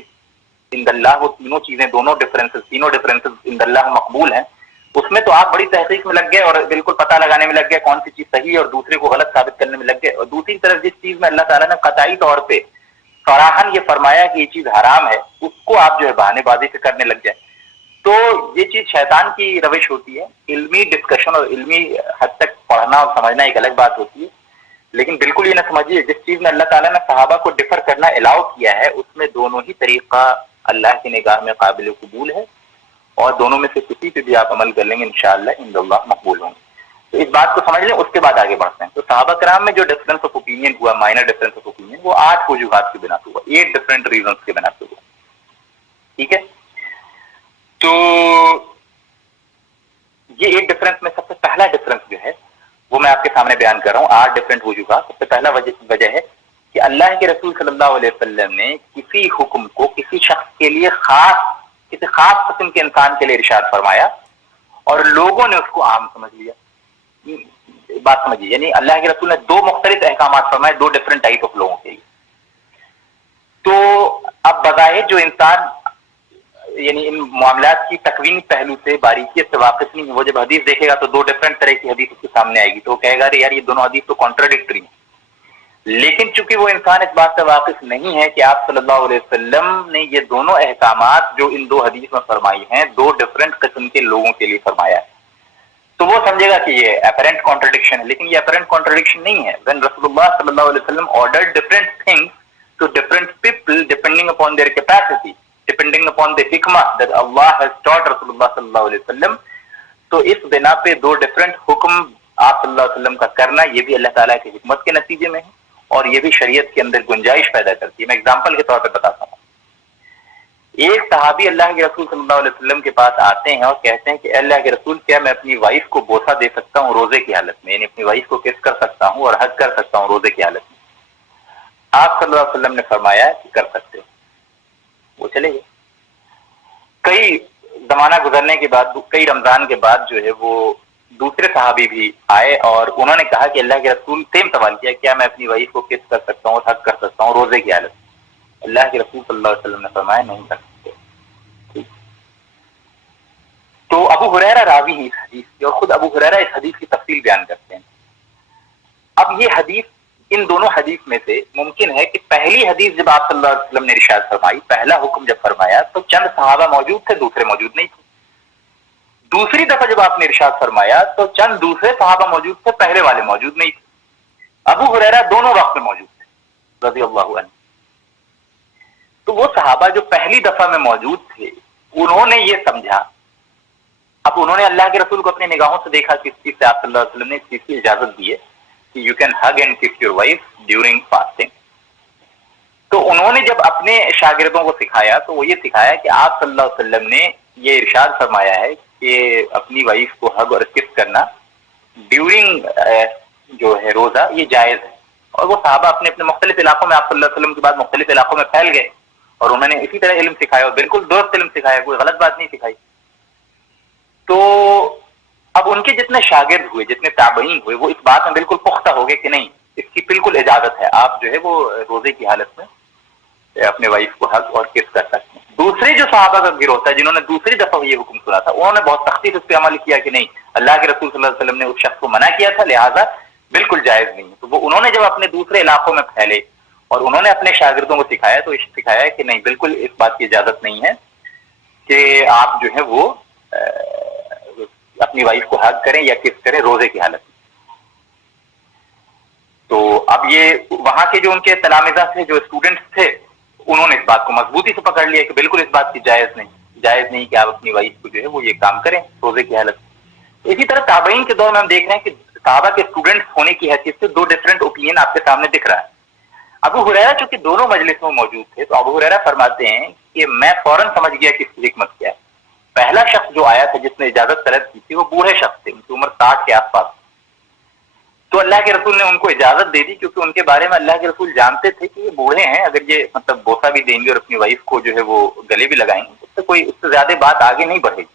ان اللہ وہ تینوں چیزیں تینوں ڈفرینسز ان اللہ مقبول ہیں، اس میں تو آپ بڑی تحقیق میں لگ گئے اور بالکل پتہ لگانے میں لگ گئے کون سی چیز صحیح ہے اور دوسرے کو غلط ثابت کرنے میں لگ گئے. اور دوسری طرف جس چیز میں اللہ تعالیٰ نے قطعی طور پہ صراحاً یہ فرمایا کہ یہ چیز حرام ہے اس کو آپ جو ہے بہانے بازی سے کرنے لگ جائیں تو یہ چیز شیطان کی روش ہوتی ہے. علمی ڈسکشن اور علمی حد تک پڑھنا اور سمجھنا ایک الگ بات ہوتی ہے، لیکن بالکل یہ نہ سمجھیے جس چیز میں اللہ تعالیٰ نے صحابہ کو ڈفر کرنا الاؤ کیا ہے اس میں دونوں ہی طریقہ اللہ کی نگاہ میں قابل قبول ہے اور دونوں میں سے کسی پہ بھی آپ عمل کر لیں گے انشاءاللہ ان اللہ مقبول ہوں گے. تو اس بات کو سمجھ لیں، اس کے بعد آگے بڑھتے ہیں. تو صحابہ کرام میں جو ڈفرینس آف اوپینین ہوا، مائنر ڈفرینس آف اوپینین، وہ 8 وجوہات کی بنا پہ ہوا، 8 ڈفرینٹ ریزنس کے بنا پہ ہوا. ٹھیک ہے، تو یہ 8 ڈفرینس میں سب سے پہلا ڈفرینس جو ہے وہ میں آپ کے سامنے بیان کر رہا ہوں. 8 ڈفرینٹ وجوہات. سب سے پہلا وجہ ہے کہ اللہ کے رسول صلی اللہ علیہ وسلم نے کسی حکم کو کسی شخص کے لیے کسی خاص قسم کے انسان کے لیے ارشاد فرمایا اور لوگوں نے اس کو عام سمجھ لیا. بات سمجھیے، یعنی اللہ کے رسول نے 2 مختلف احکامات فرمائے 2 ڈفرینٹ ٹائپ آف لوگوں کے لیے. تو اب بظاہر جو انسان یعنی ان معاملات کی تکوینی پہلو سے باریکیت سے واقف نہیں ہے، وہ جب حدیث دیکھے گا تو 2 ڈفرینٹ طرح کی حدیث اس کے سامنے آئے گی تو وہ کہے گا یار یہ دونوں حدیث تو کانٹراڈکٹری ہیں. لیکن چونکہ وہ انسان اس بات سے واقف نہیں ہے کہ آپ صلی اللہ علیہ وسلم نے یہ دونوں احکامات جو ان 2 حدیث میں فرمائی ہیں 2 ڈفرینٹ قسم کے لوگوں کے لیے فرمایا ہے، تو وہ سمجھے گا کہ یہ اپیرنٹ کانٹراڈکشن ہے. لیکن یہ اپیرنٹ کانٹراڈکشن نہیں ہے. when رسول اللہ صلی اللہ علیہ وسلم ordered different things to different people depending upon their capacity, depending upon the hikmah that Allah has taught رسول اللہ صلی اللہ علیہ وسلم، تو اس بنا پہ 2 ڈفرینٹ حکم آپ صلی اللہ علیہ وسلم کا کرنا یہ بھی اللہ تعالیٰ کی حکمت کے نتیجے میں ہے اور یہ بھی شریعت کے اندر گنجائش پیدا کرتی ہے. میں اگزامپل کے طور پہ بتاتا ہوں. ایک صحابی اللہ کے رسول صلی اللہ علیہ وسلم کے پاس آتے ہیں اور کہتے ہیں کہ اللہ کے رسول کیا میں اپنی وائف کو بوسہ دے سکتا ہوں روزے کی حالت میں، یعنی اپنی وائف کو کس کر سکتا ہوں اور حج کر سکتا ہوں روزے کی حالت میں. آپ صلی اللہ علیہ وسلم نے فرمایا کہ کر سکتے ہو. وہ چلے گئے. کئی زمانہ گزرنے کے بعد، کئی رمضان کے بعد جو ہے وہ دوسرے صحابی بھی آئے اور انہوں نے کہا کہ اللہ کے رسول سیم سوال کیا کیا میں اپنی وائف کو کس کر سکتا ہوں اور حج کر سکتا ہوں روزے کی حالت میں. اللہ کے رسول صلی اللہ علیہ وسلم نے فرمایا نہیں کر سکتے. تو ابو ہریرہ راوی ہے اس حدیث کی اور خود ابو ہریرہ اس حدیث کی تفصیل بیان کرتے ہیں. اب یہ حدیث ان دونوں حدیث میں سے ممکن ہے کہ پہلی حدیث جب آپ صلی اللہ علیہ وسلم نے ارشاد فرمائی، پہلا حکم جب فرمایا تو چند صحابہ موجود تھے، دوسرے موجود نہیں تھے. دوسری دفعہ جب آپ نے ارشاد فرمایا تو چند دوسرے صحابہ موجود تھے، پہلے والے موجود نہیں تھے. ابو ہریرہ دونوں وقت میں موجود تھے رضی اللہ عنہ. تو وہ صحابہ جو پہلی دفعہ میں موجود تھے انہوں نے یہ سمجھا. اب انہوں نے اللہ کے رسول کو اپنی نگاہوں سے دیکھا کہ اس چیز سے آپ صلی اللہ علیہ وسلم نے اس چیز کی اجازت دی ہے کہ یو کین ہگ اینڈ کس یور وائف ڈیورنگ فاسٹنگ. تو انہوں نے جب اپنے شاگردوں کو سکھایا تو وہ یہ سکھایا کہ آپ صلی اللہ علیہ وسلم نے یہ ارشاد فرمایا ہے کہ اپنی وائف کو ہگ اور کس کرنا ڈیورنگ جو ہے روزہ یہ جائز ہے. اور وہ صحابہ اپنے اپنے مختلف علاقوں میں آپ صلی اللہ علیہ وسلم کے بعد مختلف علاقوں میں پھیل گئے اور انہوں نے اسی طرح علم سکھایا اور بالکل درست علم سکھایا, کوئی غلط بات نہیں سکھائی. تو اب ان کے جتنے شاگرد ہوئے, جتنے تابعین ہوئے, وہ اس بات میں بالکل پختہ ہو گئے کہ نہیں, اس کی بالکل اجازت ہے, آپ جو ہے وہ روزے کی حالت میں اپنے وائف کو حق اور کس کر سکتے ہیں. دوسرے جو صحابہ کا گروہ تھا جنہوں نے دوسری دفعہ یہ حکم سنا تھا, انہوں نے بہت سختی سے اس پہ عمل کیا کہ نہیں, اللہ کے رسول صلی اللہ علیہ وسلم نے اس شخص کو منع کیا تھا لہٰذا بالکل جائز نہیں. تو وہ انہوں نے جب اپنے دوسرے علاقوں میں پھیلے اور انہوں نے اپنے شاگردوں کو سکھایا تو سکھایا کہ نہیں, بالکل اس بات کی اجازت نہیں ہے کہ آپ جو ہے وہ اپنی وائف کو حق کریں یا کس کریں روزے کی حالت میں. تو اب یہ وہاں کے جو ان کے تلامذہ تھے, جو اسٹوڈنٹس تھے, انہوں نے اس بات کو مضبوطی سے پکڑ لیا کہ بالکل اس بات کی جائز نہیں کہ آپ اپنی وائف کو جو ہے وہ یہ کام کریں روزے کی حالت میں. اسی طرح تابعین کے دور میں ہم دیکھ رہے ہیں کہ صحابہ کے اسٹوڈنٹس ہونے کی حیثیت سے دو ڈفرینٹ اوپینین آپ کے سامنے دکھ رہا ہے. ابو ہریرہ چونکہ دونوں مجلسوں میں موجود تھے تو ابو ہریرہ فرماتے ہیں کہ میں فوراً سمجھ گیا کہ اس کی حکمت کیا ہے. پہلا شخص جو آیا تھا جس نے اجازت طلب کی تھی وہ بوڑھے شخص تھے, ان کی عمر 60 کے آس پاس. تو اللہ کے رسول نے ان کو اجازت دے دی کیونکہ ان کے بارے میں اللہ کے رسول جانتے تھے کہ یہ بوڑھے ہیں, اگر یہ مطلب بوسہ بھی دیں گے اور اپنی وائف کو جو ہے وہ گلے بھی لگائیں گے تو اس سے زیادہ بات آگے نہیں بڑھے گی.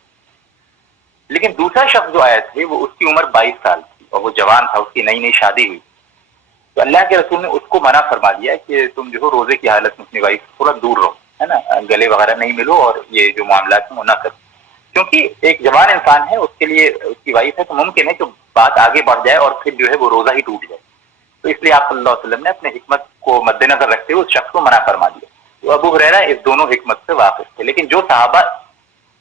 لیکن دوسرا شخص جو آیا تھے وہ اس کی عمر 22 سال تھی اور وہ جوان تھا, اس کی نئی نئی شادی ہوئی. تو اللہ کے رسول نے اس کو منع فرما دیا کہ تم جو ہو روزے کی حالت میں اپنی وائف سے تھوڑا دور رہو, ہے نا, گلے وغیرہ نہیں ملو اور یہ جو معاملات ہیں وہ نہ کرو, کیونکہ ایک جوان انسان ہے, اس کے لیے اس کی وائف ہے تو ممکن ہے کہ بات آگے بڑھ جائے اور پھر جو ہے وہ روزہ ہی ٹوٹ جائے. تو اس لیے آپ صلی اللہ علیہ وسلم نے اپنے حکمت کو مد نظر رکھتے ہوئے اس شخص کو منع فرما دیا. تو ابو ہریرہ اس دونوں حکمت سے واقف تھے. لیکن جو صحابہ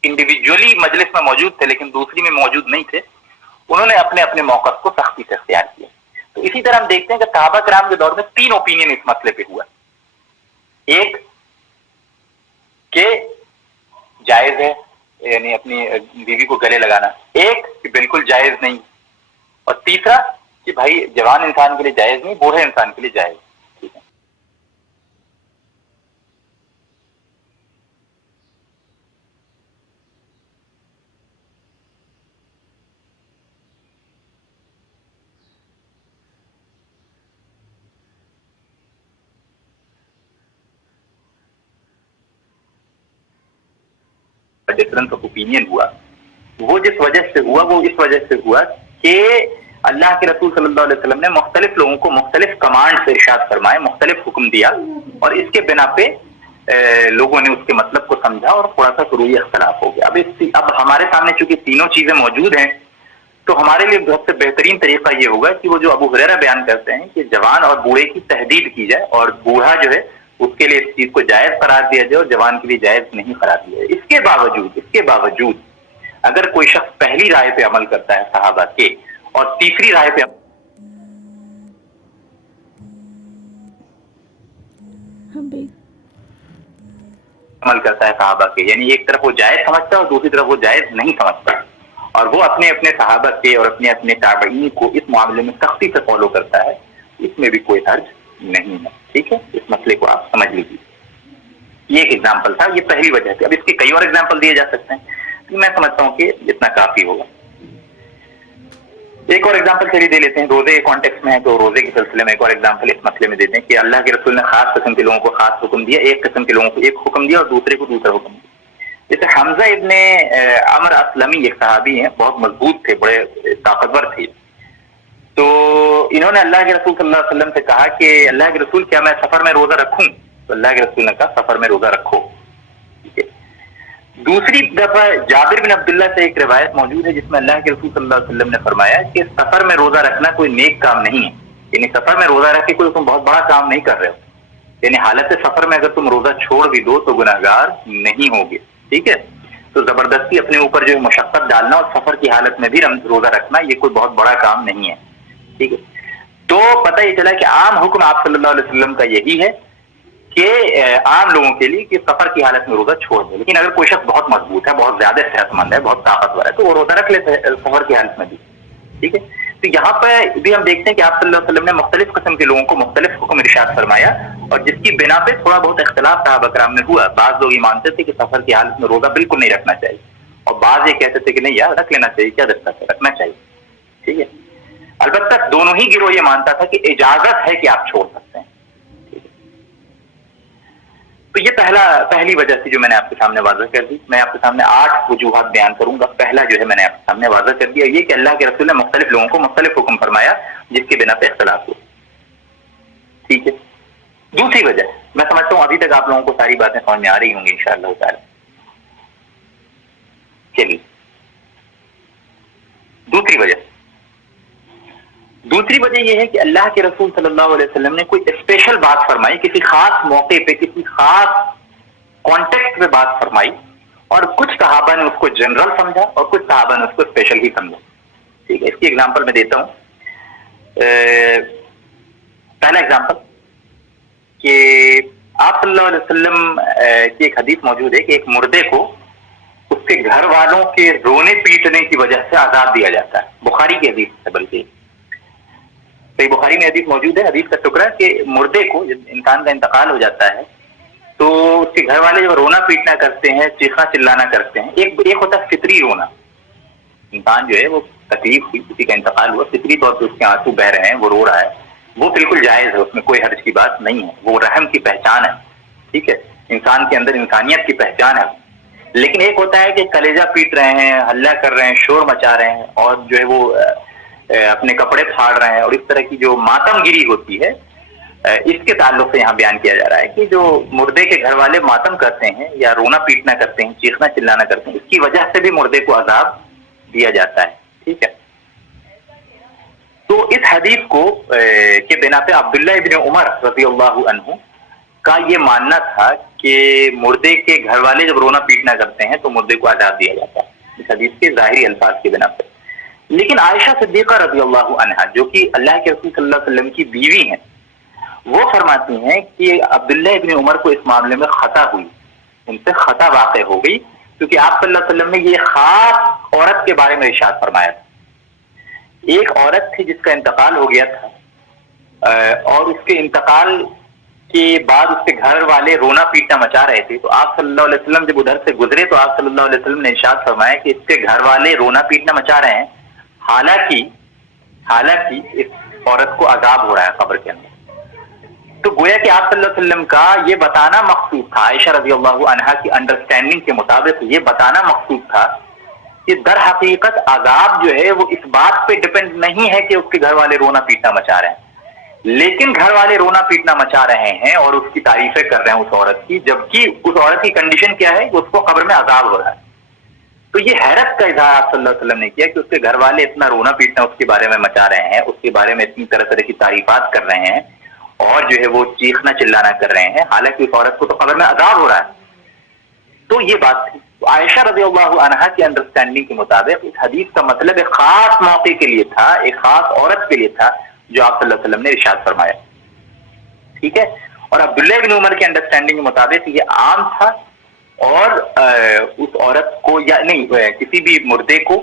انڈیویجولی مجلس میں موجود تھے لیکن دوسری میں موجود نہیں تھے, انہوں نے اپنے اپنے موقف کو سختی سے اختیار کیا. تو اسی طرح ہم دیکھتے ہیں کہ صحابہ کرام کے دور میں 3 اوپینین اس مسئلے پہ ہوا. ایک کہ جائز ہے, یعنی اپنی بیوی کو گلے لگانا, ایک کہ بالکل جائز نہیں, اور تیسرا کہ بھائی جوان انسان کے لیے جائز نہیں, بوڑھے انسان کے لیے جائز. ٹھیک ہے, ڈفرنس آف اوپینین ہوا, وہ جس وجہ سے ہوا وہ اس وجہ سے ہوا کہ اللہ کے رسول صلی اللہ علیہ وسلم نے مختلف لوگوں کو مختلف کمانڈ سے ارشاد فرمائے, مختلف حکم دیا, اور اس کے بنا پہ لوگوں نے اس کے مطلب کو سمجھا اور تھوڑا سا فروعی اختلاف ہو گیا. اب ہمارے سامنے چونکہ تینوں چیزیں موجود ہیں تو ہمارے لیے سب سے بہترین طریقہ یہ ہوگا کہ وہ جو ابو ہریرہ بیان کرتے ہیں کہ جوان اور بوڑھے کی تحدید کی جائے اور بوڑھا جو ہے اس کے لیے اس چیز کو جائز قرار دیا جائے اور جوان کے لیے جائز نہیں قرار دیا جائے. اس کے باوجود اگر کوئی شخص پہلی رائے پہ عمل کرتا ہے صحابہ کے اور تیسری رائے پہ عمل کرتا ہے صحابہ کے, یعنی ایک طرف وہ جائز سمجھتا ہے اور دوسری طرف وہ جائز نہیں سمجھتا, اور وہ اپنے اپنے صحابہ کے اور اپنے اپنے تابعین کو اس معاملے میں سختی سے فالو کرتا ہے, اس میں بھی کوئی حرج نہیں ہے. ٹھیک ہے, اس مسئلے کو آپ سمجھ لیجیے. یہ ایک ایگزامپل تھا, یہ پہلی وجہ تھی. اب اس کے کئی اور ایگزامپل دیے جا سکتے ہیں, میں سمجھتا ہوں کہ اتنا کافی ہوگا. ایک اور ایگزامپل چلیے دے لیتے ہیں, روزے کے کانٹیکس میں ہے تو روزے کے سلسلے میں ایک اور ایگزامپل اس مسئلے میں دیتے ہیں کہ اللہ کے رسول نے خاص قسم کے لوگوں کو خاص حکم دیا, ایک قسم کے لوگوں کو ایک حکم دیا اور دوسرے کو دوسرا حکم دیا. جیسے حمزہ ابن عمر اسلمی ایک صحابی ہیں, بہت مضبوط تھے, بڑے طاقتور تھے. تو انہوں نے اللہ کے رسول صلی اللہ علیہ وسلم سے کہا کہ اللہ کے رسول کیا میں سفر میں روزہ رکھوں؟ تو اللہ کے رسول نے کہا سفر میں روزہ رکھو. ٹھیک ہے. دوسری دفعہ جابر بن عبداللہ سے ایک روایت موجود ہے جس میں اللہ کے رسول صلی اللہ علیہ وسلم نے فرمایا کہ سفر میں روزہ رکھنا کوئی نیک کام نہیں ہے, یعنی سفر میں روزہ رکھ کے کوئی تم بہت بڑا کام نہیں کر رہے ہو, یعنی حالت سفر میں اگر تم روزہ چھوڑ بھی دو تو گناہگار نہیں ہوگے. ٹھیک ہے, تو زبردستی اپنے اوپر جو مشقت ڈالنا اور سفر کی حالت میں بھی روزہ رکھنا یہ کوئی بہت بڑا کام نہیں ہے. ٹھیک ہے, تو پتہ یہ چلا کہ عام حکم آپ صلی اللہ علیہ وسلم کا یہی ہے کہ عام لوگوں کے لیے کہ سفر کی حالت میں روزہ چھوڑ دے. لیکن اگر کوئی شخص بہت مضبوط ہے, بہت زیادہ صحت مند ہے, بہت طاقتور ہے, تو وہ روزہ رکھ لے سفر کی حالت میں بھی. ٹھیک ہے. تو یہاں پہ بھی ہم دیکھتے ہیں کہ آپ صلی اللہ علیہ وسلم نے مختلف قسم کے لوگوں کو مختلف حکم ارشاد فرمایا, اور جس کی بنا پہ تھوڑا بہت اختلاف صحابہ کرام میں ہوا. بعض لوگ یہ مانتے تھے کہ سفر کی حالت میں روزہ بالکل نہیں رکھنا چاہیے, اور بعض یہ کہتے تھے کہ نہیں یار رکھ لینا چاہیے, کیا دقت ہے, رکھنا چاہیے. ٹھیک ہے. البتہ دونوں ہی گروہ یہ مانتا تھا کہ اجازت ہے کہ آپ چھوڑ سکتے ہیں. تو یہ پہلی وجہ تھی جو میں نے آپ کے سامنے واضح کر دی. میں آپ کے سامنے 8 وجوہات بیان کروں گا. پہلا جو ہے میں نے آپ کے سامنے واضح کر دیا یہ کہ اللہ کے رسول نے مختلف لوگوں کو مختلف حکم فرمایا جس کی بنا پہ اختلاف ہو. ٹھیک ہے. دوسری وجہ, میں سمجھتا ہوں ابھی تک آپ لوگوں کو ساری باتیں سمجھ میں آ رہی ہوں گی انشاءاللہ تعالی. چلیے دوسری وجہ یہ ہے کہ اللہ کے رسول صلی اللہ علیہ وسلم نے کوئی اسپیشل بات فرمائی, کسی خاص موقع پہ, کسی خاص کانٹیکسٹ میں بات فرمائی, اور کچھ صحابہ نے اس کو جنرل سمجھا اور کچھ صحابہ نے اس کو اسپیشل ہی سمجھا. ٹھیک ہے. اس کی ایگزامپل میں دیتا ہوں. پہلا ایگزامپل کہ آپ صلی اللہ علیہ وسلم کی ایک حدیث موجود ہے کہ ایک مردے کو اس کے گھر والوں کے رونے پیٹنے کی وجہ سے عذاب دیا جاتا ہے. بخاری کی حدیث ہے, بلکہ صحیح بخاری میں حدیث موجود ہے. حدیث کا ٹکڑا کہ مردے کو جب انسان کا انتقال ہو جاتا ہے تو اس کے گھر والے جب رونا پیٹنا کرتے ہیں, چیخنا چلانا کرتے ہیں. ایک ہوتا ہے فطری رونا, انسان جو ہے وہ تکلیف ہوئی, کسی کا انتقال ہوا, فطری طور پہ اس کے آنسو بہ رہے ہیں, وہ رو رہا ہے, وہ بالکل جائز ہے, اس میں کوئی حرج کی بات نہیں ہے, وہ رحم کی پہچان ہے. ٹھیک ہے. انسان کے اندر انسانیت کی پہچان ہے. لیکن ایک ہوتا ہے کہ کلیجہ پیٹ رہے ہیں, ہلہ کر رہے ہیں, شور مچا رہے ہیں, اور جو ہے وہ اپنے کپڑے پھاڑ رہے ہیں, اور اس طرح کی جو ماتم گیری ہوتی ہے, اس کے تعلق سے یہاں بیان کیا جا رہا ہے کہ جو مردے کے گھر والے ماتم کرتے ہیں یا رونا پیٹنا کرتے ہیں, چیخنا چلانا کرتے ہیں, اس کی وجہ سے بھی مردے کو عذاب دیا جاتا ہے. ٹھیک ہے. تو اس حدیث کو کے بنا پہ عبداللہ ابن عمر رضی اللہ عنہ کا یہ ماننا تھا کہ مردے کے گھر والے جب رونا پیٹنا کرتے ہیں تو مردے کو عذاب دیا جاتا ہے, اس حدیث کے ظاہری الفاظ کے بنا پہ. لیکن عائشہ صدیقہ رضی اللہ عنہا جو کہ اللہ کے رسول صلی اللہ علیہ وسلم کی بیوی ہیں, وہ فرماتی ہیں کہ عبداللہ ابن عمر کو اس معاملے میں خطا ہوئی, ان سے خطا واقع ہو گئی, کیونکہ آپ صلی اللہ علیہ وسلم نے یہ خاص عورت کے بارے میں ارشاد فرمایا تھا. ایک عورت تھی جس کا انتقال ہو گیا تھا, اور اس کے انتقال کے بعد اس کے گھر والے رونا پیٹنا مچا رہے تھے. تو آپ صلی اللہ علیہ وسلم جب ادھر سے گزرے تو آپ صلی اللہ علیہ وسلم نے ارشاد فرمایا کہ اس کے گھر والے رونا پیٹنا مچا رہے ہیں, حالانکہ اس عورت کو عذاب ہو رہا ہے قبر کے اندر. تو گویا کہ آپ صلی اللہ علیہ وسلم کا یہ بتانا مقصود تھا, عائشہ رضی اللہ عنہا کی انڈرسٹینڈنگ کے مطابق یہ بتانا مقصود تھا کہ در حقیقت عذاب جو ہے وہ اس بات پہ ڈپینڈ نہیں ہے کہ اس کے گھر والے رونا پیٹنا مچا رہے ہیں, لیکن گھر والے رونا پیٹنا مچا رہے ہیں اور اس کی تعریفیں کر رہے ہیں اس عورت کی, جبکہ اس عورت کی کنڈیشن کیا ہے کہ اس کو قبر میں عذاب ہو رہا ہے. تو یہ حیرت کا اظہار آپ صلی اللہ علیہ وسلم نے کیا کہ اس کے گھر والے اتنا رونا پیٹنا اس کے بارے میں مچا رہے ہیں, اس کے بارے میں اتنی طرح کی تعریفات کر رہے ہیں, اور جو ہے وہ چیخنا چلانا کر رہے ہیں, حالانکہ اس عورت کو تو قبر میں عذاب ہو رہا ہے. تو یہ بات تھی. عائشہ رضی اللہ عنہا کی انڈرسٹینڈنگ کے مطابق اس حدیث کا مطلب ایک خاص موقع کے لیے تھا, ایک خاص عورت کے لیے تھا جو آپ صلی اللہ علیہ وسلم نے ارشاد فرمایا. ٹھیک ہے. اور عبداللہ بن عمر کی انڈرسٹینڈنگ کے مطابق یہ عام تھا, اور اس عورت کو یا نہیں کسی بھی مردے کو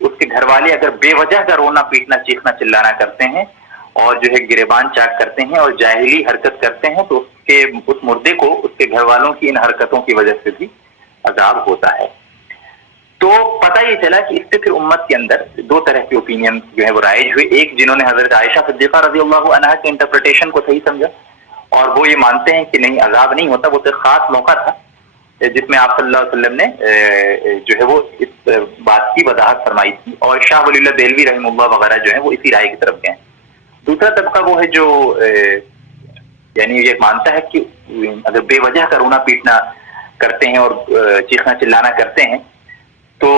اس کے گھر والے اگر بے وجہ کا رونا پیٹنا چیخنا چلانا کرتے ہیں اور جو ہے گریبان چاک کرتے ہیں اور جاہلی حرکت کرتے ہیں تو اس مردے کو اس کے گھر والوں کی ان حرکتوں کی وجہ سے بھی عذاب ہوتا ہے. تو پتہ یہ چلا کہ اس سے پھر امت کے اندر 2 طرح کے اوپینین جو ہے وہ رائج ہوئے. ایک جنہوں نے حضرت عائشہ صدیقہ رضی اللہ عنہا کی انٹرپریٹیشن کو صحیح سمجھا, اور وہ یہ مانتے ہیں کہ نہیں عذاب نہیں ہوتا, وہ تو ایک خاص موقع تھا جس میں آپ صلی اللہ علیہ وسلم نے جو ہے وہ اس بات کی وضاحت فرمائی تھی, اور شاہ ولی اللہ دہلوی رحمہ اللہ وغیرہ جو ہیں وہ اسی رائے کی طرف گئے. دوسرا طبقہ وہ ہے جو یعنی یہ مانتا ہے کہ اگر بے وجہ کا رونا پیٹنا کرتے ہیں اور چیخنا چلانا کرتے ہیں تو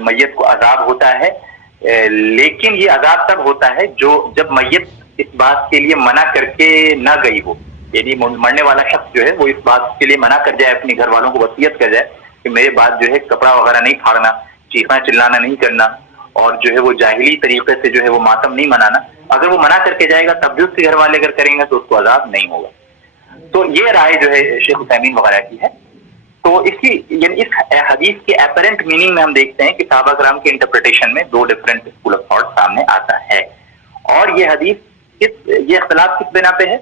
میت کو عذاب ہوتا ہے, لیکن یہ عذاب تب ہوتا ہے جب میت اس بات کے لیے منع کر کے نہ گئی ہو, یعنی مرنے والا شخص جو ہے وہ اس بات کے لیے منع کر جائے, اپنے گھر والوں کو وصیت کر جائے کہ میرے بعد جو ہے کپڑا وغیرہ نہیں پھاڑنا, چیخنا چلانا نہیں کرنا, اور جو ہے وہ جاہلی طریقے سے جو ہے وہ ماتم نہیں منانا. اگر وہ منع کر کے جائے گا تب بھی اس کے گھر والے اگر کریں گے تو اس کو عذاب نہیں ہوگا. تو یہ رائے جو ہے شیخ عثیمین وغیرہ کی ہے. تو اس کی یعنی اس حدیث کے اپیرنٹ میننگ میں ہم دیکھتے ہیں کہ صحابہ کرام کے انٹرپریٹیشن میں دو ڈفرینٹ اسکول آف تھاٹ سامنے آتا ہے. اور یہ حدیث یہ اختلاف کس بنا پہ ہے؟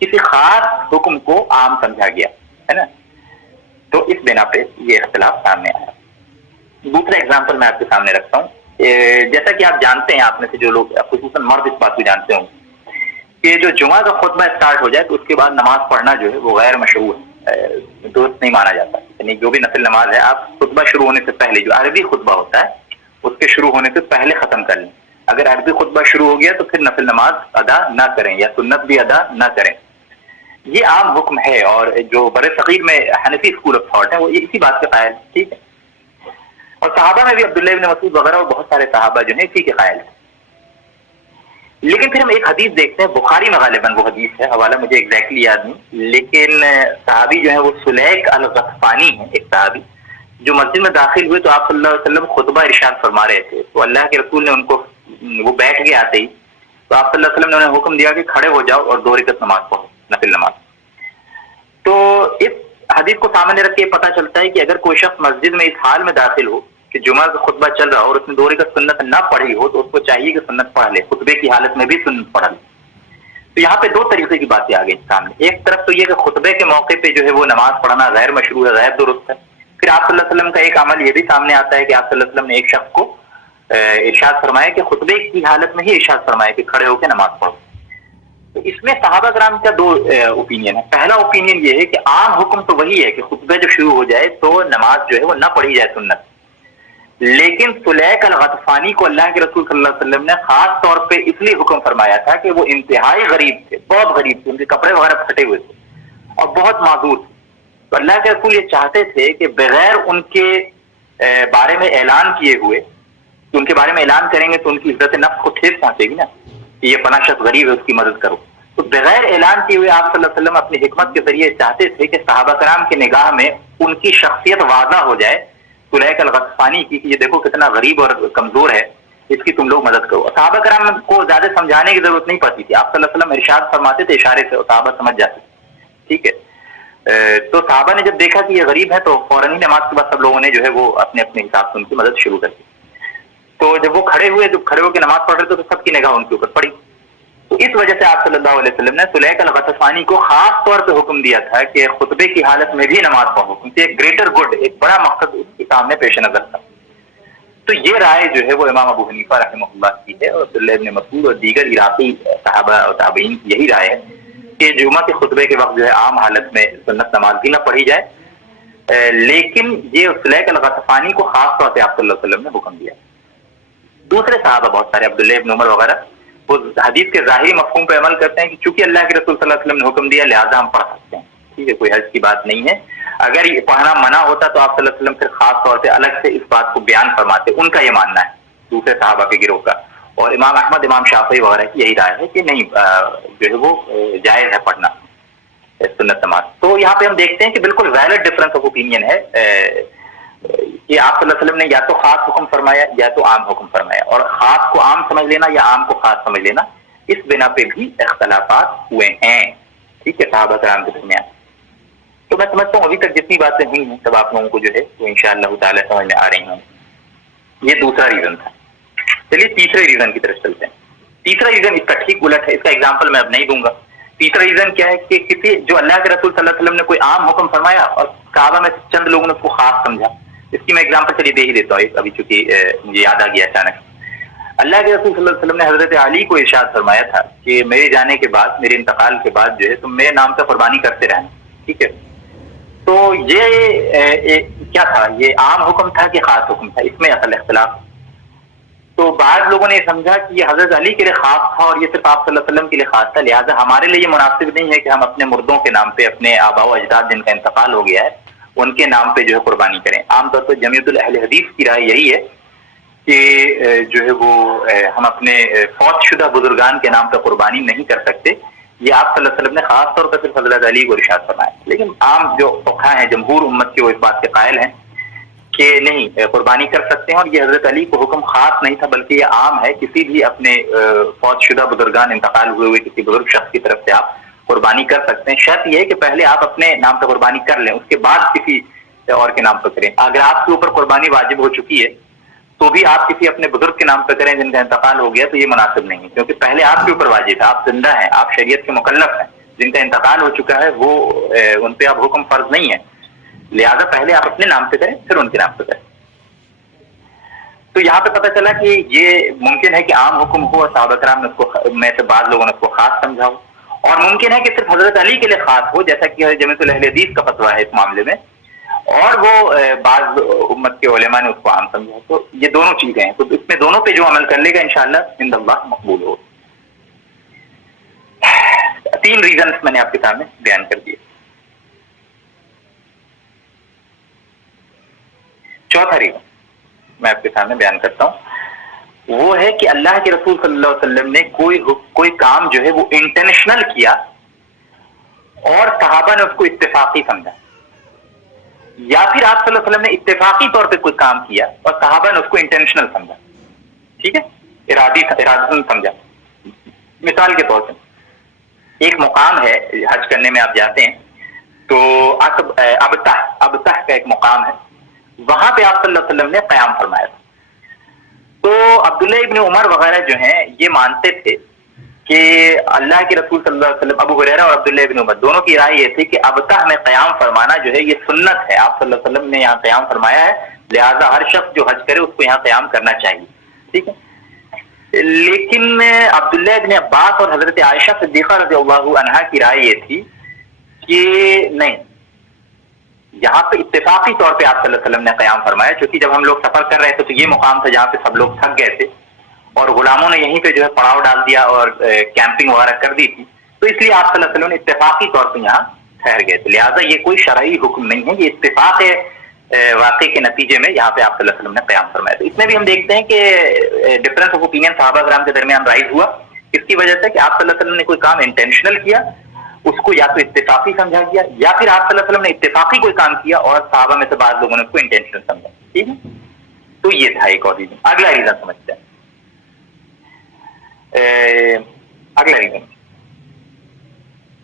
کسی خاص حکم کو عام سمجھا گیا ہے نا, تو اس بنا پہ یہ اختلاف سامنے آیا. دوسرا اگزامپل میں آپ کے سامنے رکھتا ہوں. جیسا کہ آپ جانتے ہیں, آپ میں سے جو لوگ خصوصاً مرد اس بات کو جانتے ہوں کہ جو جمعہ کا خطبہ اسٹارٹ ہو جائے تو اس کے بعد نماز پڑھنا جو ہے وہ غیر مشروع ہے, درست نہیں مانا جاتا. یعنی جو بھی نفل نماز ہے آپ خطبہ شروع ہونے سے پہلے جو عربی خطبہ ہوتا ہے اس کے شروع ہونے سے پہلے ختم کر لیں. اگر عربی خطبہ شروع ہو گیا تو پھر نفل نماز ادا نہ کریں یا سنت بھی ادا نہ کریں. یہ عام حکم ہے, اور جو بر صغیر میں حنفی اسکول آف تھاٹ ہے وہ اسی بات کے قائل. ٹھیک ہے, اور صحابہ میں بھی عبداللہ ابن مسعود وغیرہ اور بہت سارے صحابہ جو ہیں اسی کے قائل ہیں. لیکن پھر ہم ایک حدیث دیکھتے ہیں, بخاری میں غالباً وہ حدیث ہے, حوالہ مجھے ایگزیکٹلی یاد نہیں, لیکن صحابی جو ہے وہ سلیک الغطفانی ہے, ایک صحابی جو مسجد میں داخل ہوئے تو آپ صلی اللہ علیہ وسلم خطبہ ارشاد فرما رہے تھے. تو اللہ کے رسول نے ان کو, وہ بیٹھ گئے آتے ہی, تو آپ صلی اللہ علیہ وسلم نے انہیں حکم دیا کہ کھڑے ہو جاؤ اور 2 رکعت نماز پڑھو, نفل نماز. تو اس حدیث کو سامنے رکھ کے پتہ چلتا ہے کہ اگر کوئی شخص مسجد میں اس حال میں داخل ہو کہ جمعہ کا خطبہ چل رہا ہو اور اس نے 2 رکعت سنت نہ پڑھی ہو تو اس کو چاہیے کہ سنت پڑھ لے, خطبے کی حالت میں بھی سنت پڑھ لے. تو یہاں پہ 2 طریقے کی باتیں آ گئی سامنے. ایک طرف تو یہ کہ خطبے کے موقع پہ جو ہے وہ نماز پڑھنا غیر مشروع ہے, غیر درست ہے. پھر آپ صلی اللہ علیہ وسلم کا ایک عمل یہ بھی سامنے آتا ہے کہ آپ صلی اللہ علیہ وسلم نے ایک شخص کو ارشاد فرمایا کہ خطبے کی حالت میں ہی ارشاد فرمایا کہ کھڑے ہو کے نماز پڑھو. تو اس میں صحابہ کرام کا 2 اوپینین ہے. پہلا اوپینین یہ ہے کہ عام حکم تو وہی ہے کہ خطبہ جب شروع ہو جائے تو نماز جو ہے وہ نہ پڑھی جائے سنت. لیکن سلیک الغطفانی کو اللہ کے رسول صلی اللہ علیہ وسلم نے خاص طور پہ اس لیے حکم فرمایا تھا کہ وہ انتہائی غریب تھے, بہت غریب تھے, ان کے کپڑے وغیرہ پھٹے ہوئے تھے اور بہت معذور تھے. تو اللہ کے رسول یہ چاہتے تھے کہ بغیر ان کے بارے میں اعلان کیے ہوئے, کہ ان کے بارے میں اعلان کریں گے تو ان کی عزت نفس کو ٹھیس پہنچے گی نا کہ یہ فلاں شخص غریب ہے, اس کی مدد کرو. تو بغیر اعلان کیے ہوئے آپ صلی اللہ علیہ وسلم اپنی حکمت کے ذریعے چاہتے تھے کہ صحابہ کرام کی نگاہ میں ان کی شخصیت واضح ہو جائے سلیک الغطفانی کی, کہ یہ دیکھو کتنا غریب اور کمزور ہے, اس کی تم لوگ مدد کرو. صحابہ کرام کو زیادہ سمجھانے کی ضرورت نہیں پڑتی تھی, آپ صلی اللہ علیہ وسلم ارشاد فرماتے تھے اشارے سے, صحابہ سمجھ جاتے تھے. ٹھیک ہے, تو صحابہ نے جب دیکھا کہ یہ غریب ہے تو فوراً ہی نماز کے بعد سب لوگوں نے جو ہے وہ اپنے اپنے حساب سے ان کی مدد شروع کر دی. تو جب وہ کھڑے ہوئے, جب کھڑے ہو کے نماز پڑھ رہے تھے تو سب کی نگاہ ان کے اوپر پڑی. تو اس وجہ سے آپ صلی اللہ علیہ وسلم نے سلیک الغطفانی کو خاص طور پہ حکم دیا تھا کہ خطبے کی حالت میں بھی نماز پڑھو, کیونکہ ایک گریٹر گڈ, ایک بڑا مقصد اس کے سامنے پیش نظر تھا. تو یہ رائے جو ہے وہ امام ابو حنیفہ رحمہ اللہ کی ہے, اور عبداللہ ابن مسعود اور دیگر عراقی صحابہ اور تابعین کی یہی رائے ہے کہ جمعہ کے خطبے کے وقت جو ہے عام حالت میں سنت نماز بھی نہ پڑھی جائے, لیکن یہ سلیک الغطفانی کو خاص طور پہ آپ صلی اللہ علیہ وسلم نے حکم دیا. دوسرے صحابہ بہت سارے, عبداللہ ابن عمر وغیرہ, وہ حدیث کے ظاہری مفہوم پہ عمل کرتے ہیں کہ چونکہ اللہ کے رسول صلی اللہ علیہ وسلم نے حکم دیا لہٰذا ہم پڑھ سکتے ہیں. ٹھیک ہے, کوئی حرج کی بات نہیں ہے. اگر یہ پڑھنا منع ہوتا تو آپ صلی اللہ علیہ وسلم پھر خاص طور پہ الگ سے اس بات کو بیان فرماتے. ان کا یہ ماننا ہے, دوسرے صحابہ کے گروہ کا. اور امام احمد, امام شافعی وغیرہ کی یہی رائے ہے کہ نہیں, جو ہے وہ جائز ہے پڑھنا سنت نماز. تو یہاں پہ ہم دیکھتے ہیں کہ بالکل ویلڈ ڈفرنس آف اوپینین ہے کہ آپ صلی اللہ علیہ وسلم نے یا تو خاص حکم فرمایا یا تو عام حکم فرمایا, اور خاص کو عام سمجھ لینا یا عام کو خاص سمجھ لینا, اس بنا پہ بھی اختلافات ہوئے ہیں. ٹھیک ہے, صحابہ کرام کے درمیان. تو میں سمجھتا ہوں ابھی تک جتنی باتیں ہوئی ہیں سب آپ لوگوں کو جو ہے وہ انشاءاللہ تعالی سمجھ میں آ رہی ہیں. یہ دوسرا ریزن تھا. چلیے تیسرے ریزن کی طرف چلتے ہیں. تیسرا ریزن اس کا ٹھیک الٹ ہے, اس کا ایگزامپل میں اب نہیں دوں گا. تیسرا ریزن کیا ہے کہ کسی جو اللہ کے رسول صلی اللہ علیہ وسلم نے کوئی عام حکم فرمایا اور صحابہ میں چند لوگوں نے اس کو خاص سمجھا. اس کی میں ایگزامپل چلیے دے ہی دیتا ہوں ابھی, چونکہ مجھے یاد آ گیا اچانک. اللہ کے رسول صلی اللہ علیہ وسلم نے حضرت علی کو ارشاد فرمایا تھا کہ میرے جانے کے بعد, میرے انتقال کے بعد جو ہے تم میرے نام سے قربانی کرتے رہنا. ٹھیک ہے, تو یہ کیا تھا, یہ عام حکم تھا کہ خاص حکم تھا, اس میں اصل اختلاف. تو بعض لوگوں نے سمجھا کہ یہ حضرت علی کے لیے خاص تھا اور یہ صرف آپ صلی اللہ علیہ وسلم کے لیے خاص تھا, لہٰذا ہمارے لیے یہ مناسب نہیں ہے کہ ہم اپنے مردوں کے نام پہ, اپنے آباء و اجداد جن کا انتقال ہو گیا ہے ان کے نام پہ جو ہے قربانی کریں. عام طور پر جمیعت الاہل حدیث کی رائے یہی ہے کہ جو ہے وہ ہم اپنے فوت شدہ بزرگان کے نام پہ قربانی نہیں کر سکتے. یہ آپ صلی اللہ علیہ وسلم نے خاص طور پر صرف حضرت علی کو ارشاد فرمایا. لیکن عام جو فقہا ہیں, جمہور امت کے, وہ اس بات کے قائل ہیں کہ نہیں, قربانی کر سکتے ہیں. اور یہ حضرت علی کو حکم خاص نہیں تھا بلکہ یہ عام ہے, کسی بھی اپنے فوت شدہ بزرگان, انتقال ہوئے کسی بزرگ شخص کی طرف سے آپ قربانی کر سکتے ہیں. شرط یہ ہے کہ پہلے آپ اپنے نام پہ قربانی کر لیں, اس کے بعد کسی اور کے نام پہ کریں. اگر آپ کے اوپر قربانی واجب ہو چکی ہے تو بھی آپ کسی اپنے بزرگ کے نام پہ کریں جن کا انتقال ہو گیا, تو یہ مناسب نہیں ہے, کیونکہ پہلے آپ کے اوپر واجب ہے, آپ زندہ ہیں, آپ شریعت کے مکلف ہیں. جن کا انتقال ہو چکا ہے وہ ان پہ اب حکم فرض نہیں ہے, لہذا پہلے آپ اپنے نام پہ کریں پھر ان کے نام پہ کریں. تو یہاں پہ پتہ چلا کہ یہ ممکن ہے کہ عام حکم ہو اور صحابہ کرام نے اس کو میں سے بعض لوگوں نے اس کو خاص سمجھا ہو, اور ممکن ہے کہ صرف حضرت علی کے لیے خاص ہو, جیسا کہ جمیعۃ اہل حدیث کا فتویٰ ہے اس معاملے میں, اور وہ بعض امت کے علماء نے اس کو عام سمجھا. تو یہ دونوں چیزیں ہیں, تو اس میں دونوں پہ جو عمل کر لے گا انشاءاللہ عند اللہ مقبول ہو. 3 ریزنز میں نے آپ کے سامنے بیان کر دیے. چوتھا ریزن میں آپ کے سامنے بیان کرتا ہوں, وہ ہے کہ اللہ کے رسول صلی اللہ علیہ وسلم نے کوئی کام جو ہے وہ انٹینشنل کیا اور صحابہ نے اس کو اتفاقی سمجھا, یا پھر آپ صلی اللہ علیہ وسلم نے اتفاقی طور پہ کوئی کام کیا اور صحابہ نے اس کو انٹینشنل سمجھا, ٹھیک ہے, ارادی سمجھا. مثال کے طور پہ ایک مقام ہے, حج کرنے میں آپ جاتے ہیں تو ابتح کا ایک مقام ہے, وہاں پہ آپ صلی اللہ علیہ وسلم نے قیام فرمایا تھا. تو عبداللہ ابن عمر وغیرہ جو ہیں یہ مانتے تھے کہ اللہ کے رسول صلی اللہ علیہ وسلم, ابو ہریرہ اور عبداللہ ابن عمر دونوں کی رائے یہ تھی کہ ابتح میں قیام فرمانا جو ہے یہ سنت ہے, آپ صلی اللہ علیہ وسلم نے یہاں قیام فرمایا ہے, لہذا ہر شخص جو حج کرے اس کو یہاں قیام کرنا چاہیے, ٹھیک ہے. لیکن عبداللہ ابن عباس اور حضرت عائشہ صدیقہ رضی اللہ عنہا کی رائے یہ تھی کہ نہیں, یہاں پہ اتفاقی طور پہ آپ صلی اللہ علیہ وسلم نے قیام فرمایا, کیونکہ جب ہم لوگ سفر کر رہے تھے تو یہ مقام تھا جہاں پہ سب لوگ تھک گئے تھے اور غلاموں نے یہیں پہ جو ہے پڑاؤ ڈال دیا اور کیمپنگ وغیرہ کر دی تھی, تو اس لیے آپ صلی اللہ علیہ وسلم نے اتفاقی طور پہ یہاں ٹھہر گئے تھے. لہٰذا یہ کوئی شرعی حکم نہیں ہے, یہ اتفاق ہے واقعے کے نتیجے میں یہاں پہ آپ صلی اللہ علیہ وسلم نے قیام فرمایا. تو اس میں بھی ہم دیکھتے ہیں کہ ڈفرینس آف اوپینین صحابہ کرام کے درمیان رائز ہوا, اس کی وجہ سے کہ آپ صلی اللہ علیہ وسلم نے کوئی کام انٹینشنل کیا, اس کو یا تو اتفاقی سمجھا گیا, یا پھر آپ صلی اللہ علیہ وسلم نے اتفاقی کوئی کام کیا اور صحابہ میں سے بعض لوگوں نے اس کو انٹینشنل سمجھا, ٹھیک ہے. تو یہ تھا ایک اور ریزن. اگلا ریزن سمجھتے ہیں. اگلا ریزن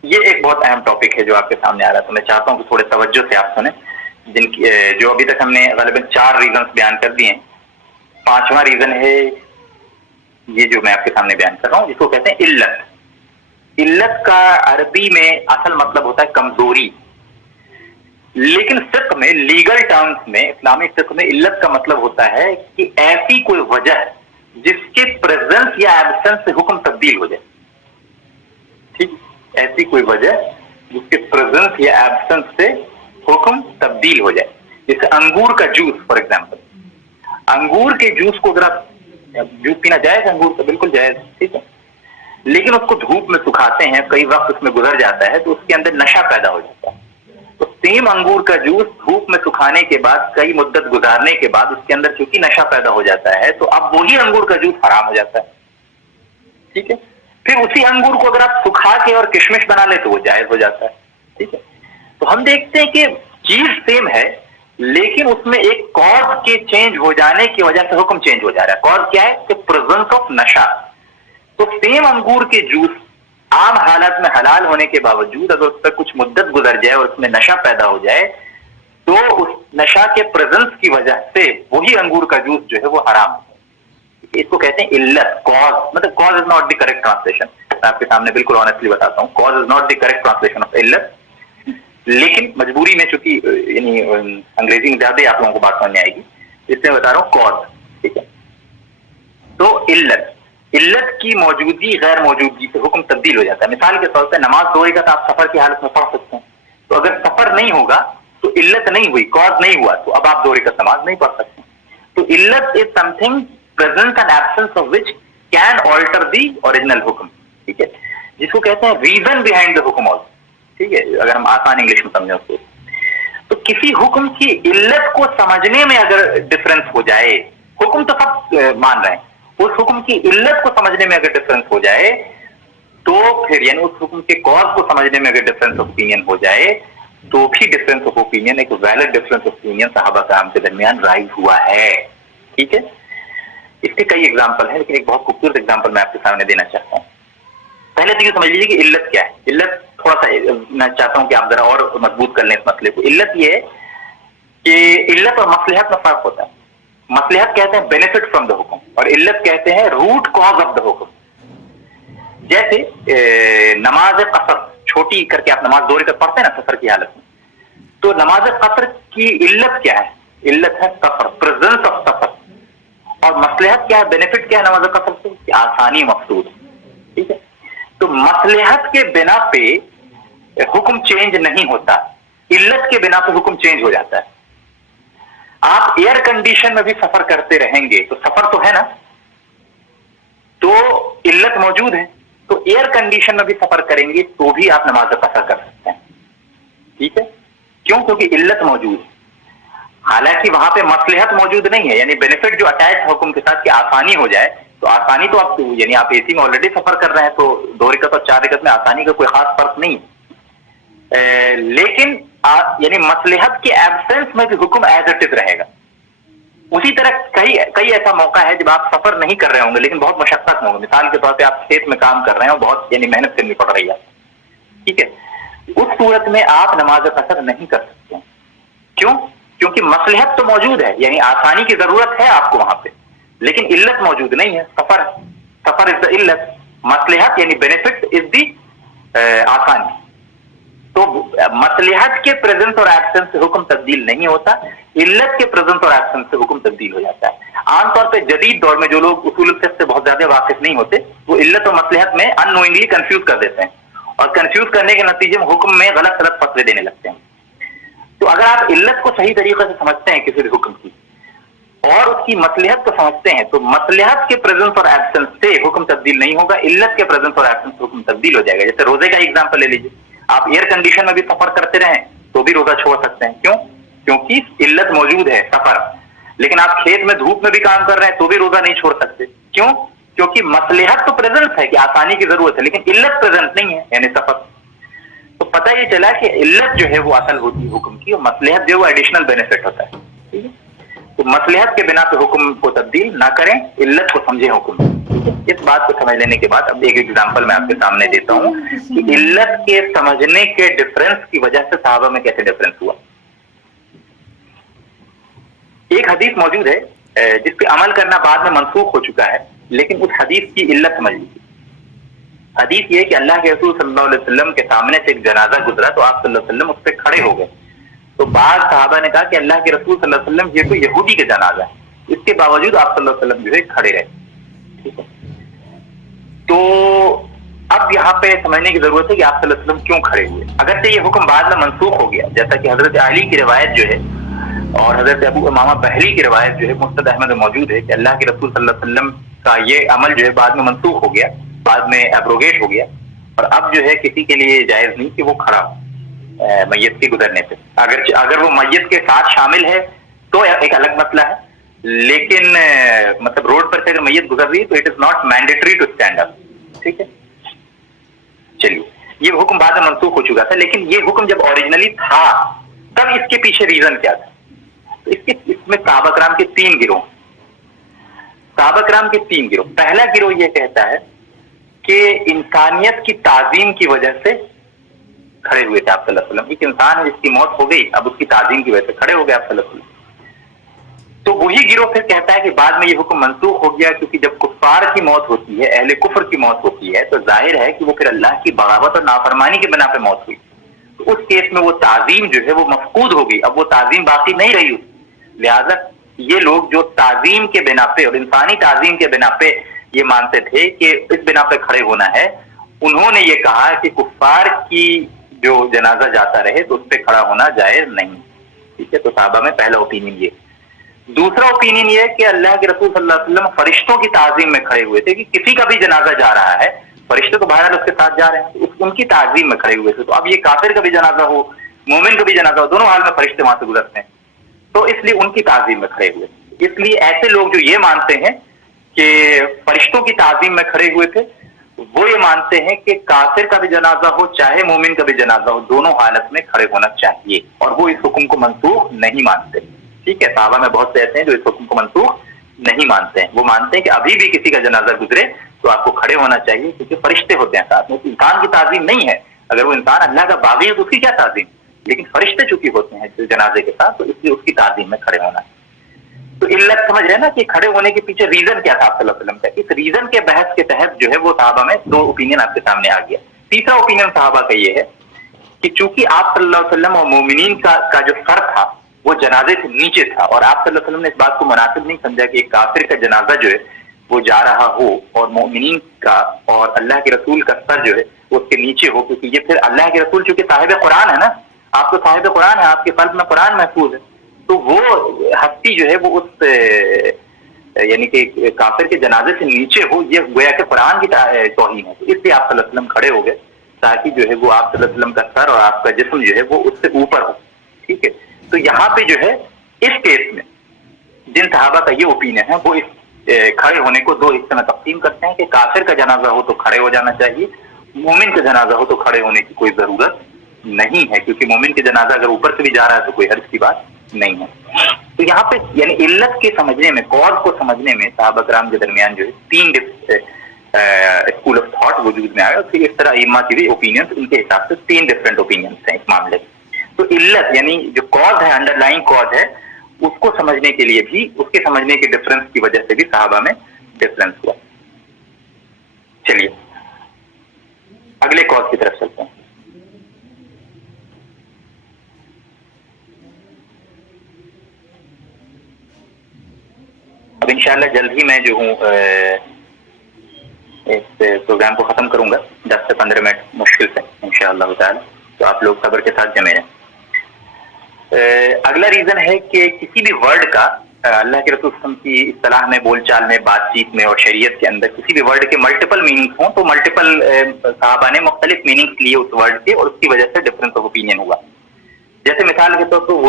یہ ایک بہت اہم ٹاپک ہے جو آپ کے سامنے آ رہا ہے, تو میں چاہتا ہوں کہ تھوڑے توجہ سے آپ سنیں, جن کی جو ابھی تک ہم نے غالباً 4 ریزنز بیان کر دیے ہیں. 5واں ریزن ہے یہ جو میں آپ کے سامنے بیان کر رہا ہوں, جس کو کہتے ہیں علت. علت کا عربی میں اصل مطلب ہوتا ہے کمزوری, لیکن فقہ میں, لیگل ٹرمز میں, اسلامی فقہ میں علت کا مطلب ہوتا ہے کہ ایسی کوئی وجہ جس کے پریزنس یا ایبسنس سے حکم تبدیل ہو جائے, ٹھیک, ایسی کوئی وجہ جس کے پریزنس یا ایبسنس سے حکم تبدیل ہو جائے. جیسے انگور کا جوس فار ایگزامپل, انگور کے جوس کو اگر آپ جوس پینا جائز, انگور کا بالکل جائز, ٹھیک ہے, لیکن اس کو دھوپ میں سکھاتے ہیں, کئی وقت اس میں گزر جاتا ہے تو اس کے اندر نشہ پیدا ہو جاتا ہے. تو سیم انگور کا جوس دھوپ میں سکھانے کے بعد, کئی مدت گزارنے کے بعد اس کے اندر چونکہ نشہ پیدا ہو جاتا ہے, تو اب وہی انگور کا جوس حرام ہو جاتا ہے, ٹھیک ہے. پھر اسی انگور کو اگر آپ سکھا کے اور کشمش بنا لیں تو وہ جائز ہو جاتا ہے, ٹھیک ہے. تو ہم دیکھتے ہیں کہ چیز سیم ہے, لیکن اس میں ایک کاز کے چینج ہو جانے کی وجہ سے حکم چینج ہو جا رہا ہے. کاز کیا ہے کہ پریزنس آف نشہ. تو سیم انگور کے جوس عام حالت میں حلال ہونے کے باوجود اگر اس پر کچھ مدت گزر جائے اور اس میں نشہ پیدا ہو جائے تو اس نشہ کے پریزنس کی وجہ سے وہی انگور کا جوس جو ہے وہ حرام ہے. اس کو کہتے ہیں علت, کاز. مطلب cause is not the correct translation, میں آپ کے سامنے بالکل آنیسٹلی بتاتا ہوں, cause is not the correct translation of علت, لیکن مجبوری میں چونکہ یعنی انگریزی میں زیادہ آپ لوگوں کو بات سمجھ میں آئے گی, اس لیے بتا رہا ہوں کاز, ٹھیک ہے. تو علت کی موجودگی غیر موجودگی سے حکم تبدیل ہو جاتا ہے. مثال کے طور پہ نماز 2 رکعت آپ سفر کی حالت میں پڑھ سکتے ہیں, تو اگر سفر نہیں ہوگا تو علت نہیں ہوئی, کاز نہیں ہوا, تو اب آپ 2 رکعت نماز نہیں پڑھ سکتے. تو علت is something presence and absence of which can alter the original حکم, ٹھیک ہے, جس کو کہتے ہیں ریزن بیہائنڈ دا حکم also, ٹھیک ہے, اگر ہم آسان انگلش میں سمجھیں اس کو. تو کسی حکم کی علت کو سمجھنے میں اگر ڈفرینس ہو جائے, حکم تو سب مان رہے ہیں, اس حکم کی علت کو سمجھنے میں اگر ڈفرینس ہو جائے تو پھر یعنی اس حکم کے کاز کو سمجھنے میں اگر ڈفرینس آف اوپینین ہو جائے تو بھی ڈفرینس آف اوپینین, ایک ویلڈ ڈفرینس آف اوپینین صحابہ کرام کے درمیان رائز ہوا ہے, ٹھیک ہے. اس کے کئی ایگزامپل ہیں, لیکن ایک بہت خوبصورت ایگزامپل میں آپ کے سامنے دینا چاہتا ہوں. پہلے تو یہ سمجھ لیجیے کہ علت کیا ہے. علت تھوڑا سا میں چاہتا ہوں کہ آپ ذرا اور مضبوط کر لیں اس مسئلے کو. علت یہ ہے کہ علت اور مصلحت میں فرق ہوتا ہے. مصلحت کہتے ہیں بینیفٹ فرام دا حکم, اور علت کہتے ہیں روٹ کاز آف دا حکم. جیسے نماز قصر چھوٹی کر کے آپ نماز 2 رکعت پڑھتے ہیں نا سفر کی حالت میں, تو نماز قصر کی علت کیا ہے؟ علت ہے سفر, پریزنس آف سفر. اور مصلحت کیا ہے, بینیفٹ کیا ہے نماز قصر سے؟ کہ آسانی مقصود. ٹھیک ہے, تو مصلحت کے بنا پہ حکم چینج نہیں ہوتا, علت کے بنا پہ حکم چینج ہو جاتا ہے. آپ ایئر کنڈیشن میں بھی سفر کرتے رہیں گے تو سفر تو ہے نا, تو علت موجود ہے, تو ایئر کنڈیشن میں بھی سفر کریں گے تو بھی آپ نماز قصر کر سکتے ہیں. ٹھیک ہے, کیوں؟ کیونکہ علت موجود ہے. حالانکہ وہاں پہ مصلحت موجود نہیں ہے, یعنی بینیفٹ جو اٹیچ حکم کے ساتھ کہ آسانی ہو جائے, تو آسانی تو آپ یعنی آپ اے سی میں آلریڈی سفر کر رہے ہیں تو 2 رکعت اور 4 رکعت میں آسانی کا کوئی خاص فرق نہیں. لیکن یعنی مصلحت کے ایبسنس میں بھی حکم ایز اٹ از رہے گا. اسی طرح کئی ایسا موقع ہے جب آپ سفر نہیں کر رہے ہوں گے لیکن بہت مشقت ہوں گے. مثال کے طور پہ آپ کھیت میں کام کر رہے ہیں اور بہت یعنی محنت کرنی پڑ رہی ہے. ٹھیک ہے, اس صورت میں آپ نماز قصر نہیں کر سکتے. کیوں؟ کیونکہ مصلحت تو موجود ہے, یعنی آسانی کی ضرورت ہے آپ کو وہاں پہ, لیکن علت موجود نہیں ہے. سفر از دا علت, مصلحت یعنی بینیفٹ از دی آسانی. تو مصلحت کے پریزنس اور ایبسنس سے حکم تبدیل نہیں ہوتا, علت کے پریزنس اور ایبسنس سے حکم تبدیل ہو جاتا ہے. عام طور پہ جدید دور میں جو لوگ اصول الفقہ سے بہت زیادہ واقف نہیں ہوتے وہ علت اور مصلحت میں ان نوئنگلی کنفیوز کر دیتے ہیں, اور کنفیوز کرنے کے نتیجے میں حکم میں غلط فتوے دینے لگتے ہیں. تو اگر آپ علت کو صحیح طریقے سے سمجھتے ہیں کسی بھی حکم کی اور اس کی مصلحت کو سمجھتے ہیں تو مصلحت کے پریزنس اور ایبسنس سے حکم تبدیل نہیں ہوگا, علت کے پریزنس اور ایبسنس سے حکم تبدیل ہو جائے گا. جیسے روزے کا ایگزامپل لے لیجیے, آپ ایئر کنڈیشن میں بھی سفر کرتے رہیں تو بھی روزہ چھوڑ سکتے ہیں. کیوں؟ کیونکہ علت موجود ہے سفر. لیکن آپ کھیت میں دھوپ میں بھی کام کر رہے ہیں تو بھی روزہ نہیں چھوڑ سکتے. کیوں؟ کیونکہ مصلحت تو پریزنس ہے کہ آسانی کی ضرورت ہے, لیکن علت پریزنٹ نہیں ہے یعنی سفر. تو پتہ یہ چلا کہ علت جو ہے وہ اصل ہوتی ہے حکم کی, اور مصلحت جو ہے وہ ایڈیشنل بینیفٹ ہوتا ہے. ٹھیک ہے, تو مصلحت کے بنا پہ حکم کو تبدیل نہ کریں, علت کو سمجھیں حکم. اس بات کو سمجھ لینے کے بعد اب ایک ایگزامپل میں آپ کے سامنے دیتا ہوں کہ علت کے سمجھنے کے ڈفرنس کی وجہ سے صحابہ میں کیسے ڈفرنس ہوا. ایک حدیث موجود ہے جس پہ عمل کرنا بعد میں منسوخ ہو چکا ہے, لیکن اس حدیث کی علت سمجھ لیجیے. حدیث یہ کہ اللہ کے رسول صلی اللہ علیہ وسلم کے سامنے سے ایک جنازہ گزرا تو آپ صلی اللہ علیہ وسلم اس پہ کھڑے ہو گئے. تو بعض صحابہ نے کہا کہ اللہ کے رسول صلی اللہ علیہ وسلم یہ تو یہودی کا جنازہ ہے, اس کے باوجود آپ صلی اللہ علیہ وسلم جو ہے کھڑے رہے. ٹھیک ہے, تو اب یہاں پہ سمجھنے کی ضرورت ہے کہ آپ صلی اللہ علیہ وسلم کیوں کھڑے ہوئے. اگرچہ یہ حکم بعد میں منسوخ ہو گیا, جیسا کہ حضرت علی کی روایت جو ہے اور حضرت ابو امامہ بہلی کی روایت جو ہے مسند احمد میں موجود ہے کہ اللہ کے رسول صلی اللہ علیہ وسلم کا یہ عمل جو ہے بعد میں منسوخ ہو گیا, بعد میں ایبروگیٹ ہو گیا, اور اب جو ہے کسی کے لیے جائز نہیں کہ وہ کھڑا میت کے گزرنے پہ. اگر وہ میت کے ساتھ شامل ہے تو ایک الگ مسئلہ ہے, لیکن مطلب روڈ پر سے اگر میت گزر رہی ہے تو it is not mandatory to stand up. ٹھیک ہے, چلیے یہ حکم بعد میں منسوخ ہو چکا تھا, لیکن یہ حکم جب اوریجنلی تھا تب اس کے پیچھے ریزن کیا تھا. تو اس میں صحابہ کرام کے 3 گروہ. صحابہ کرام کے 3 گروہ. پہلا گروہ یہ کہتا ہے کہ انسانیت کی تعظیم کی وجہ سے کھڑے ہوئے تھے آپ صلی اللہ علیہ وسلم. ایک انسان ہے جس کی موت ہو گئی, اب اس کی تعظیم کی وجہ سے کھڑے ہو گئے آپ صلی اللہ علیہ وسلم. تو وہی گروہ پھر کہتا ہے کہ بعد میں یہ حکم منسوخ ہو گیا کیونکہ جب کفار کی موت ہوتی ہے, اہل کفر کی موت ہوتی ہے, تو ظاہر ہے کہ وہ پھر اللہ کی بغاوت اور نافرمانی کے بنا پہ موت ہوئی. تو اس کیس میں وہ تعظیم جو ہے وہ مفقود ہو گئی, اب وہ تعظیم باقی نہیں رہی. لہذا یہ لوگ جو تعظیم کے بنا پہ اور انسانی تعظیم کے بنا پہ یہ مانتے تھے کہ اس بنا پہ کھڑے ہونا ہے, انہوں نے یہ کہا کہ کفار کی جو جنازہ جاتا رہے تو اس پہ کھڑا ہونا جائز نہیں. ٹھیک ہے, تو صحابہ میں پہلا اوپینین یہ. دوسرا اوپینین یہ کہ اللہ کے رسول صلی اللہ علیہ وسلم فرشتوں کی تعظیم میں کھڑے ہوئے تھے کہ کسی کا بھی جنازہ جا رہا ہے, فرشتے تو بہرحال اس کے ساتھ جا رہے ہیں, ان کی تعظیم میں کھڑے ہوئے تھے. تو اب یہ کافر کا بھی جنازہ ہو, مومن کا بھی جنازہ ہو, دونوں حال میں فرشتے وہاں سے گزرتے ہیں, تو اس لیے ان کی تعظیم میں کھڑے ہوئے. اس لیے ایسے لوگ جو یہ مانتے ہیں کہ فرشتوں کی تعظیم میں کھڑے ہوئے تھے, وہ یہ مانتے ہیں کہ کافر کا بھی جنازہ ہو چاہے مومن کا بھی جنازہ ہو, دونوں حالت میں کھڑے ہونا چاہیے, اور وہ اس حکم کو منسوخ نہیں مانتے. ٹھیک ہے, صحابہ میں بہت سے ایسے ہیں جو اس حکم کو منسوخ نہیں مانتے ہیں. وہ مانتے ہیں کہ ابھی بھی کسی کا جنازہ گزرے تو آپ کو کھڑے ہونا چاہیے کیونکہ فرشتے ہوتے ہیں ساتھ میں, انسان کی تعظیم نہیں ہے, اگر وہ انسان اللہ کا باغی ہے تو اس کی کیا تعظیم, لیکن فرشتے چونکہ ہوتے ہیں جنازے کے ساتھ تو اس لیے اس کی تعظیم میں کھڑے ہونا. تو علت سمجھ رہے ہیں نا کہ کھڑے ہونے کے پیچھے ریزن کیا تھا آپ صلی اللہ علیہ وسلم کا. اس ریزن کے بحث کے تحت جو ہے وہ صحابہ میں دو اوپینین آپ کے سامنے آ گیا. تیسرا اوپینین صحابہ کا یہ ہے کہ چونکہ آپ صلی اللہ علیہ وسلم اور مومنین کا جو سر تھا وہ جنازے سے نیچے تھا, اور آپ صلی اللہ علیہ وسلم نے اس بات کو مناسب نہیں سمجھا کہ ایک کافر کا جنازہ جو ہے وہ جا رہا ہو اور مومنین کا اور اللہ کے رسول کا سر جو ہے وہ اس کے نیچے ہو, کیونکہ یہ پھر اللہ کے رسول چونکہ صاحب قرآن ہے نا, آپ تو صاحب قرآن ہے, آپ کے قلب میں قرآن محفوظ ہے, تو وہ ہستی جو ہے وہ اس یعنی کہ کافر کے جنازے سے نیچے ہو, یہ گویا کہ قرآن کی توہین ہے. تو اس لیے آپ صلی اللہ علیہ وسلم کھڑے ہو گئے تاکہ جو ہے وہ آپ صلی اللہ علیہ وسلم کا سر اور آپ کا جسم جو ہے وہ اس سے اوپر ہو. ٹھیک ہے, تو یہاں پہ جو ہے اس کیس میں جن صحابہ کا یہ اوپینین ہے وہ اس کھڑے ہونے کو دو حصے میں تقسیم کرتے ہیں کہ کافر کا جنازہ ہو تو کھڑے ہو جانا چاہیے, مومن کا جنازہ ہو تو کھڑے ہونے کی کوئی ضرورت نہیں ہے, کیونکہ مومن کا جنازہ اگر اوپر سے بھی جا رہا ہے تو کوئی حرج کی بات نہیں ہے. تو یہاں پہ یعنی علت کے سمجھنے میں, کاز کو سمجھنے میں صحابہ کرام کے درمیان جو ہے تین اسکول آف تھاٹ وجود میں آئے, اور پھر اس طرح ائمہ کی بھی اوپینینس ان کے حساب سے تین ڈفرینٹ اوپینینس ہیں اس معاملے میں. تو علت یعنی جو کاز ہے, انڈر لائن کاز ہے, اس کو سمجھنے کے لیے بھی, اس کے سمجھنے کے ڈفرینس کی وجہ سے بھی صحابہ میں ڈفرینس ہوا. چلیے اگلے کاز کی طرف چلتے ہیں. اب انشاءاللہ جلد ہی میں جو ہوں اس پروگرام کو ختم کروں گا, 10 سے 15 منٹ مشکل سے انشاءاللہ تعالی, تو آپ لوگ صبر کے ساتھ جمے رہیں. اگلا ریزن ہے کہ کسی بھی ورڈ کا اللہ کے رسول صلی اللہ علیہ وسلم کی اصطلاح میں, بول چال میں, بات چیت میں اور شریعت کے اندر کسی بھی ورڈ کے ملٹیپل میننگس ہوں تو ملٹیپل صحابہ نے مختلف میننگس لیے اس ورڈ کے, اور اس کی وجہ سے ڈفرینس آف اوپینین ہوا. جیسے مثال کے طور پر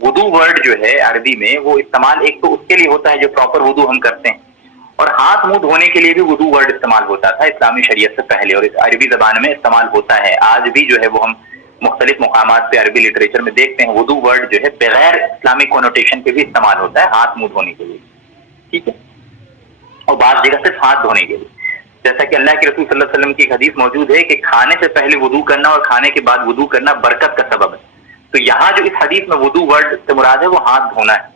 وضو ورڈ جو ہے عربی میں وہ استعمال ایک تو اس کے لیے ہوتا ہے جو پراپر وضو ہم کرتے ہیں, اور ہاتھ منہ دھونے کے لیے بھی وضو ورڈ استعمال ہوتا تھا اسلامی شریعت سے پہلے, اور عربی زبان میں استعمال ہوتا ہے. آج بھی جو ہے وہ ہم مختلف مقامات پہ عربی لٹریچر میں دیکھتے ہیں وضو ورڈ جو ہے بغیر اسلامک کونوٹیشن کے بھی استعمال ہوتا ہے ہاتھ منہ دھونے کے لیے. ٹھیک ہے, اور بعض جگہ صرف ہاتھ دھونے کے لیے. جیسا کہ اللہ کے رسول صلی اللہ علیہ وسلم کی حدیث موجود ہے کہ کھانے سے پہلے وضو کرنا اور کھانے کے بعد وضو کرنا برکت کا سبب ہے. تو یہاں جو اس حدیث میں وضو ورڈ سے مراد ہے وہ ہاتھ دھونا ہے.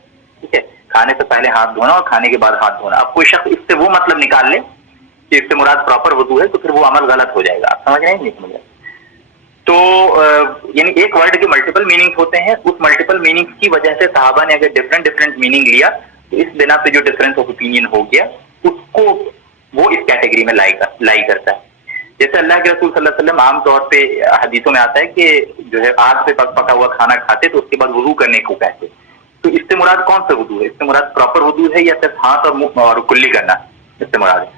ٹھیک ہے, کھانے سے پہلے ہاتھ دھونا اور کھانے کے بعد ہاتھ دھونا. اب کوئی شخص اس سے وہ مطلب نکال لے کہ اس سے مراد پراپر وضو ہے تو پھر وہ عمل غلط ہو جائے گا. آپ سمجھ رہے ہیں نہیں سمجھ رہے؟ تو یعنی ایک ورڈ کے ملٹیپل میننگز ہوتے ہیں, اس ملٹیپل میننگز کی وجہ سے صحابہ نے اگر ڈفرینٹ میننگ لیا تو اس بنا پہ جو ڈفرینس آف اوپینین ہو گیا اس کو وہ اس کیٹیگری میں لائی کرتا ہے. جیسے اللہ کے رسول صلی اللہ علیہ وسلم عام طور پہ حدیثوں میں آتا ہے کہ جو ہے آگ پہ پکا ہوا کھانا کھاتے تو اس کے بعد وضو کرنے کو کہتے. تو اس سے مراد کون سا وضو ہے؟ اس سے مراد پراپر وضو ہے یا صرف ہاتھ اور کلی کرنا اس سے مراد ہے؟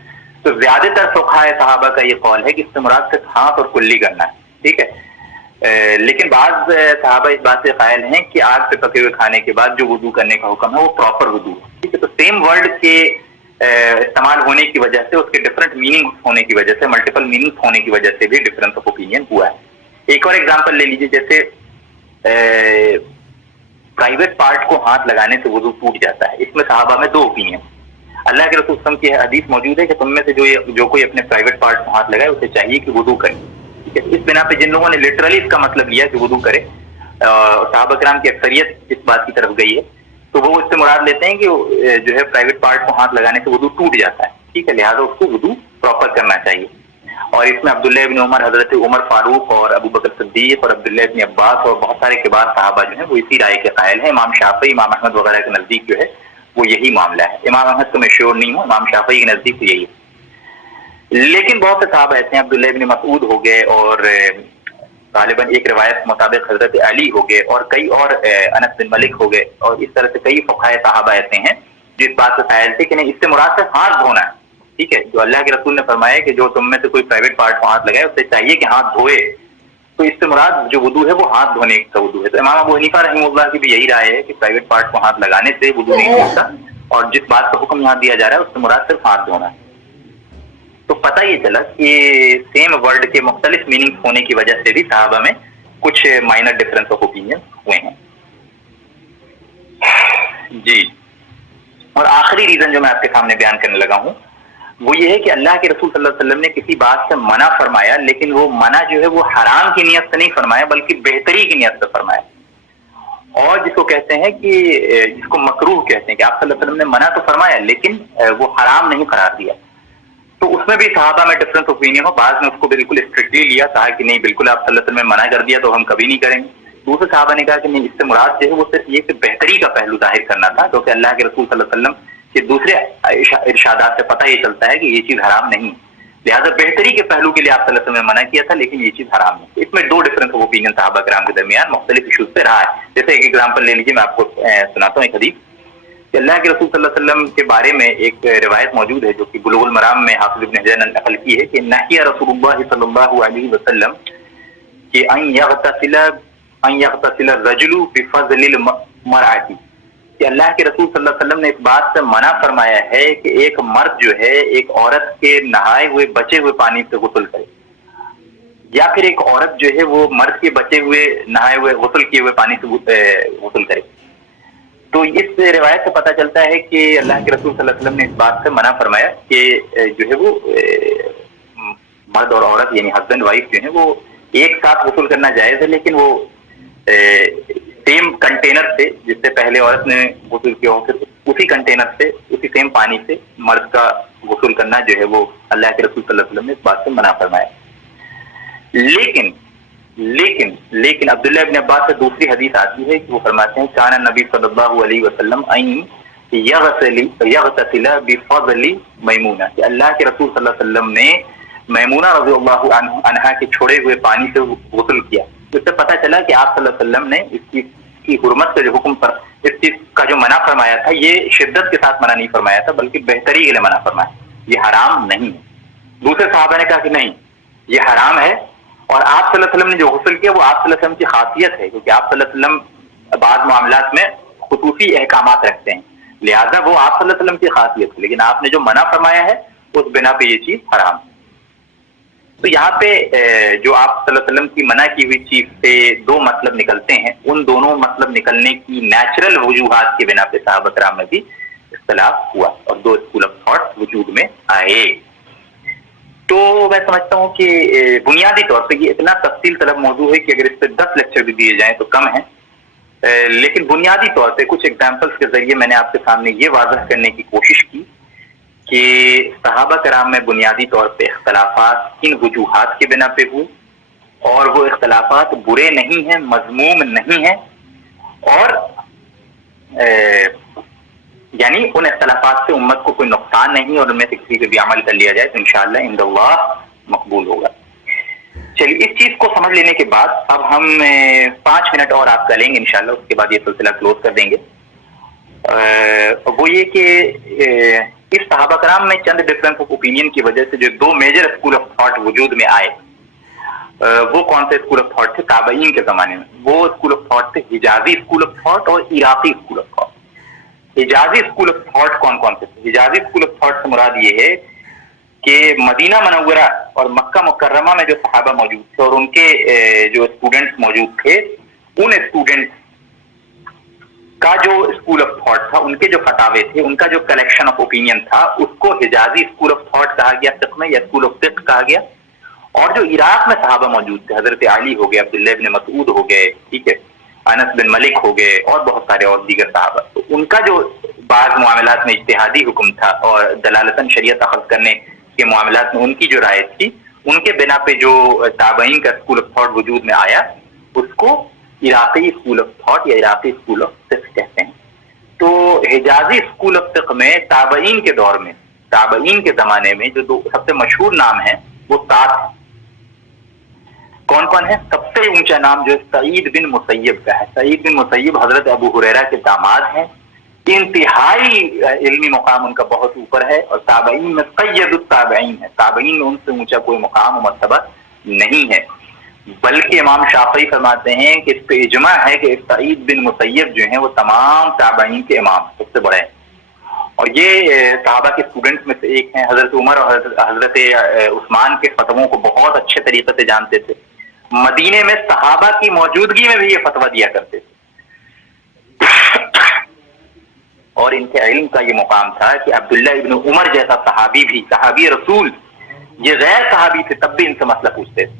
تو زیادہ تر فقہاء صحابہ کا یہ قول ہے کہ اس سے مراد صرف ہاتھ اور کلی کرنا ہے. ٹھیک ہے, لیکن بعض صحابہ اس بات سے قائل ہیں کہ آگ پہ پکے ہوئے کھانے کے بعد جو وضو کرنے کا حکم ہے وہ پراپر وضو ہے. ٹھیک ہے, تو سیم ورڈ کے استعمال ہونے کی وجہ سے, اس کے ڈفرینٹ میننگ ہونے کی وجہ سے, ملٹیپل میننگ ہونے کی وجہ سے بھی ڈفرینس آف اوپینین ہوا ہے. ایک اور ایگزامپل لے لیجیے, جیسے پرائیویٹ پارٹ کو ہاتھ لگانے سے وضو ٹوٹ جاتا ہے. اس میں صحابہ میں دو اوپینین. اللہ کے رسول صلی اللہ علیہ وسلم کی حدیث موجود ہے کہ تم میں سے جو کوئی اپنے پرائیویٹ پارٹ کو ہاتھ لگائے اسے چاہیے کہ وضو کرے. اس بنا پہ جن لوگوں نے لٹرلی اس کا مطلب لیا کہ وضو کرے, صحابہ کرام کی اکثریت اس بات کی طرف گئی ہے, تو وہ اس سے مراد لیتے ہیں کہ جو ہے پرائیویٹ پارٹ کو ہاتھ لگانے سے وضو ٹوٹ جاتا ہے. ٹھیک ہے, لہٰذا اس کو وضو پراپر کرنا چاہیے. اور اس میں عبداللہ ابن عمر, حضرت عمر فاروق اور ابو بکر صدیق اور عبداللہ ابن عباس اور بہت سارے کبار صحابہ جو ہیں وہ اسی رائے کے قائل ہیں. امام شافعی, امام احمد وغیرہ کے نزدیک جو ہے وہ یہی معاملہ ہے. امام احمد کو میں شیور نہیں ہوں, امام شافعی کے نزدیک تو یہی ہے. لیکن بہت سے صحابہ ایسے ہیں, عبداللہ ابن مسعود ہو گئے اور غالباً ایک روایت مطابق حضرت علی ہو گئے اور کئی اور انس بن ملک ہو گئے, اور اس طرح سے کئی فقہاء صحابہ ایسے ہیں جو اس بات سے قائل تھے کہ نہیں, اس سے مراد سے ہاتھ دھونا ہے. ٹھیک ہے, جو اللہ کے رسول نے فرمایا کہ جو تم میں سے کوئی پرائیویٹ پارٹ کو ہاتھ لگائے اسے چاہیے کہ ہاتھ دھوئے, تو اس سے مراد جو وضو ہے وہ ہاتھ دھونے کا وضو ہے. تو امام ابو حنیفہ رحمہ اللہ کی بھی یہی رائے ہے کہ پرائیویٹ پارٹ کو ہاتھ لگانے سے وضو نہیں ہوتا, اور جس بات کا حکم یہاں دیا جا رہا ہے اس سے مراد صرف ہاتھ دھونا ہے. تو پتہ یہ چلا کہ سیم ورڈ کے مختلف میننگ ہونے کی وجہ سے بھی صحابہ میں کچھ مائنر ڈفرینس آف اوپینین ہوئے ہیں. جی, اور آخری ریزن جو میں آپ کے سامنے بیان کرنے لگا ہوں وہ یہ ہے کہ اللہ کے رسول صلی اللہ علیہ وسلم نے کسی بات سے منع فرمایا، لیکن وہ منع جو ہے وہ حرام کی نیت سے نہیں فرمایا بلکہ بہتری کی نیت سے فرمایا، اور جس کو کہتے ہیں کہ جس کو مکروہ کہتے ہیں کہ آپ صلی اللہ علیہ وسلم نے منع تو فرمایا لیکن وہ حرام نہیں قرار دیا. تو اس میں بھی صحابہ میں ڈفرنس اوپینین ہو، بعض نے اس کو بالکل اسٹرکٹلی لیا، کہا کہ نہیں بالکل آپ صلی اللہ علیہ وسلم نے منع کر دیا تو ہم کبھی نہیں کریں گے. دوسرے صحابہ نے کہا کہ نہیں، اس سے مراد جو ہے وہ صرف یہ کہ بہتری کا پہلو ظاہر کرنا تھا، کیونکہ اللہ کے رسول صلی اللہ علیہ وسلم کے دوسرے ارشادات سے پتہ یہ چلتا ہے کہ یہ چیز حرام نہیں، لہٰذا بہتری کے پہلو کے لیے آپ صلی اللہ علیہ وسلم نے منع کیا تھا لیکن یہ چیز حرام نہیں. اس میں دو ڈفرنس آف اوپینین صحابہ کرام کے درمیان مختلف ایشوز پہ رہا ہے. جیسے ایک ایگزامپل لے لیجیے، میں آپ کو سناتا ہوں ایک حدیث کہ اللہ کے رسول صلی اللہ علیہ وسلم کے بارے میں ایک روایت موجود ہے جو کہ بلوغ المرام میں حافظ ابن حجر نے نقل کی ہے کہ نہی رسول اللہ صلی اللہ علیہ وسلم کہ ان یغتسل الرجل بفضل المرأة، کہ اللہ کے رسول صلی اللہ علیہ وسلم نے اس بات سے منع فرمایا ہے کہ ایک مرد جو ہے ایک عورت کے نہائے ہوئے بچے ہوئے پانی سے غسل کرے، یا پھر ایک عورت جو ہے وہ مرد کے بچے ہوئے نہائے ہوئے غسل کیے ہوئے پانی سے غسل کرے. تو اس روایت سے پتہ چلتا ہے کہ اللہ کے رسول صلی اللہ علیہ وسلم نے اس بات سے منع فرمایا کہ جو ہے وہ مرد اور عورت یعنی ہسبینڈ وائف جو ہیں وہ ایک ساتھ غسل کرنا جائز ہے، لیکن وہ سیم کنٹینر سے جس سے پہلے عورت نے غسل کیا ہو، پھر اسی کنٹینر سے اسی سیم پانی سے مرد کا غسل کرنا جو ہے وہ اللہ کے رسول صلی اللہ علیہ وسلم نے اس بات سے منع فرمایا. لیکن عبداللہ ابن عباس سے دوسری حدیث آتی ہے کہ وہ فرماتے ہیں کان نبی صلی اللہ علیہ وسلم یغتسل بفضل میمونہ، کہ اللہ کے رسول صلی اللہ علیہ وسلم نے میمونہ رضی اللہ عنہا کے چھوڑے ہوئے پانی سے غسل کیا. اس سے پتہ چلا کہ آپ صلی اللہ علیہ وسلم نے اس چیز کی حرمت سے جو حکم پر اس چیز کا جو منع فرمایا تھا یہ شدت کے ساتھ منع نہیں فرمایا تھا بلکہ بہتری کے لیے منع فرمایا، یہ حرام نہیں ہے. دوسرے صحابہ نے کہا کہ نہیں یہ حرام ہے، اور آپ صلی اللہ علیہ وسلم نے جو غسل کیا وہ آپ صلی اللہ علیہ وسلم کی خاصیت ہے، کیونکہ آپ صلی اللہ علیہ وسلم بعض معاملات میں خصوصی احکامات رکھتے ہیں، لہذا وہ آپ صلی اللہ علیہ وسلم کی خاصیت ہے، لیکن آپ نے جو منع فرمایا ہے اس بنا پہ یہ چیز حرام ہے. تو یہاں پہ جو آپ صلی اللہ علیہ وسلم کی منع کی ہوئی چیز سے دو مطلب نکلتے ہیں، ان دونوں مطلب نکلنے کی نیچرل وجوہات کی بنا پہ صحابہ کرام میں بھی اختلاف ہوا اور دو اسکول آف تھاٹ وجود میں آئے. تو میں سمجھتا ہوں کہ بنیادی طور پہ یہ اتنا تفصیل طلب موضوع ہے کہ اگر اس پہ 10 لیکچر بھی دیے جائیں تو کم ہیں، لیکن بنیادی طور پہ کچھ ایگزامپلس کے ذریعے میں نے آپ کے سامنے یہ واضح کرنے کی کوشش کی کہ صحابہ کرام میں بنیادی طور پہ اختلافات کن وجوہات کے بنا پہ ہوئے، اور وہ اختلافات برے نہیں ہیں، مذموم نہیں ہیں، اور یعنی ان اختلافات سے امت کو کوئی نقصان نہیں، اور ان میں سے کسی پہ بھی عمل کر لیا جائے تو انشاءاللہ عند اللہ مقبول ہوگا. چلیے اس چیز کو سمجھ لینے کے بعد اب ہم 5 منٹ اور آپ کا لیں گے انشاءاللہ، اس کے بعد یہ سلسلہ کلوز کر دیں گے. وہ یہ کہ اس صحابہ کرام میں چند ڈفرنس آف اوپینین کی وجہ سے جو دو میجر اسکول آف تھاٹ وجود میں آئے، وہ کون سے اسکول آف تھاٹ تھے تابعین کے زمانے میں؟ وہ اسکول آف تھاٹ تھے حجازی اسکول آف تھاٹ اور عراقی اسکول آف تھاٹ. حجازی اسکول آف تھاٹ کون کون سے تھے؟ حجازی اسکول آف تھاٹ سے مراد یہ ہے کہ مدینہ منورہ اور مکہ مکرمہ میں جو صحابہ موجود تھے اور ان کے جو اسٹوڈنٹس موجود تھے، ان اسٹوڈنٹس کا جو اسکول آف تھاٹ تھا، ان کے جو فتاوے تھے، ان کا جو کلیکشن آف اوپینین تھا، اس کو حجازی اسکول آف تھاٹ کہا گیا فقہ میں، یا اسکول آف فقہ کہا گیا. اور جو عراق میں صحابہ موجود تھے، حضرت علی ہو گئے، عبداللہ ابن مسعود ہو گئے، ٹھیک ہے، انس بن ملک ہو گئے، اور بہت سارے اور دیگر صحابہ، تو ان کا جو بعض معاملات میں اجتہادی حکم تھا اور دلالتاً شریعت اخذ کرنے کے معاملات میں ان کی جو رائے تھی، ان کے بنا پہ جو تابعین کا اسکول آف تھاٹ وجود میں آیا اس کو عراقی اسکول آف تھاٹ یا عراقی اسکول آف فقہ کہتے ہیں. تو حجازی اسکول آف فقہ میں تابعین کے دور میں، تابعین کے زمانے میں جو دو سب سے مشہور نام ہیں وہ 7 ہیں. کون کون ہے؟ سب سے اونچا نام جو سعید بن مسیب کا ہے. سعید بن مسیب حضرت ابو ہریرہ کے داماد ہیں، انتہائی علمی مقام ان کا بہت اوپر ہے، اور تابعین میں سید التابعین ہے، تابعین میں ان سے اونچا کوئی مقام و مرتبہ نہیں ہے. بلکہ امام شافعی فرماتے ہیں کہ اس پہ اجماع ہے کہ سعید بن مسیب جو ہیں وہ تمام تابعین کے امام سب سے بڑے ہیں، اور یہ صحابہ کے اسٹوڈنٹس میں سے ایک ہیں. حضرت عمر اور حضرت عثمان کے فتووں کو بہت اچھے طریقے سے جانتے تھے. مدینے میں صحابہ کی موجودگی میں بھی یہ فتویٰ دیا کرتے تھے. اور ان کے علم کا یہ مقام تھا کہ عبداللہ ابن عمر جیسا صحابی بھی، صحابی رسول، یہ غیر صحابی تھے تب بھی ان سے مسئلہ پوچھتے تھے.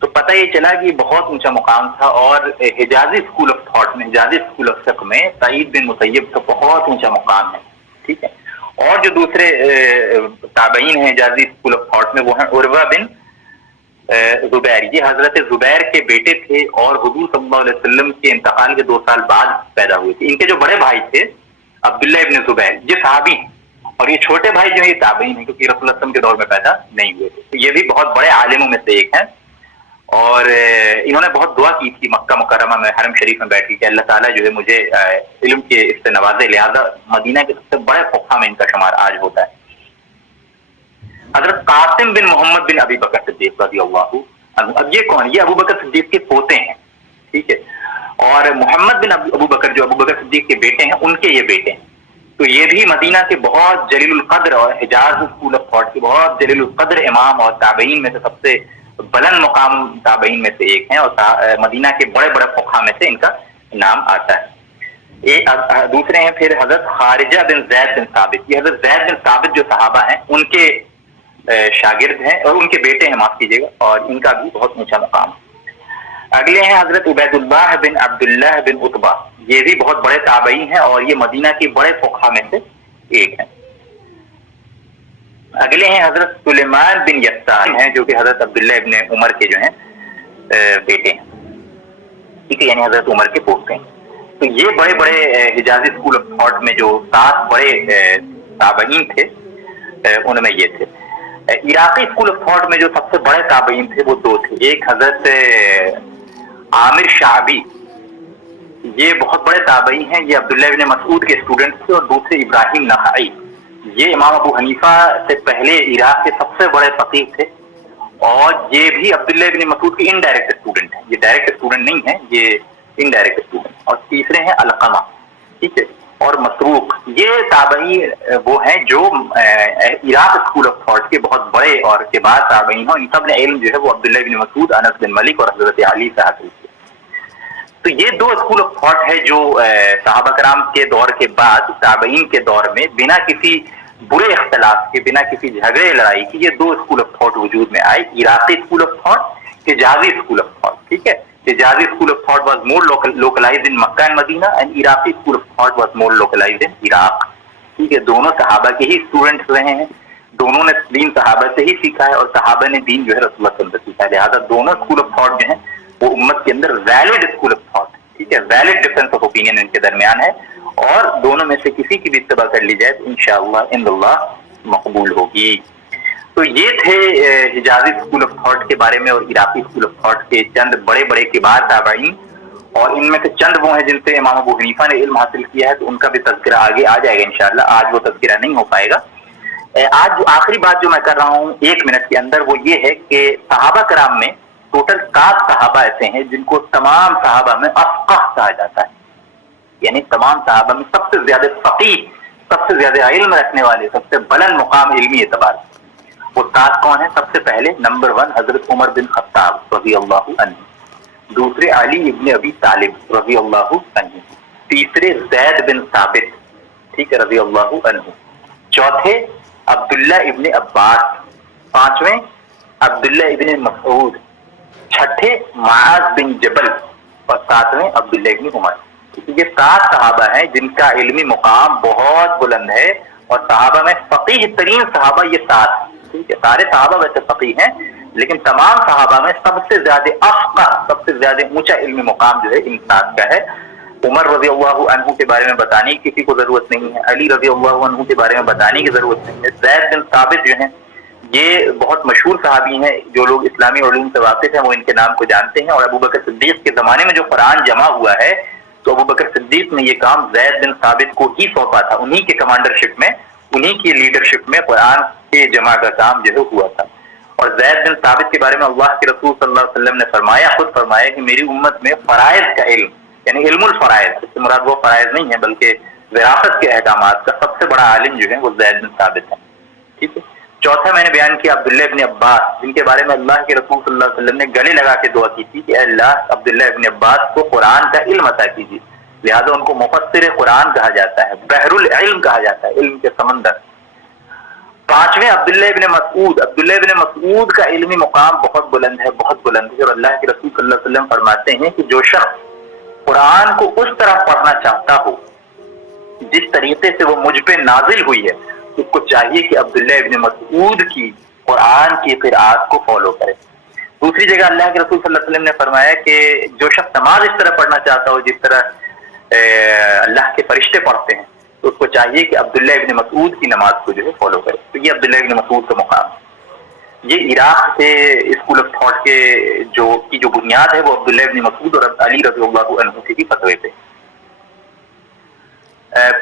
تو پتہ یہ چلا کہ یہ بہت اونچا مقام تھا. اور حجازی اسکول آف تھاٹ میں، حجازی اسکول آف فقہ میں سعید بن مسیب کا بہت اونچا مقام ہے. ٹھیک ہے. اور جو دوسرے تابعین ہیں حجازی اسکول آف تھاٹ میں وہ ہیں عروہ بن زبیر. یہ حضرت زبیر کے بیٹے تھے اور حضور صلی اللہ علیہ وسلم کے انتقال کے 2 سال بعد پیدا ہوئے تھے. ان کے جو بڑے بھائی تھے عبداللہ ابن زبیر، یہ صحابی، اور یہ چھوٹے بھائی جو ہے یہ تابعین ہیں کیونکہ رسول اللہ صلی اللہ علیہ وسلم کے دور میں پیدا نہیں ہوئے تھے. تو یہ بھی بہت بڑے عالموں میں سے ایک ہیں. اور انہوں نے بہت دعا کی تھی مکہ مکرمہ میں حرم شریف میں بیٹھ کہ اللہ تعالیٰ جو ہے مجھے علم کے اس سے نوازے. لہٰذا مدینہ کے سب سے بڑے فقہا میں ان کا شمار آج ہوتا ہے. حضرت قاسم بن محمد بن ابی بکر صدیق رضی اللہ عنہ. اب یہ کون؟ یہ ابو بکر صدیق کے پوتے ہیں. ٹھیک ہے. اور محمد بن ابو بکر جو ابو بکر صدیق کے بیٹے ہیں ان کے یہ بیٹے ہیں. تو یہ بھی مدینہ کے بہت جلیل القدر اور حجاز اسکول آف تھاٹ کے بہت جلیل القدر امام اور تابعین میں سے سب سے بلند مقام تابعین میں سے ایک ہیں. اور مدینہ کے بڑے بڑے فقہا میں سے ان کا نام آتا ہے. دوسرے ہیں پھر حضرت خارجہ بن زید بن ثابت. یہ حضرت زید بن ثابت جو صحابہ ہیں ان کے شاگرد ہیں اور ان کے بیٹے ہیں، معاف کیجیے گا، اور ان کا بھی بہت اونچا مقام. اگلے ہیں حضرت عبید اللہ بن عبداللہ بن عتبہ. یہ بھی بہت بڑے تابعی ہیں اور یہ مدینہ کے بڑے فقہا میں سے ایک ہیں. اگلے ہیں حضرت سلیمان بن یسار ہیں جو کہ حضرت عبداللہ ابن عمر کے جو ہیں بیٹے ہیں. ٹھیک ہے، یعنی حضرت عمر کے پوتے ہیں. تو یہ بڑے بڑے حجازی اسکول آف تھاٹ میں جو 7 بڑے تابعین تھے ان میں یہ تھے. عراقی اسکول آف تھاٹ میں جو سب سے بڑے تابعین تھے وہ 2 تھے. ایک حضرت عامر شعبی، یہ بہت بڑے تابعی ہیں، یہ عبداللہ ابن مسعود کے اسٹوڈنٹ تھے. اور دوسرے ابراہیم نخعی، یہ امام ابو حنیفہ سے پہلے عراق کے سب سے بڑے فقیہ تھے اور یہ بھی عبداللہ ابن مسعود کے انڈائریکٹ اسٹوڈنٹ ہیں. یہ ڈائریکٹ اسٹوڈنٹ نہیں ہیں، یہ انڈائریکٹ اسٹوڈنٹ. اور تیسرے ہیں علقمہ، ٹھیک ہے، اور مسروق. یہ تابعی وہ ہیں جو عراق اسکول آف تھاٹ کے بہت بڑے اور کبار تابعین ہیں. ان سب نے علم جو ہے وہ عبداللہ ابن مسعود، انس بن مالک اور حضرت علی سے حاصل کیا. تو یہ 2 اسکول آف تھاٹ ہے جو صحابہ کرام کے دور کے بعد تابعین کے دور میں بنا کسی برے اختلاف کے، بنا کسی جھگڑے لڑائی کی، یہ 2 اسکول آف تھاٹ وجود میں آئے. عراقی اسکول آف تھاٹ، حجازی اسکول آف تھاٹ. ٹھیک ہے. حجازی school of thought was more localized in Makkah and Medina and Iraqi school of thought was more localized in Iraq. ٹھیک ہے. دونوں صحابہ کے ہی اسٹوڈنٹس رہے ہیں، دونوں نے دین صحابہ سے ہی سیکھا ہے اور صحابہ نے دین جو ہے رسول اللہ صلی اللہ علیہ وسلم سے سیکھا ہے. لہٰذا دونوں اسکول آف تھاٹ جو ہیں وہ امت کے اندر ویلڈ اسکول آف تھاٹ. ٹھیک ہے. Valid difference of opinion in کے درمیان ہے اور دونوں میں سے کسی کی بھی اتباع کر لی جائے تو انشاءاللہ عند اللہ مقبول ہوگی. تو یہ تھے حجازی اسکول آف تھاٹ کے بارے میں اور عراقی اسکول آف تھاٹ کے چند بڑے بڑے کبار تابعین. اور ان میں سے چند وہ ہیں جن سے امام ابو حنیفہ نے علم حاصل کیا ہے تو ان کا بھی تذکرہ آگے آ جائے گا انشاءاللہ. آج وہ تذکرہ نہیں ہو پائے گا. آج جو آخری بات جو میں کر رہا ہوں 1 منٹ کے اندر وہ یہ ہے کہ صحابہ کرام میں ٹوٹل 7 صحابہ ایسے ہیں جن کو تمام صحابہ میں افقہ کہا جاتا ہے. یعنی تمام صحابہ میں سب سے زیادہ فقیہ، سب سے زیادہ علم رکھنے والے، سب سے بلند مقام علمی اعتبار. وہ 7 کون ہیں؟ سب سے پہلے نمبر 1 حضرت عمر بن خطاب رضی اللہ عنہ. دوسرے علی ابن ابی طالب رضی اللہ عنہ. تیسرے زید بن ثابت، ٹھیک ہے، رضی اللہ عنہ. چوتھے عبداللہ ابن عباس. 5ویں عبداللہ ابن مسعود. 6 معاذ بن جبل. اور 7ویں عبداللہ ابن عمر. یہ 7 صحابہ ہیں جن کا علمی مقام بہت بلند ہے اور صحابہ میں فقیہ ترین صحابہ یہ 7. ٹھیک ہے. سارے صحابہ ویسے فقیہ ہیں لیکن تمام صحابہ میں سب سے زیادہ افقہ، سب سے زیادہ اونچا علمی مقام جو ہے ان 7 کا ہے. عمر رضی اللہ عنہ کے بارے میں بتانے کی کسی کو ضرورت نہیں ہے. علی رضی اللہ عنہ کے بارے میں بتانے کی ضرورت نہیں ہے. زید بن ثابت جو ہیں یہ بہت مشہور صحابی ہیں. جو لوگ اسلامی علوم سے واقف ہیں وہ ان کے نام کو جانتے ہیں. اور ابو بکر صدیق کے زمانے میں جو قرآن جمع ہوا ہے تو ابو بکر صدیق نے یہ کام زید بن ثابت کو ہی سونپا تھا. انہی کے کمانڈرشپ میں، انہی کی لیڈرشپ میں قرآن کے جمع کا کام جو ہے ہوا تھا. اور زید بن ثابت کے بارے میں اللہ کے رسول صلی اللہ علیہ وسلم نے فرمایا، خود فرمایا کہ میری امت میں فرائض کا علم، یعنی علم الفرائض، اس سے مراد وہ فرائض نہیں ہے بلکہ وراثت کے احکامات کا سب سے بڑا عالم جو ہے وہ زید بن ثابت ہے. ٹھیک ہے. چوتھا میں نے بیان کیا عبداللہ ابن عباس، جن کے بارے میں اللہ کے رسول صلی اللہ علیہ وسلم نے گلے لگا کے دعا کی تھی کہ اے اللہ عبداللہ ابن عباس کو قرآن کا علم عطا کیجیے. لہذا ان کو مفسر قرآن کہا جاتا ہے، بحر العلم کہا جاتا ہے، علم کے سمندر۔ پانچویں عبداللہ ابن مسعود، عبداللہ ابن مسعود کا علمی مقام بہت بلند ہے، بہت بلند ہے، اور اللہ کے رسول صلی اللہ علیہ وسلم فرماتے ہیں کہ جو شخص قرآن کو اس طرح پڑھنا چاہتا ہو جس طریقے سے وہ مجھ پہ نازل ہوئی ہے، اس کو چاہیے کہ عبداللہ ابن مسعود کی قرآن کی قرآت کو فالو کرے۔ دوسری جگہ اللہ کے رسول صلی اللہ علیہ وسلم نے فرمایا کہ جو شخص نماز اس طرح پڑھنا چاہتا ہو جس طرح اللہ کے فرشتے پڑھتے ہیں، تو اس کو چاہیے کہ عبداللہ ابن مسعود کی نماز کو جو ہے فالو کرے۔ تو یہ عبداللہ ابن مسعود کا مقام ہے۔ یہ عراق سے اسکول آف تھاٹ کے جو بنیاد ہے وہ عبداللہ ابن مسعود اور علی رضی اللہ عنہ کی فتوے پہ۔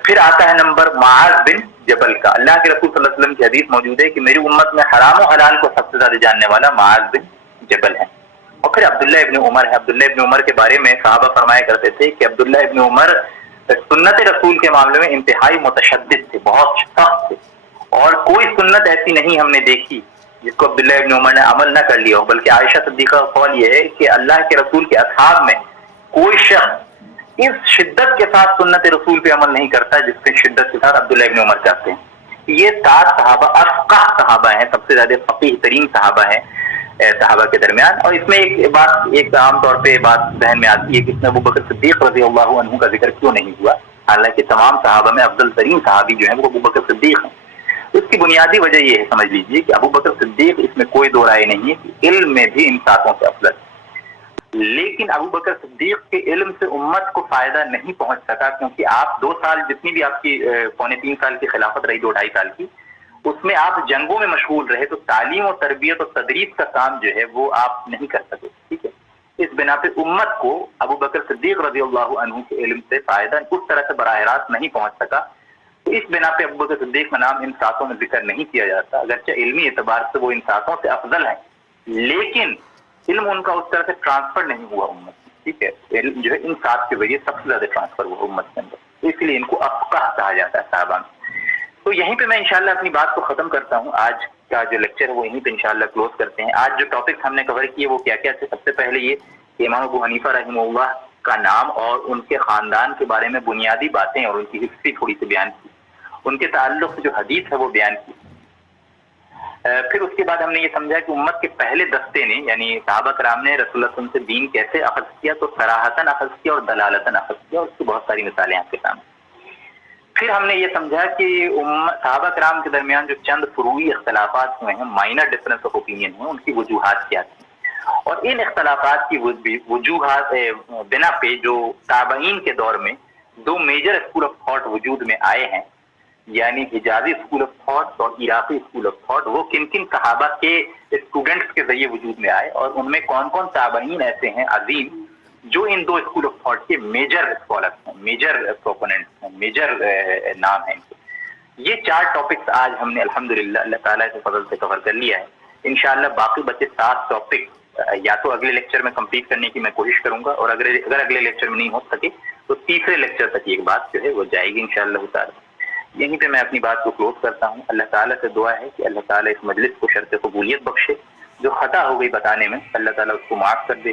پھر آتا ہے نمبر معاذ بن جبل کا۔ اللہ کے رسول صلی اللہ علیہ وسلم کی حدیث موجود ہے کہ میری امت میں حرام و حلال کو سب سے زیادہ جاننے والا معاذ بن جبل ہے۔ اور پھر عبداللہ ابن عمر ہے۔ عبداللہ ابن عمر کے بارے میں صحابہ فرمایا کرتے تھے کہ عبداللہ ابن عمر سنت رسول کے معاملے میں انتہائی متشدد تھے، بہت سخت تھے، اور کوئی سنت ایسی نہیں ہم نے دیکھی جس کو عبداللہ ابن عمر نے عمل نہ کر لیا ہو، بلکہ عائشہ صدیقہ کا قول یہ ہے کہ اللہ کے رسول کے اصحاب میں کوئی شخص اس شدت کے ساتھ سنت رسول پہ عمل نہیں کرتا جس کے شدت کے ساتھ عبداللہ ابن عمر کرتے ہیں۔ یہ 7 صحابہ افقہ صحابہ ہیں، سب سے زیادہ فقیہ ترین صحابہ ہیں صحابہ کے درمیان۔ اور اس میں ایک عام طور پہ بات ذہن میں آتی ہے کہ اس میں ابو بکر صدیق رضی اللہ عنہ کا ذکر کیوں نہیں ہوا، حالانکہ تمام صحابہ میں افضل ترین صحابی جو ہیں وہ ابو بکر صدیق ہیں۔ اس کی بنیادی وجہ یہ ہے، سمجھ لیجیے کہ ابو بکر صدیق، اس میں کوئی دو رائے نہیں ہے کہ علم میں بھی ان 7 سے افضل، لیکن ابو بکر صدیق کے علم سے امت کو فائدہ نہیں پہنچ سکا، کیونکہ آپ 2 سال جتنی بھی آپ کی 3.25 سال کی خلافت رہی، 2-2.5 سال کی، اس میں آپ جنگوں میں مشغول رہے، تو تعلیم و تربیت اور تدریس کا کام جو ہے وہ آپ نہیں کر سکے، ٹھیک ہے۔ اس بنا پہ امت کو ابو بکر صدیق رضی اللہ عنہ کے علم سے فائدہ اس طرح سے براہ راست نہیں پہنچ سکا، تو اس بنا پہ ابو بکر صدیق کا نام ان 7 میں ذکر نہیں کیا جاتا، اگرچہ علمی اعتبار سے وہ ان 7 سے افضل ہیں، لیکن علم ان کا اس طرح سے ٹرانسفر نہیں ہوا امت میں، ٹھیک ہے۔ علم جو ہے ان 7 کے ذریعے سب سے زیادہ ٹرانسفر ہوا امت کے اندر، اس لیے ان کو افقہ کہا جاتا ہے صحابہ میں۔ تو یہیں پہ میں انشاءاللہ اپنی بات کو ختم کرتا ہوں، آج کا جو لیکچر ہے وہ یہیں پہ انشاءاللہ کلوز کرتے ہیں۔ آج جو ٹاپکس ہم نے کور کیے وہ کیا کیا تھے؟ سب سے پہلے یہ کہ امام ابو حنیفہ رحمہ اللہ کا نام اور ان کے خاندان کے بارے میں بنیادی باتیں اور ان کی ہسٹری تھوڑی سی بیان کی، ان کے تعلق سے جو حدیث ہے وہ بیان کی۔ پھر اس کے بعد ہم نے یہ سمجھا کہ امت کے پہلے دستے نے یعنی صحابہ کرام نے رسول اللہ صلی اللہ علیہ وسلم سے دین کیسے اخذ کیا، تو صراحتاً اخذ کیا اور دلالتاً اخذ کیا، اور اس کی بہت ساری مثالیں آپ کے سامنے۔ پھر ہم نے یہ سمجھا کہ صحابہ کرام کے درمیان جو چند فروعی اختلافات ہوئے ہیں، مائنر ڈفرنس آف اوپینین ہیں، ان کی وجوہات کیا تھیں، اور ان اختلافات کی وجوہات بنا پہ جو تابعین کے دور میں 2 میجر اسکول آف تھاٹ وجود میں آئے ہیں، یعنی حجازی اسکول آف تھاٹ اور عراقی اسکول آف تھاٹ، وہ کن کن صحابہ کے اسٹوڈنٹس کے ذریعے وجود میں آئے، اور ان میں کون کون تابعین ایسے ہیں عظیم جو ان 2 اسکول آف تھاٹ کے میجر اسکالرس ہیں، میجر پروپوننٹس ہیں، میجر نام ہیں ان کے۔ یہ 4 ٹاپکس آج ہم نے الحمدللہ اللہ تعالیٰ کے فضل سے کور کر لیا ہے۔ انشاءاللہ باقی بچے 7 ٹاپک یا تو اگلے لیکچر میں کمپلیٹ کرنے کی میں کوشش کروں گا، اور اگر اگلے لیکچر میں نہیں ہو سکے تو تیسرے لیکچر تک یہ بات جو ہے وہ جائے گی انشاءاللہ تعالیٰ۔ یہیں پہ میں اپنی بات کو کلوز کرتا ہوں۔ اللہ تعالیٰ سے دعا ہے کہ اللہ تعالیٰ اس مجلس کو شرط قبولیت بخشے، جو خطا ہو گئی بتانے میں اللہ تعالیٰ اس کو معاف کر دے،